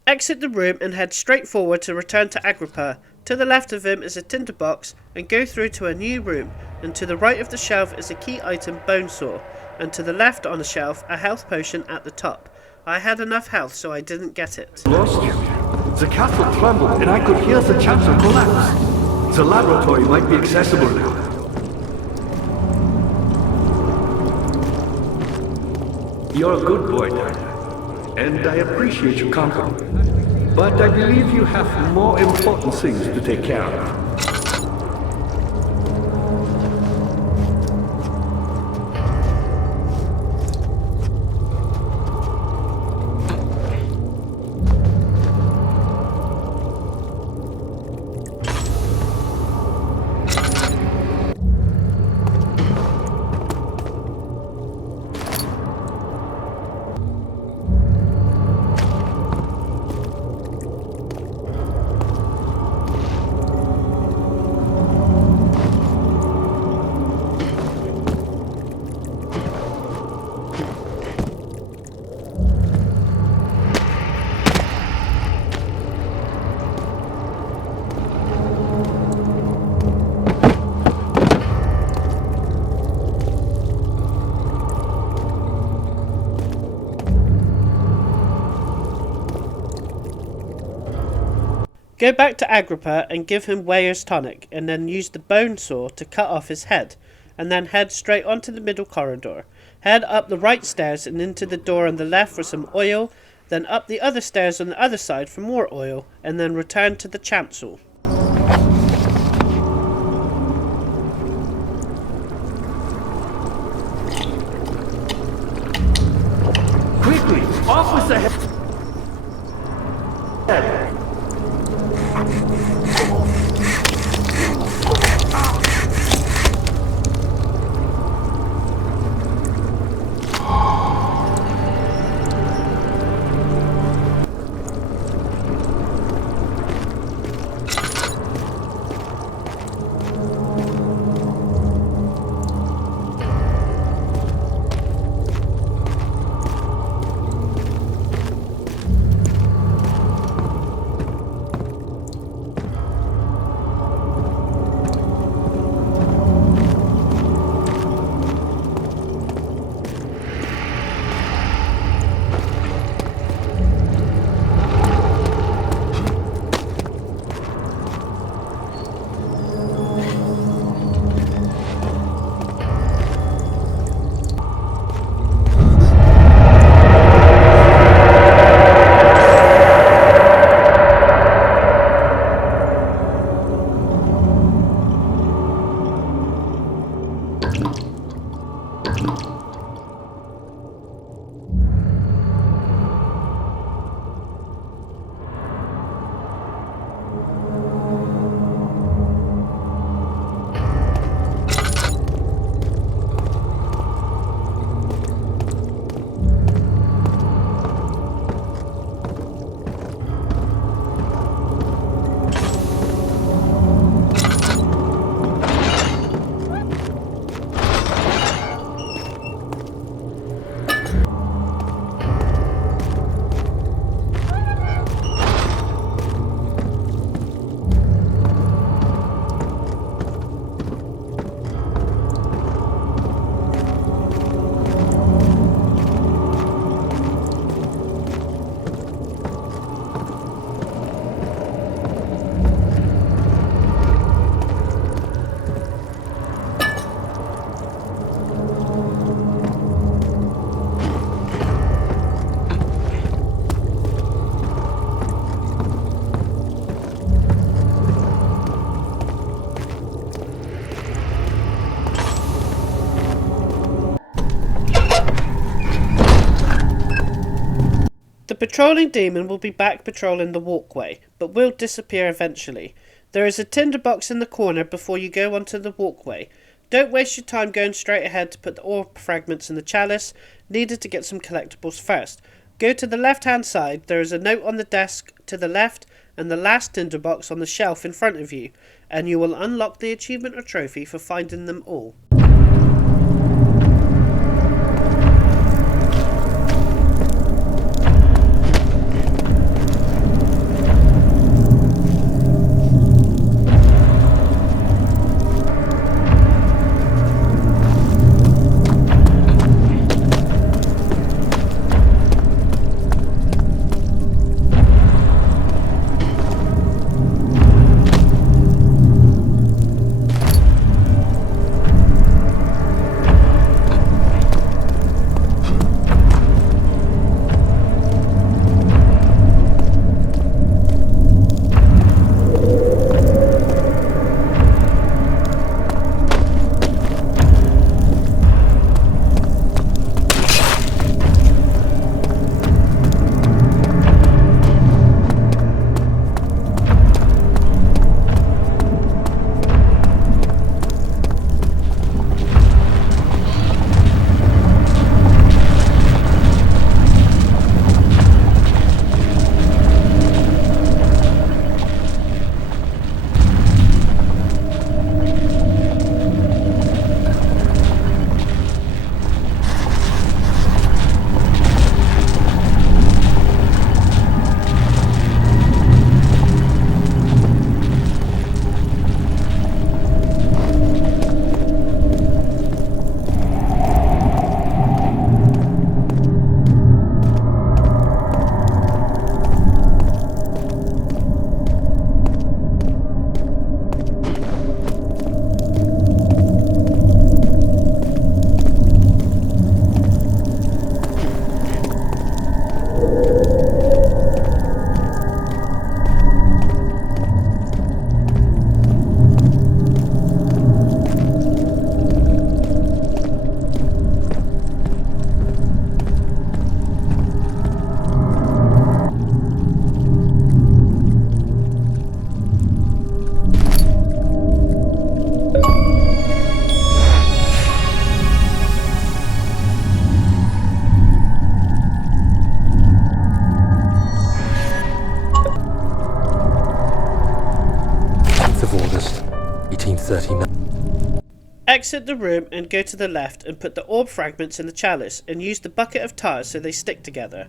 Exit the room and head straight forward to return to Aggripa. To the left of him is a tinderbox and go through to a new room, and to the right of the shelf is a key item bone saw, and to the left on a shelf a health potion at the top. I had enough health so I didn't get it. Lost you. The castle trembled and I could hear the chancel collapse. The laboratory might be accessible now. You're a good boy, Dad, and I appreciate your company. But I believe you have more important things to take care of. Go back to Aggripa and give him Weyer's tonic, and then use the bone saw to cut off his head, and then head straight onto the middle corridor. Head up the right stairs and into the door on the left for some oil, then up the other stairs on the other side for more oil, and then return to the chancel. Quickly, off with the head. The patrolling demon will be back patrolling the walkway, but will disappear eventually. There is a tinderbox in the corner before you go onto the walkway. Don't waste your time going straight ahead to put the orb fragments in the chalice, needed to get some collectibles first. Go to the left hand side, there is a note on the desk to the left and the last tinderbox on the shelf in front of you, and you will unlock the achievement or trophy for finding them all. 39. Exit the room and go to the left and put the orb fragments in the chalice and use the bucket of tar so they stick together.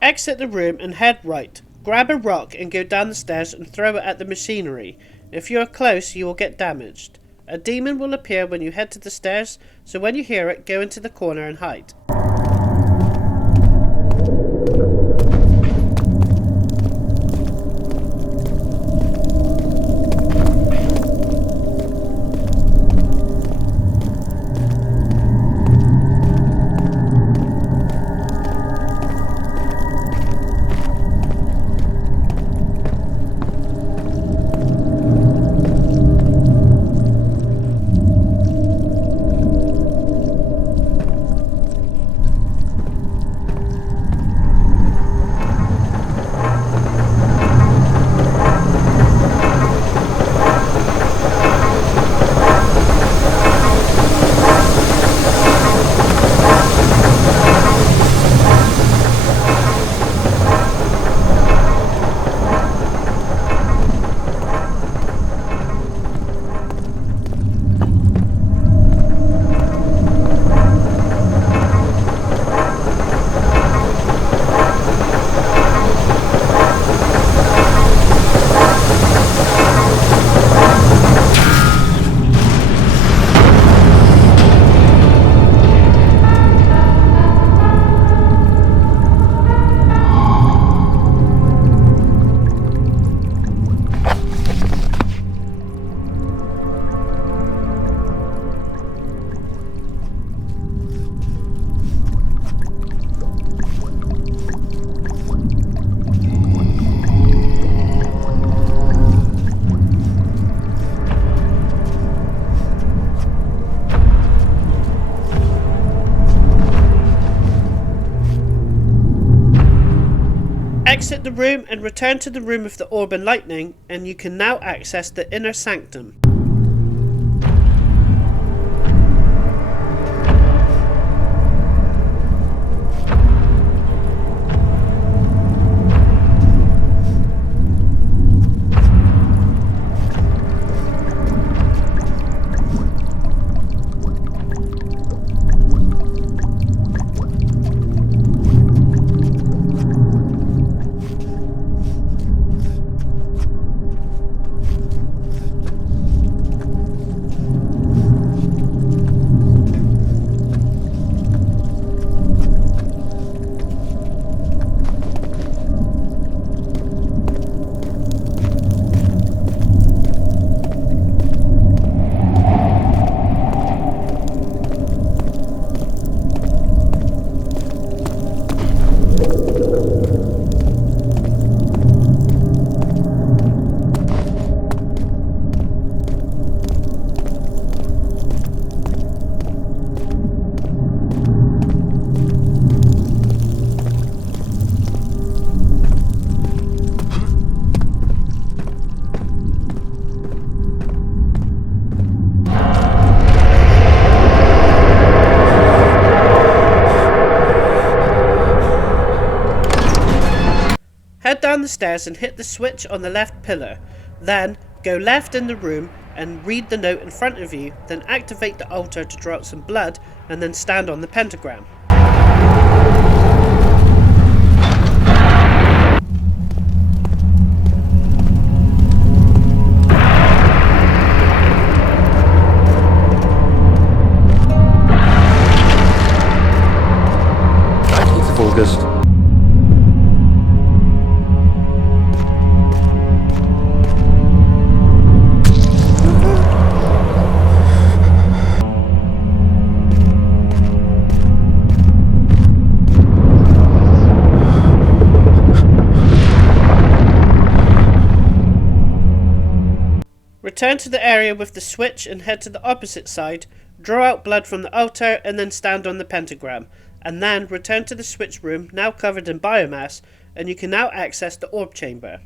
Exit the room and head right. Grab a rock and go down the stairs and throw it at the machinery. If you are close, you will get damaged. A demon will appear when you head to the stairs, so when you hear it, go into the corner and hide. Exit the room and return to the room of the orb and lightning, and you can now access the inner sanctum. the stairs and hit the switch on the left pillar. Then, go left in the room and read the note in front of you, then activate the altar to draw out some blood, and then stand on the pentagram. August. Return to the area with the switch and head to the opposite side, draw out blood from the altar and then stand on the pentagram, and then return to the switch room, now covered in biomass, and you can now access the orb chamber.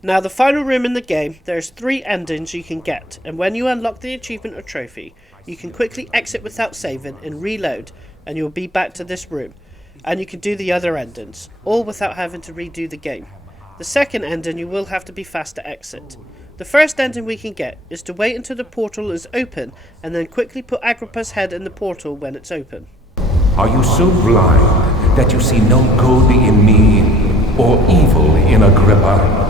Now the final room in the game, there's 3 endings you can get, and when you unlock the achievement or trophy, you can quickly exit without saving and reload, and you'll be back to this room, and you can do the other endings, all without having to redo the game. The second ending you will have to be fast to exit. The first ending we can get is to wait until the portal is open, and then quickly put Agrippa's head in the portal when it's open. Are you so blind that you see no good in me or evil in Aggripa?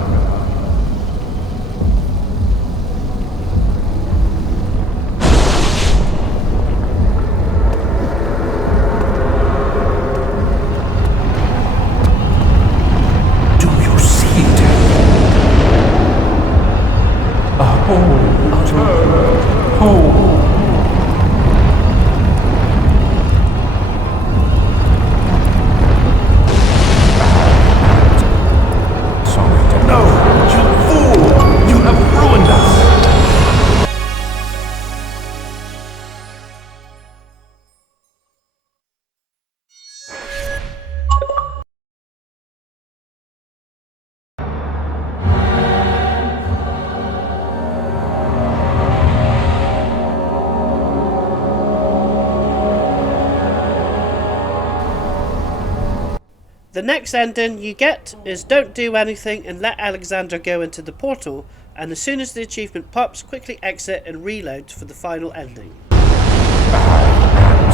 The next ending you get is don't do anything and let Alexander go into the portal, and as soon as the achievement pops, quickly exit and reload for the final ending.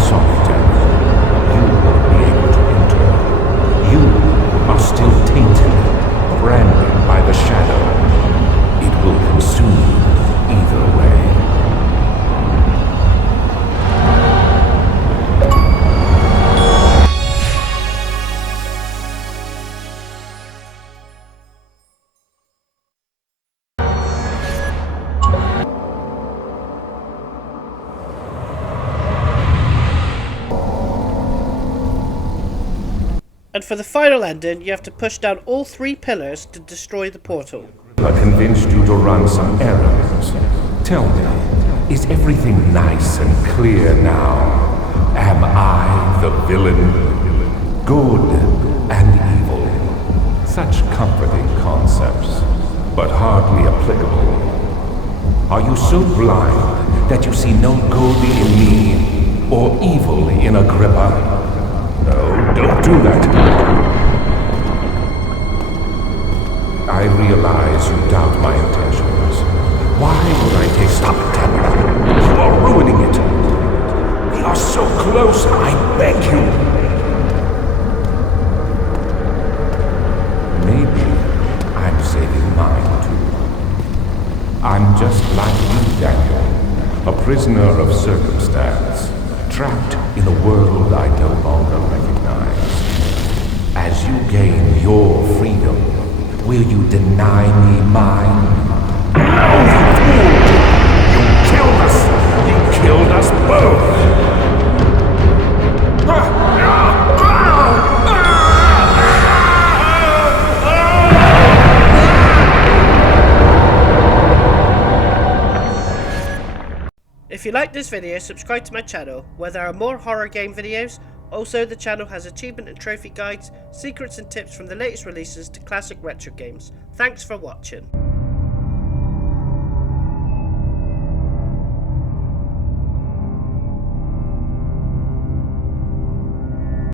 Solitaire, you won't be able to enter. You are still tainted, branded by the shadow. It will consume you either way. And for the final ending, you have to push down all 3 pillars to destroy the portal. I convinced you to run some errands. Tell me, is everything nice and clear now? Am I the villain? Good and evil. Such comforting concepts, but hardly applicable. Are you so blind that you see no good in me or evil in Aggripa? No, don't do that. I realize you doubt my intentions. Why would I take... Stop it, Tamara. You are ruining it. just like you, Daniel, a prisoner of circumstance, trapped in a world I no longer recognize. As you gain your freedom, will you deny me mine? No, you fool! You killed us! You killed us both! If you like this video, subscribe to my channel, where there are more horror game videos. Also, the channel has achievement and trophy guides, secrets and tips from the latest releases to classic retro games. Thanks for watching.